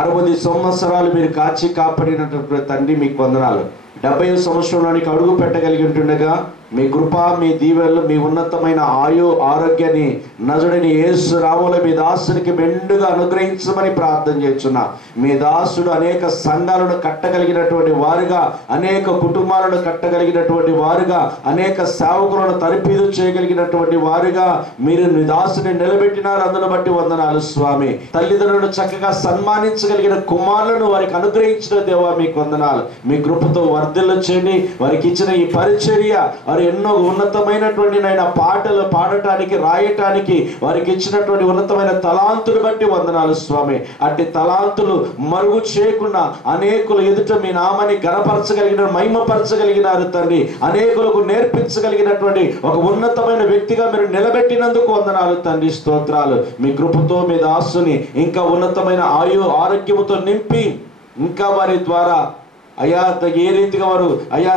60 సంవత్సరాలు మీరు కాచి కాపాడినటువంటి తండ్రి మీకు వందనాలు. 70వ సంవత్సరంలోనికి అడుగు పెట్టగలిగి ఉంటుండగా మీ కృప, మీ దీవెనలు, మీ ఉన్నతమైన ఆయు ఆరోగ్యాన్ని నజరుడైన యేసు నామములో మీ దాసునికి మెండుగా అనుగ్రహించమని ప్రార్థన చేస్తున్నా. మీ దాసుడు అనేక సంఘాలను కట్టగలిగినటువంటి వారుగా, అనేక కుటుంబాలను కట్టగలిగినటువంటి వారుగా, అనేక సేవకులను తరిపీదు చేయగలిగినటువంటి వారుగా మీరు మీ దాసుని నిలబెట్టినారు. అందును బట్టి వందనాలు స్వామి. తల్లిదండ్రులను చక్కగా సన్మానించగలిగిన కుమారులను వారికి అనుగ్రహించిన దేవా మీకు వందనాలు. మీ కృపతో వర్ధిల్లు చేయండి. వారికి ఇచ్చిన ఈ పరిచర్య వారు ఎన్నో ఉన్నతమైనటువంటి పాటలు పాడటానికి, రాయటానికి వారికి ఇచ్చినటువంటి ఉన్నతమైన తలాంతులు బట్టి వందనాలు స్వామి. అట్టి తలాంతులు మరుగు చేయకుండా అనేకులు ఎదుట మీ నామాన్ని గణపరచగలిగిన, మహిమపరచగలిగినారు తండ్రి. అనేకులకు నేర్పించగలిగినటువంటి ఒక ఉన్నతమైన వ్యక్తిగా మీరు నిలబెట్టినందుకు వందనాలు తండ్రి. స్తోత్రాలు. మీ కృపతో మీ దాసుని ఇంకా ఉన్నతమైన ఆయు ఆరోగ్యముతో నింపి ఇంకా వారి ద్వారా అయ్యా ఏ రీతిగా వారు అయ్యా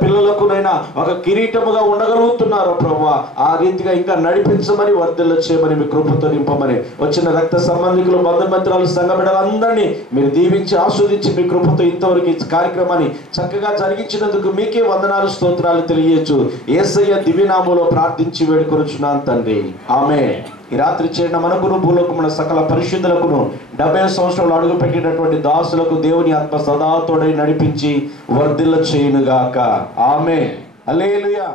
పిల్లలకునైనా ఒక కిరీటముగా ఉండగలుగుతున్నారో ప్రభువా, ఆ రీతిగా ఇంకా నడిపించమని, వర్ధిల్లు చేయమని, మీ కృపతో నింపమని, వచ్చిన రక్త సంబంధికులు, బంధుమిత్రాలు, సంఘ బిడ్డలందరినీ మీరు దీవించి ఆస్వాదించి మీ కృపతో ఇంతవరకు ఈ కార్యక్రమాన్ని చక్కగా జరిగించినందుకు మీకే వందనాలు స్తోత్రాలు తెలియచ్చు. యేసయ్య దివ్యనామములో ప్రార్థించి వేడుకొనుచున్నాను తండ్రి. ఆమేన్. ఈ రాత్రి చేరిన మనకును భూలోకమున సకల పరిశుద్ధులకును 70 సంవత్సరాలు అడుగు పెట్టినటువంటి దాసులకు దేవుని ఆత్మ సదా తోడై నడిపించి వర్ధిల్ల చేయునుగాక. ఆమేన్. హల్లెలూయా.